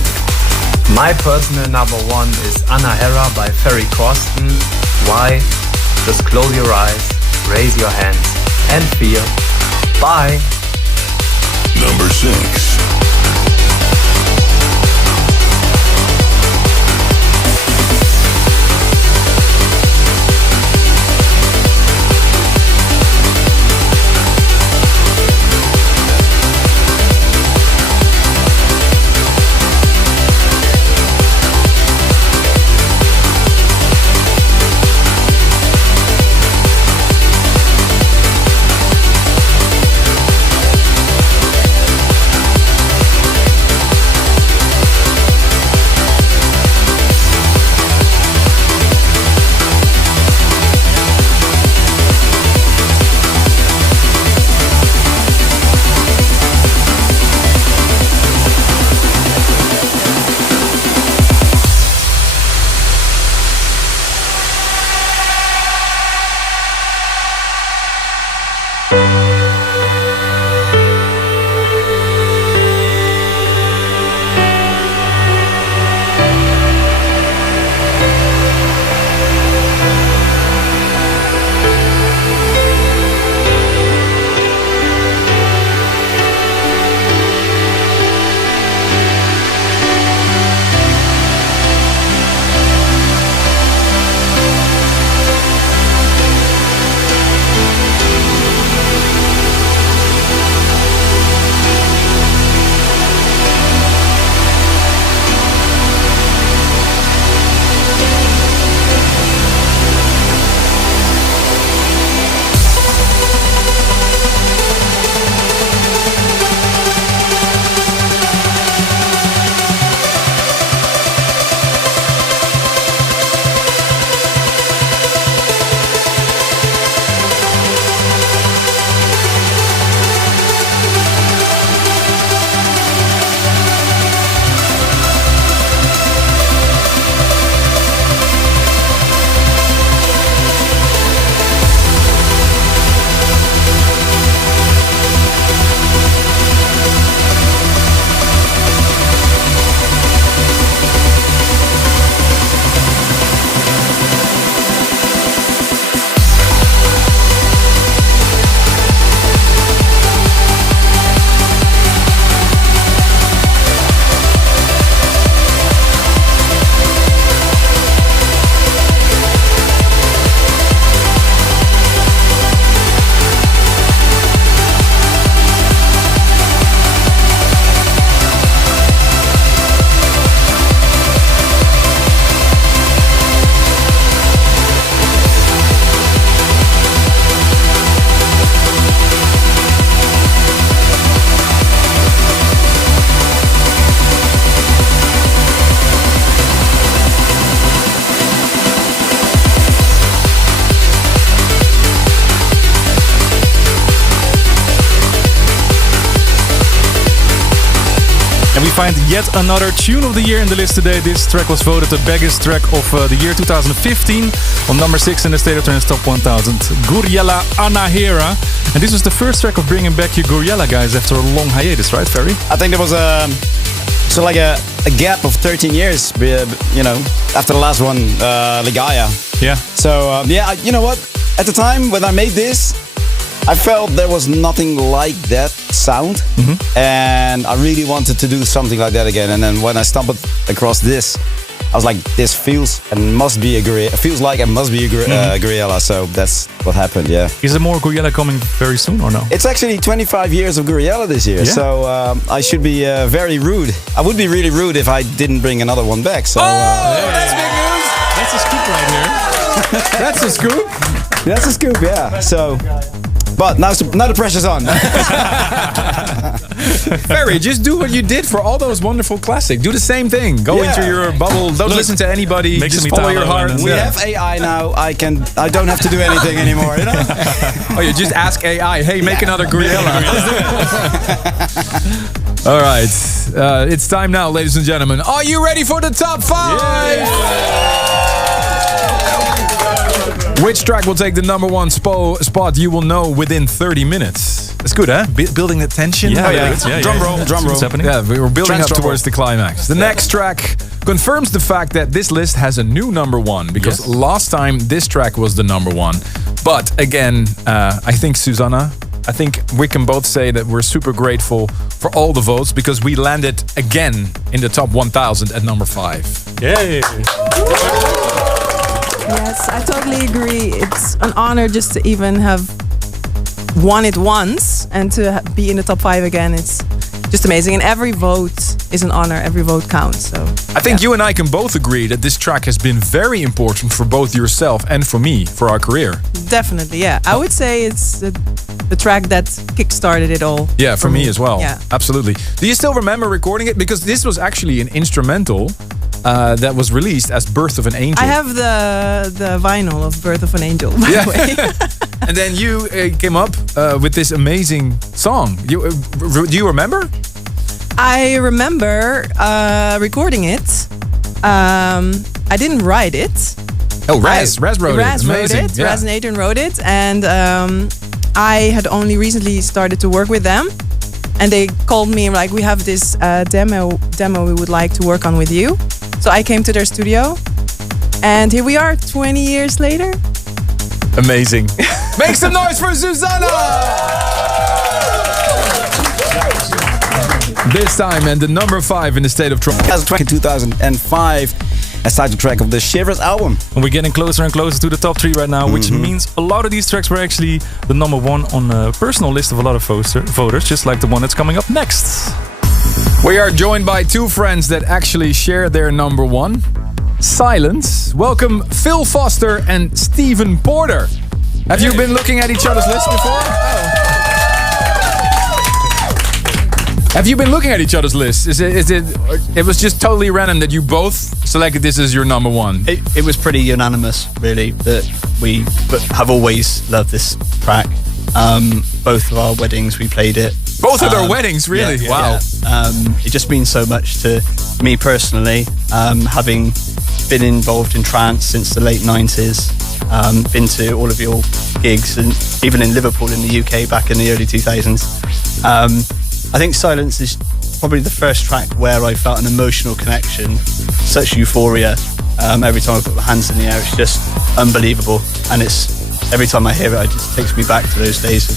My personal number one is Anna Hera by Ferry Corsten. Why? Just close your eyes, raise your hands, and feel. Bye. Number 6. And we find yet another tune of the year in the list today. This track was voted the biggest track of the year 2015 on number 6 in the State of Trance Top 1000. Guriella Anna Hera. And this was the first track of bringing back your Guriella guys after a long hiatus, right, Ferry? I think there was a gap of 13 years, you know, after the last one, Ligaya. Yeah. So, you know what? At the time when I made this, I felt there was nothing like that sound, and I really wanted to do something like that again. And then when I stumbled across this, I was like, this feels and must be a Guriella. Feels like it must be a Guriella. So that's what happened. Yeah. Is there more Guriella coming very soon or no? It's actually 25 years of Guriella this year. Yeah. So I should be very rude. I would be really rude if I didn't bring another one back. So that's big news. That's a scoop right here. That's a scoop. That's a scoop. Yeah. So. But now the pressure's on. Ferry, just do what you did for all those wonderful classics. Do the same thing. Go into your bubble. Don't listen to anybody. Just follow your heart. We have AI now. I don't have to do anything anymore. You know? Oh, you just ask AI. Hey, make another Guriella. All right, it's time now, ladies and gentlemen. Are you ready for the top 5? Which track will take the number one spot you will know within 30 minutes. That's good, huh? Building the tension. Yeah. Drum roll. What's happening? Yeah, we were building Trance up drum towards the climax. The next track confirms the fact that this list has a new number one, because last time this track was the number one. But again, I think Susanna, I think we can both say that we're super grateful for all the votes, because we landed again in the top 1000 at number 5. Yay! Yes, I totally agree. It's an honor just to even have won it once and to be in the top 5 again. It's just amazing. And every vote is an honor. Every vote counts. So I think you and I can both agree that this track has been very important for both yourself and for me, for our career. definitely, yeah. I would say it's the track that kickstarted it all. Yeah, for me as well. Yeah. Absolutely. Do you still remember recording it? Because this was actually an instrumental that was released as Birth of an Angel. I have the vinyl of Birth of an Angel, by the way. And then you came up with this amazing song. Do you remember? I remember recording it. I didn't write it. Oh, Raz wrote it. Amazing. Wrote it. Raz and Adrian wrote it. And I had only recently started to work with them. And they called me like, we have this demo we would like to work on with you. So I came to their studio. And here we are 20 years later. Amazing. Make some noise for Susanna! This time, and the number 5 in the state of Trance. As a track in 2005, as title track of the Shivers album. And we're getting closer and closer to the top 3 right now, which means a lot of these tracks were actually the number 1 on a personal list of a lot of voters, just like the one that's coming up next. We are joined by two friends that actually share their number 1. Silence. Welcome Phil Foster and Stephen Porter. Have you been looking at each other's list before? Have you been looking at each other's lists? It was just totally random that you both selected this as your number 1? It was pretty unanimous, really, that we have always loved this track. Both of our weddings, we played it. Both of our weddings, really? Yeah, wow. Yeah. It just means so much to me personally, having been involved in trance since the late 90s, been to all of your gigs, and even in Liverpool in the UK back in the early 2000s. I think Silence is probably the first track where I felt an emotional connection, such euphoria. Every time I put my hands in the air, it's just unbelievable. And every time I hear it, it just takes me back to those days of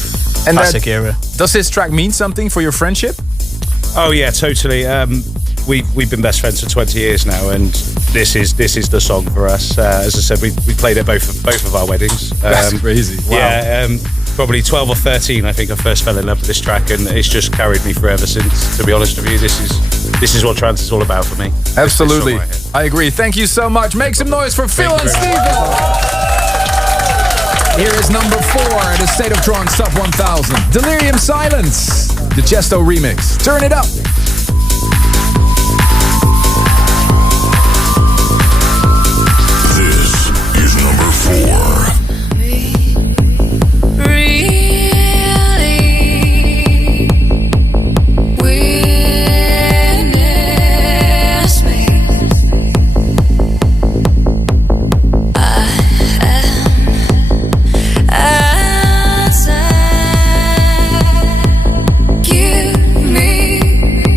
classic era. Does this track mean something for your friendship? Oh yeah, totally. We've been best friends for 20 years now, and this is the song for us. As I said, we played at both of our weddings. That's crazy. Wow. Yeah, probably 12 or 13. I think I first fell in love with this track, and it's just carried me forever since. To be honest with you, this is what trance is all about for me. Absolutely, I agree. Thank you so much. Make some noise for Phil and Stephen. Here is number 4 at the State of Trance Top 1000. Delirium Silence, the Chesto remix. Turn it up. This is number 4. Give me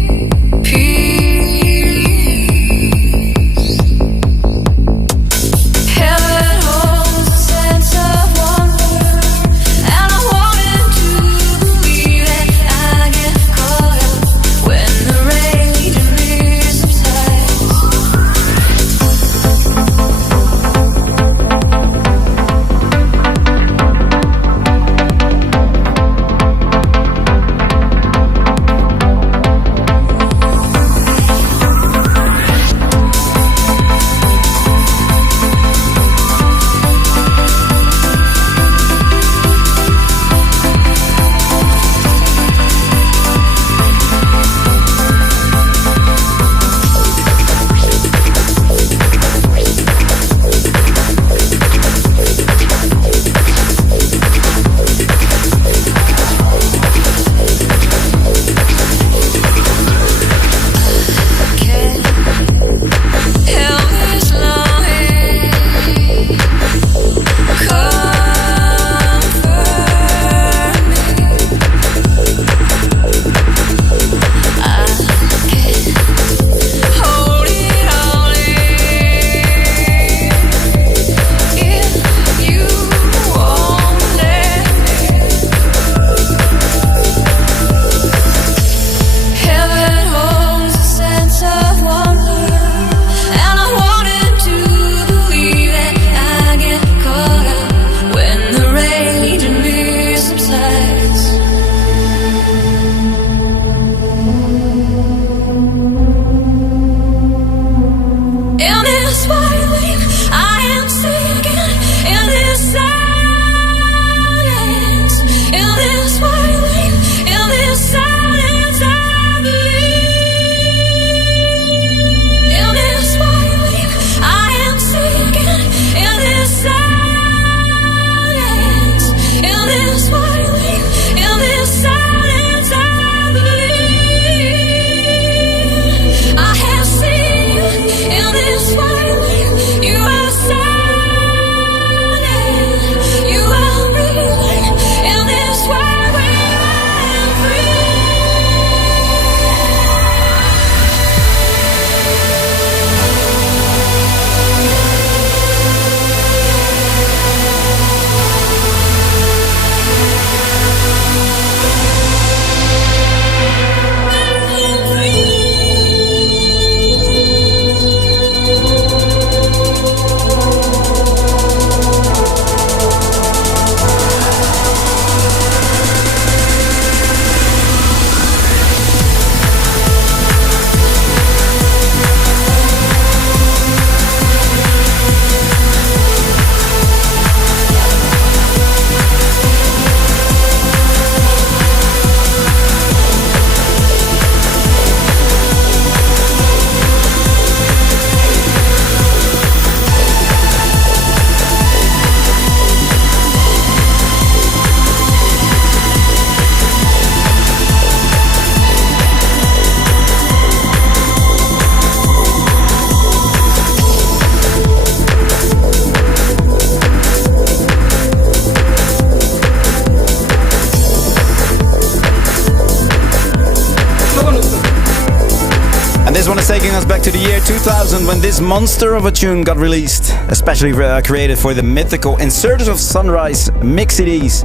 taking us back to the year 2000 when this monster of a tune got released, especially created for the mythical Inserters of Sunrise mix CDs.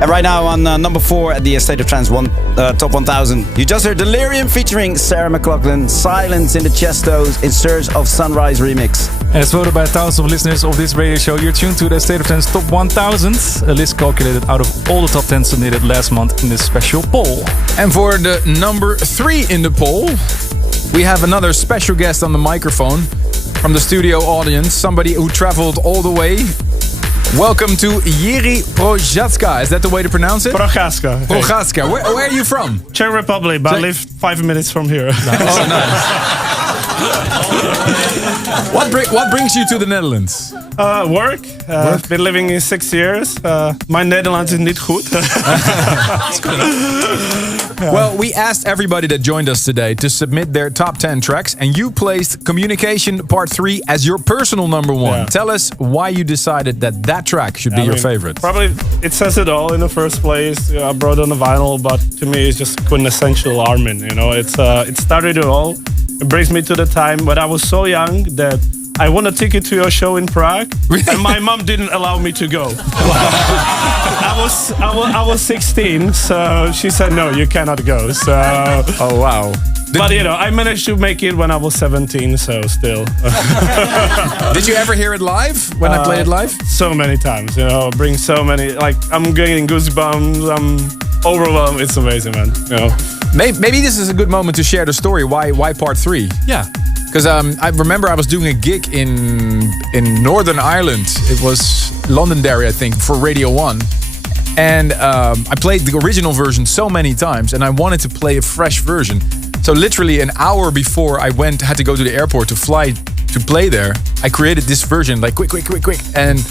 And right now on number 4 at the State of Trance Top 1000, you just heard Delirium featuring Sarah McLachlan, Silence in the Chestos, Inserters of Sunrise remix. As voted by thousands of listeners of this radio show, you're tuned to the State of Trance Top 1000, a list calculated out of all the top 10 submitted last month in this special poll. And for the number 3 in the poll, we have another special guest on the microphone from the studio audience, somebody who traveled all the way. Welcome to Jiří Procházka. Is that the way to pronounce it? Procházka. Okay. Procházka. Where are you from? Czech Republic, but I live 5 minutes from here. Oh, nice. What brings you to the Netherlands? Work. I've been living in 6 years. My Nederlands is niet goed. Well, we asked everybody that joined us today to submit their top 10 tracks, and you placed Communication Part 3 as your personal number 1. Yeah. Tell us why you decided that track should be your favorite. Probably it says it all in the first place. I brought on a vinyl, but to me it's just quintessential Armin. You know, it started it all. It brings me to the time when I was so young that I won a ticket to your show in Prague, and my mom didn't allow me to go. I was 16, so she said no, you cannot go. So, oh wow! But I managed to make it when I was 17, so still. Did you ever hear it live? When I played it live? So many times. Bring so many. Like I'm getting goosebumps. I'm overwhelmed. It's amazing, man. Maybe this is a good moment to share the story. Why Part 3? Yeah. Because I remember I was doing a gig in Northern Ireland. It was Londonderry, I think, for Radio 1. And I played the original version so many times, and I wanted to play a fresh version. So literally an hour before I had to go to the airport to fly to play there, I created this version, like quick. And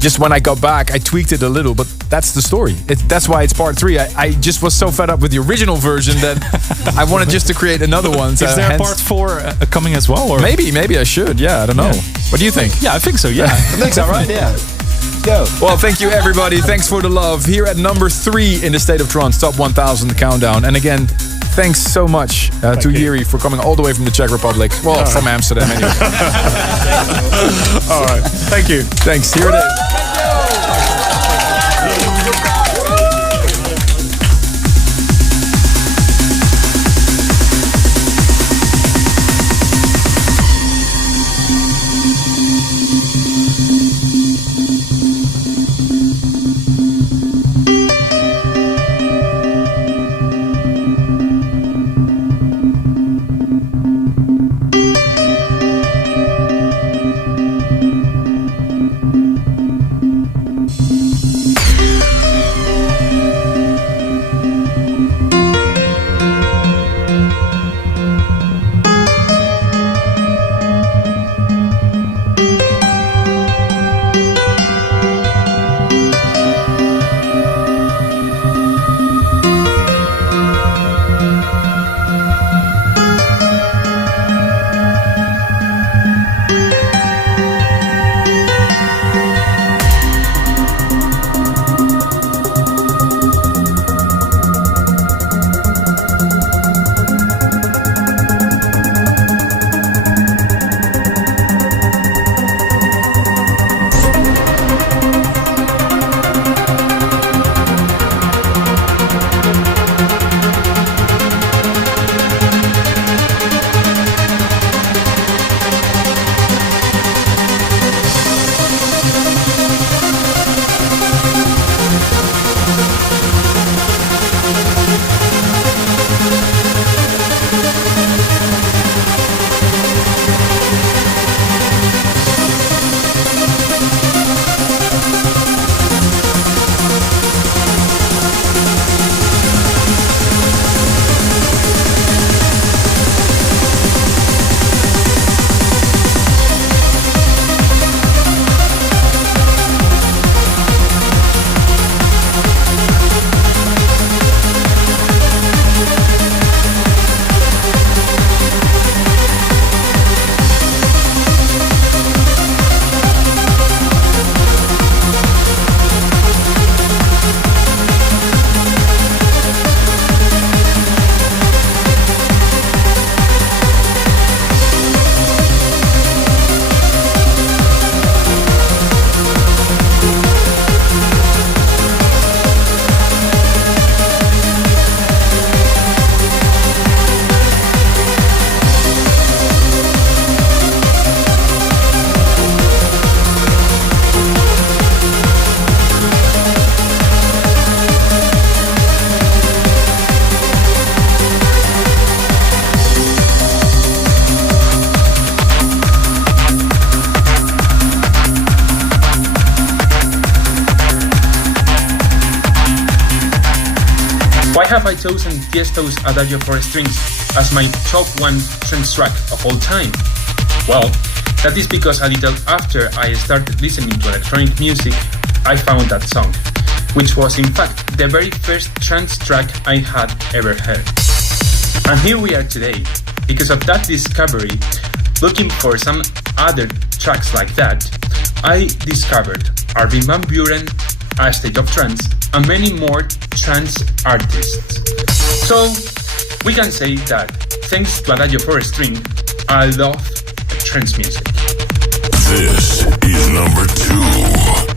just when I got back, I tweaked it a little, but that's the story. That's why it's Part 3. I just was so fed up with the original version that I wanted just to go another one. So is there Part 4 coming as well? Or? Maybe I should. Yeah, I don't know. Yeah. What do you think? Yeah, I think so. Yeah, I think so, right? Yeah. Go. Well, thank you everybody. Thanks for the love. Here at number 3 in the State of Trance Top 1000 countdown. And again, thanks so much to Jiří for coming all the way from the Czech Republic. Well, from Amsterdam anyway. All right. Thank you. Thanks. Here it is. Why have I chosen Tiesto's Adagio for Strings as my top 1 trance track of all time? Well, that is because a little after I started listening to electronic music, I found that song, which was in fact the very first trance track I had ever heard. And here we are today, because of that discovery. Looking for some other tracks like that, I discovered Armin van Buuren, A State of Trance, and many more trance artists. So, we can say that, thanks to Adagio for a String, I love trance music. This is number 2.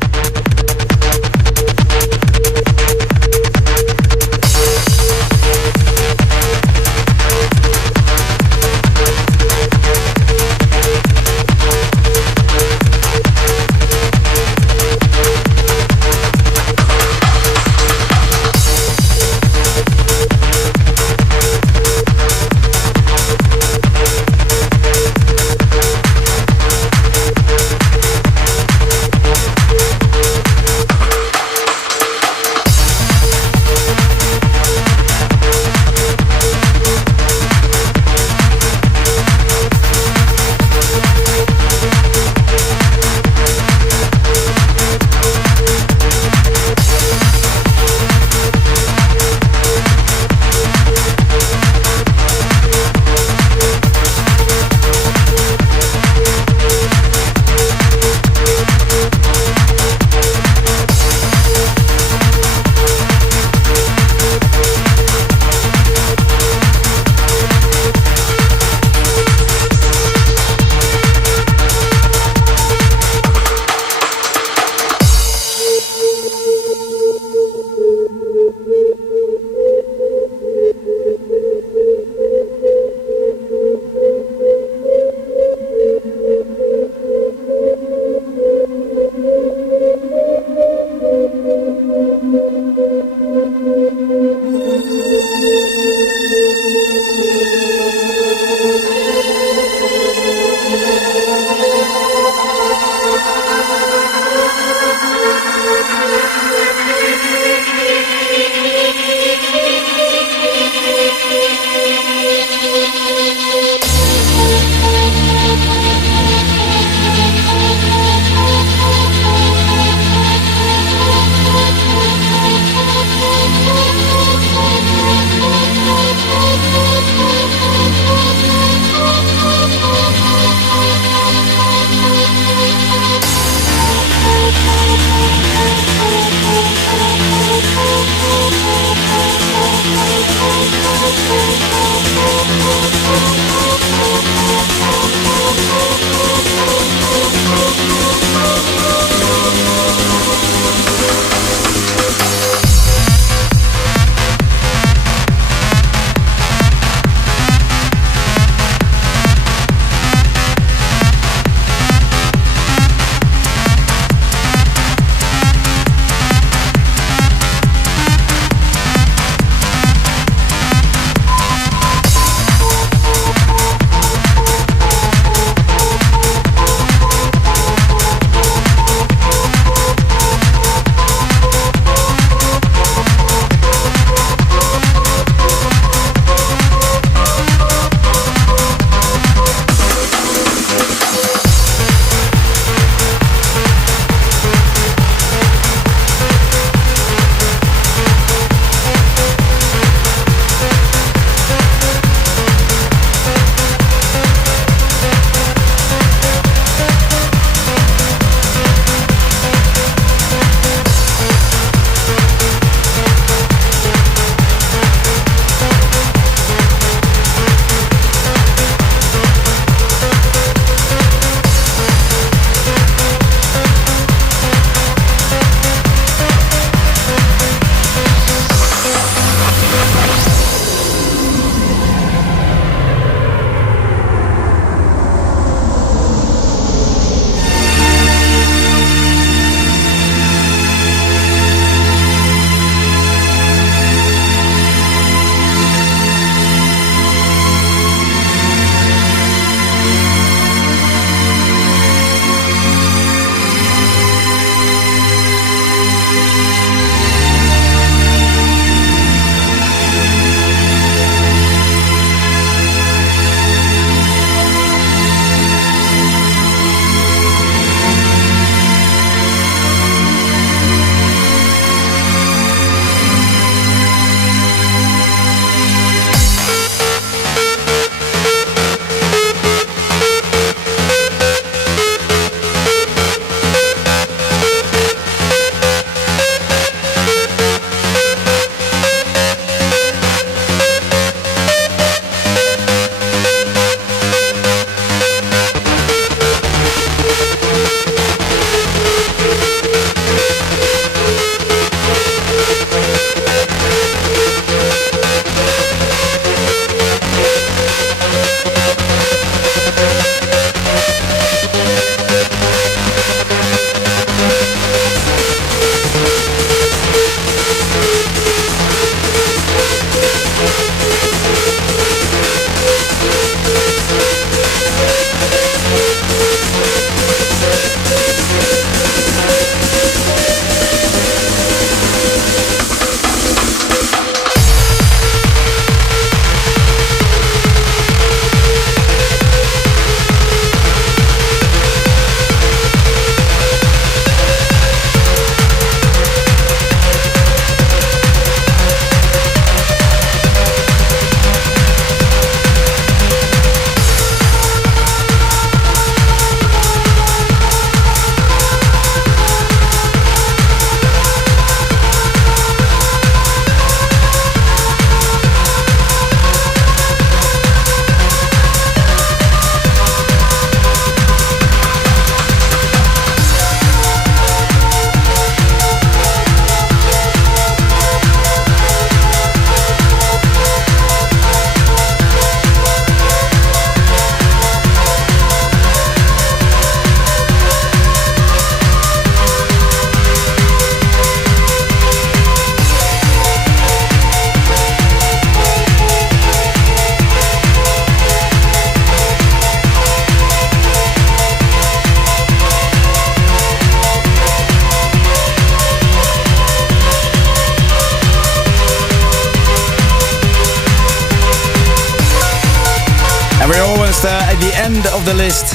almost at the end of the list.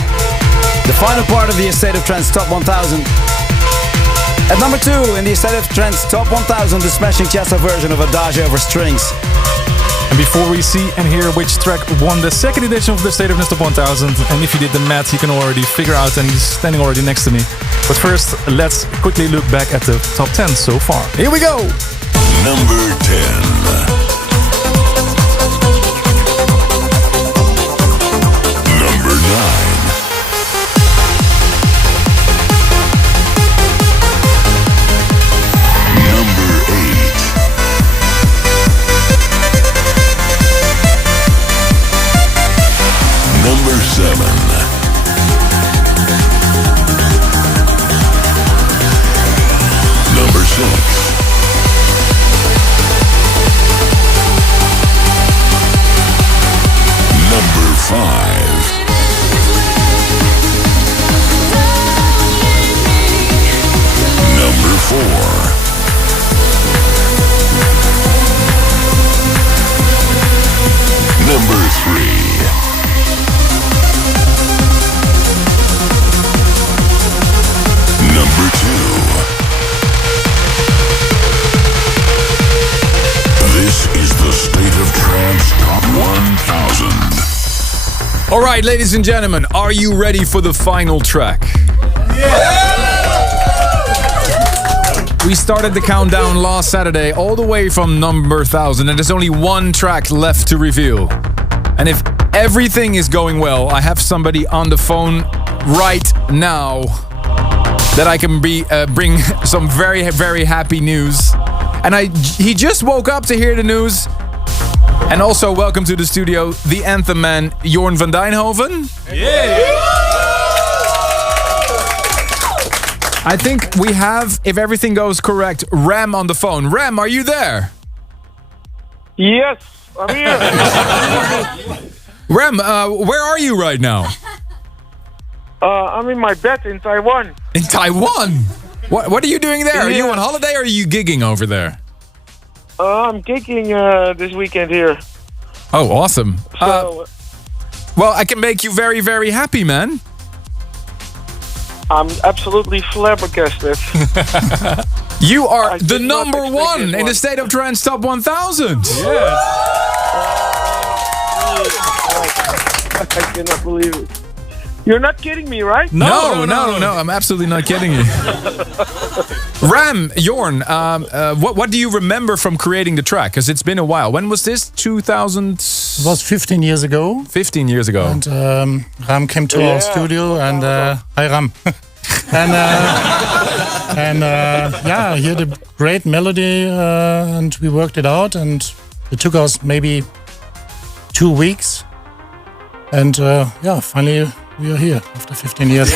The final part of the State of Trance Top 1000. At number 2 in the State of Trance Top 1000, the smashing Chester version of Adagio over strings. And before we see and hear which track won the second edition of the State of Trance Top 1000, and if you did the math, you can already figure out, and he's standing already next to me. But first, let's quickly look back at the top 10 so far. Here we go! Number 10. Number 9. Number 7. Number 6. Number 5. Number 4. Number 3. Number 2. This is the State of Trance Top 1000. All right, ladies and gentlemen, are you ready for the final track? We started the countdown last Saturday all the way from number 1000, and there's only one track left to reveal. And if everything is going well, I have somebody on the phone right now that I can bring some very, very happy news. And he just woke up to hear the news. And also welcome to the studio, the anthem man, Jorn van Dijnhoven. Yeah. I think we have, if everything goes correct, Ram on the phone. Ram, are you there? Yes, I'm here. Ram, where are you right now? I'm in my bed in Taiwan. In Taiwan? What are you doing there? Are you Yeah. on holiday or are you gigging over there? I'm gigging this weekend here. Oh, awesome. So, Well, I can make you very, very happy, man. I'm absolutely flabbergasted. You are I the did not number expect one this in one. the State of Trance Top 1000. I cannot believe it. You're not kidding me, right? No, I'm absolutely not kidding you. Ram, Jorn, what do you remember from creating the track? Because it's been a while. When was this? 2000? It was 15 years ago. 15 years ago. And Ram came to our studio and hi Ram. and yeah, he had a great melody and we worked it out and it took us maybe 2 weeks. And yeah, finally we are here after 15 years.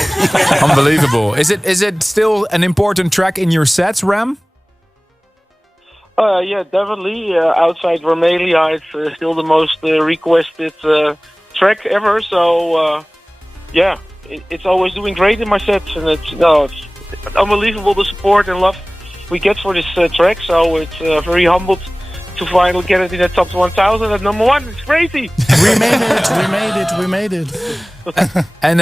Unbelievable. Is it still an important track in your sets, Ram? Yeah, definitely. Outside Vermelia, it's still the most requested track ever. So, yeah, it's always doing great in my sets, and it's unbelievable the support and love we get for this track. So it's very humbled to finally get it in the top 1000 at number 1. It's crazy. We made it. And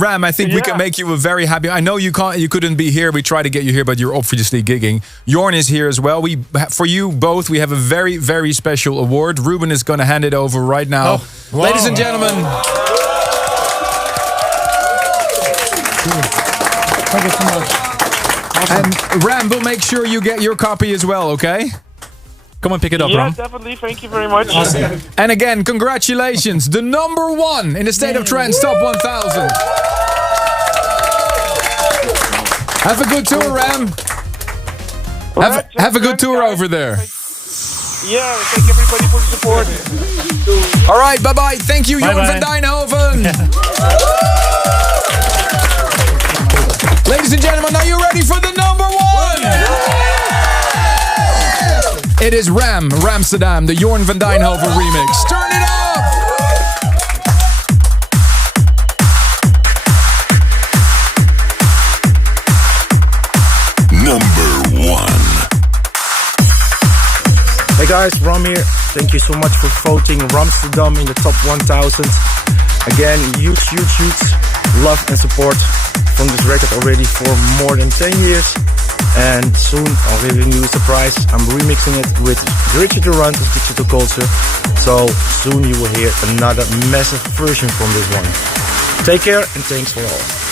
Ram, I think we can make you a very happy. I know you couldn't be here. We tried to get you here, but you're obviously gigging. Jorn is here as well. For you both, we have a very, very special award. Ruben is going to hand it over right now. Oh, wow. Ladies and gentlemen. Thank you so much. Awesome. And Ram, we'll make sure you get your copy as well, okay? Come and pick it up, Yeah, Ram. definitely. Thank you very much. And again, congratulations. The number 1 in the State of Trance Top 1000. Have a good tour, Ram. Have a good tour over there. Yeah, thank everybody for the support. All right, bye-bye. Thank you, Jorn van Dijnhoven. Ladies and gentlemen, are you ready for the number 1? It is Ramsterdam, the Jorn van Dijnhoven remix. Turn it up! Number 1. Hey guys, Ram here. Thank you so much for voting Ramsterdam in the top 1000. Again, huge love and support from this record already for more than 10 years. And soon I'll give you a surprise. I'm remixing it with Richard Durant's Digital Culture. So soon you will hear another massive version from this one. Take care and thanks for all.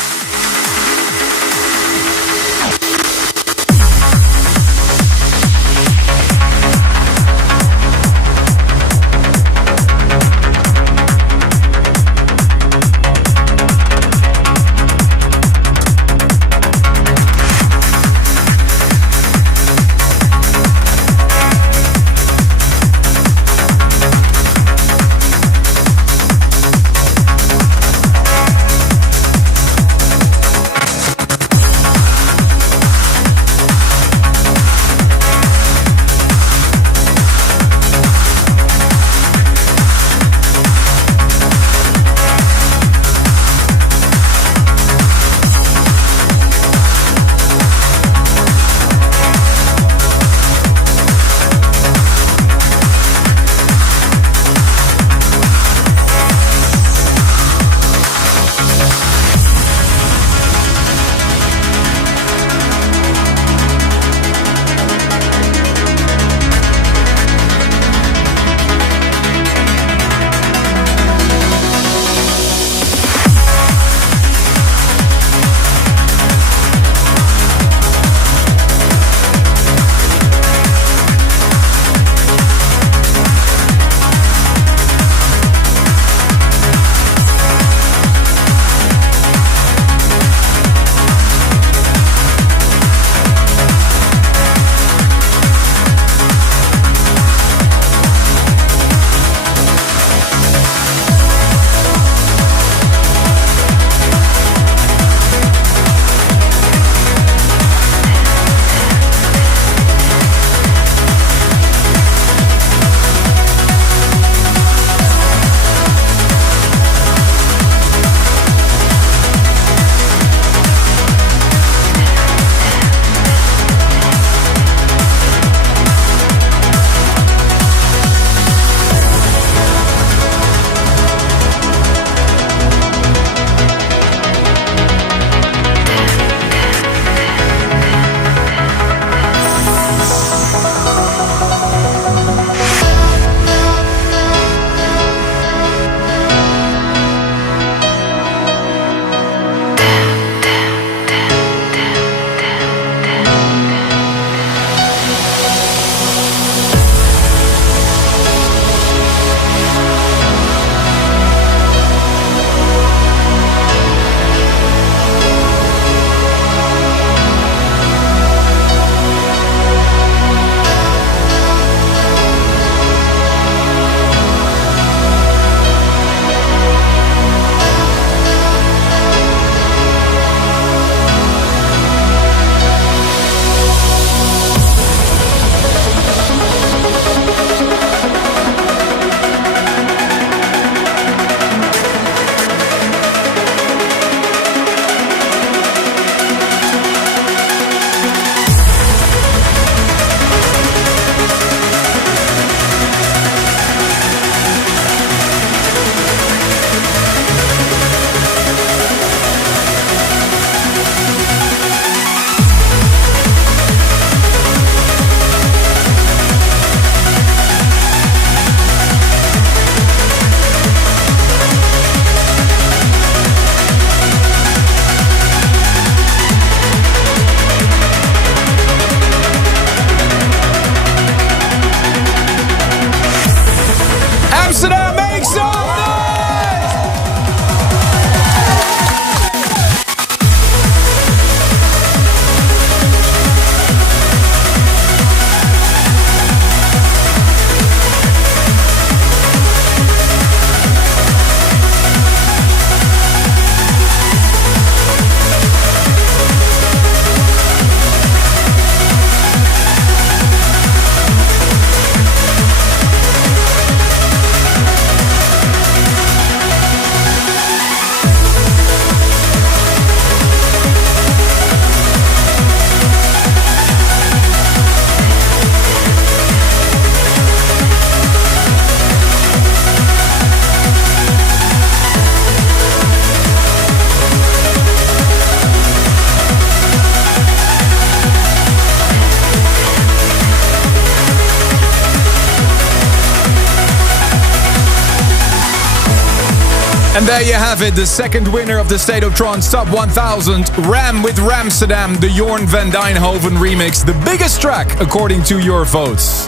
And there you have it, the second winner of the State of Trance Top 1000, Ram with Ramsterdam, the Jorn van Dijnhoven remix, the biggest track according to your votes.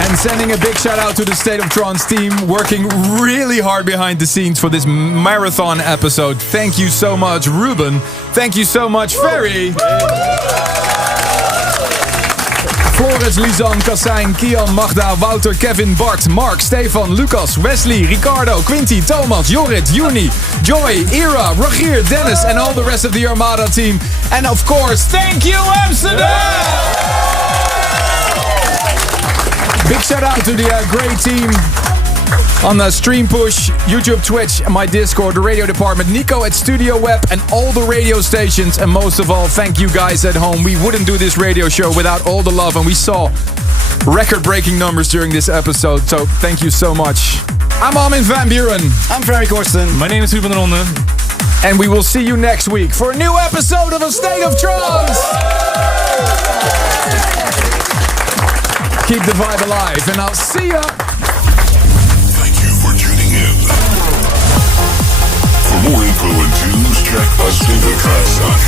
And sending a big shout out to the State of Trance team, working really hard behind the scenes for this marathon episode. Thank you so much, Ruben. Thank you so much, Ferry. Floris, Lisanne, Kassijn, Kian, Magda, Wouter, Kevin, Bart, Mark, Stefan, Lucas, Wesley, Ricardo, Quinty, Thomas, Jorrit, Juni, Joy, Ira, Rogier, Dennis, and all the rest of the Armada team. And of course, thank you, Amsterdam! Big shout out to the great team on the Stream Push, YouTube, Twitch, my Discord, the radio department, Nico at Studio Web, and all the radio stations. And most of all, thank you guys at home. We wouldn't do this radio show without all the love, and we saw record-breaking numbers during this episode. So thank you so much. I'm Armin van Buren. I'm Ferry Corsten. My name is Ruben Ronde. And we will see you next week for a new episode of A State of Trance. Keep the vibe alive, and I'll see ya. Thank you for tuning in. For more info and tunes, check ASOT1170.com.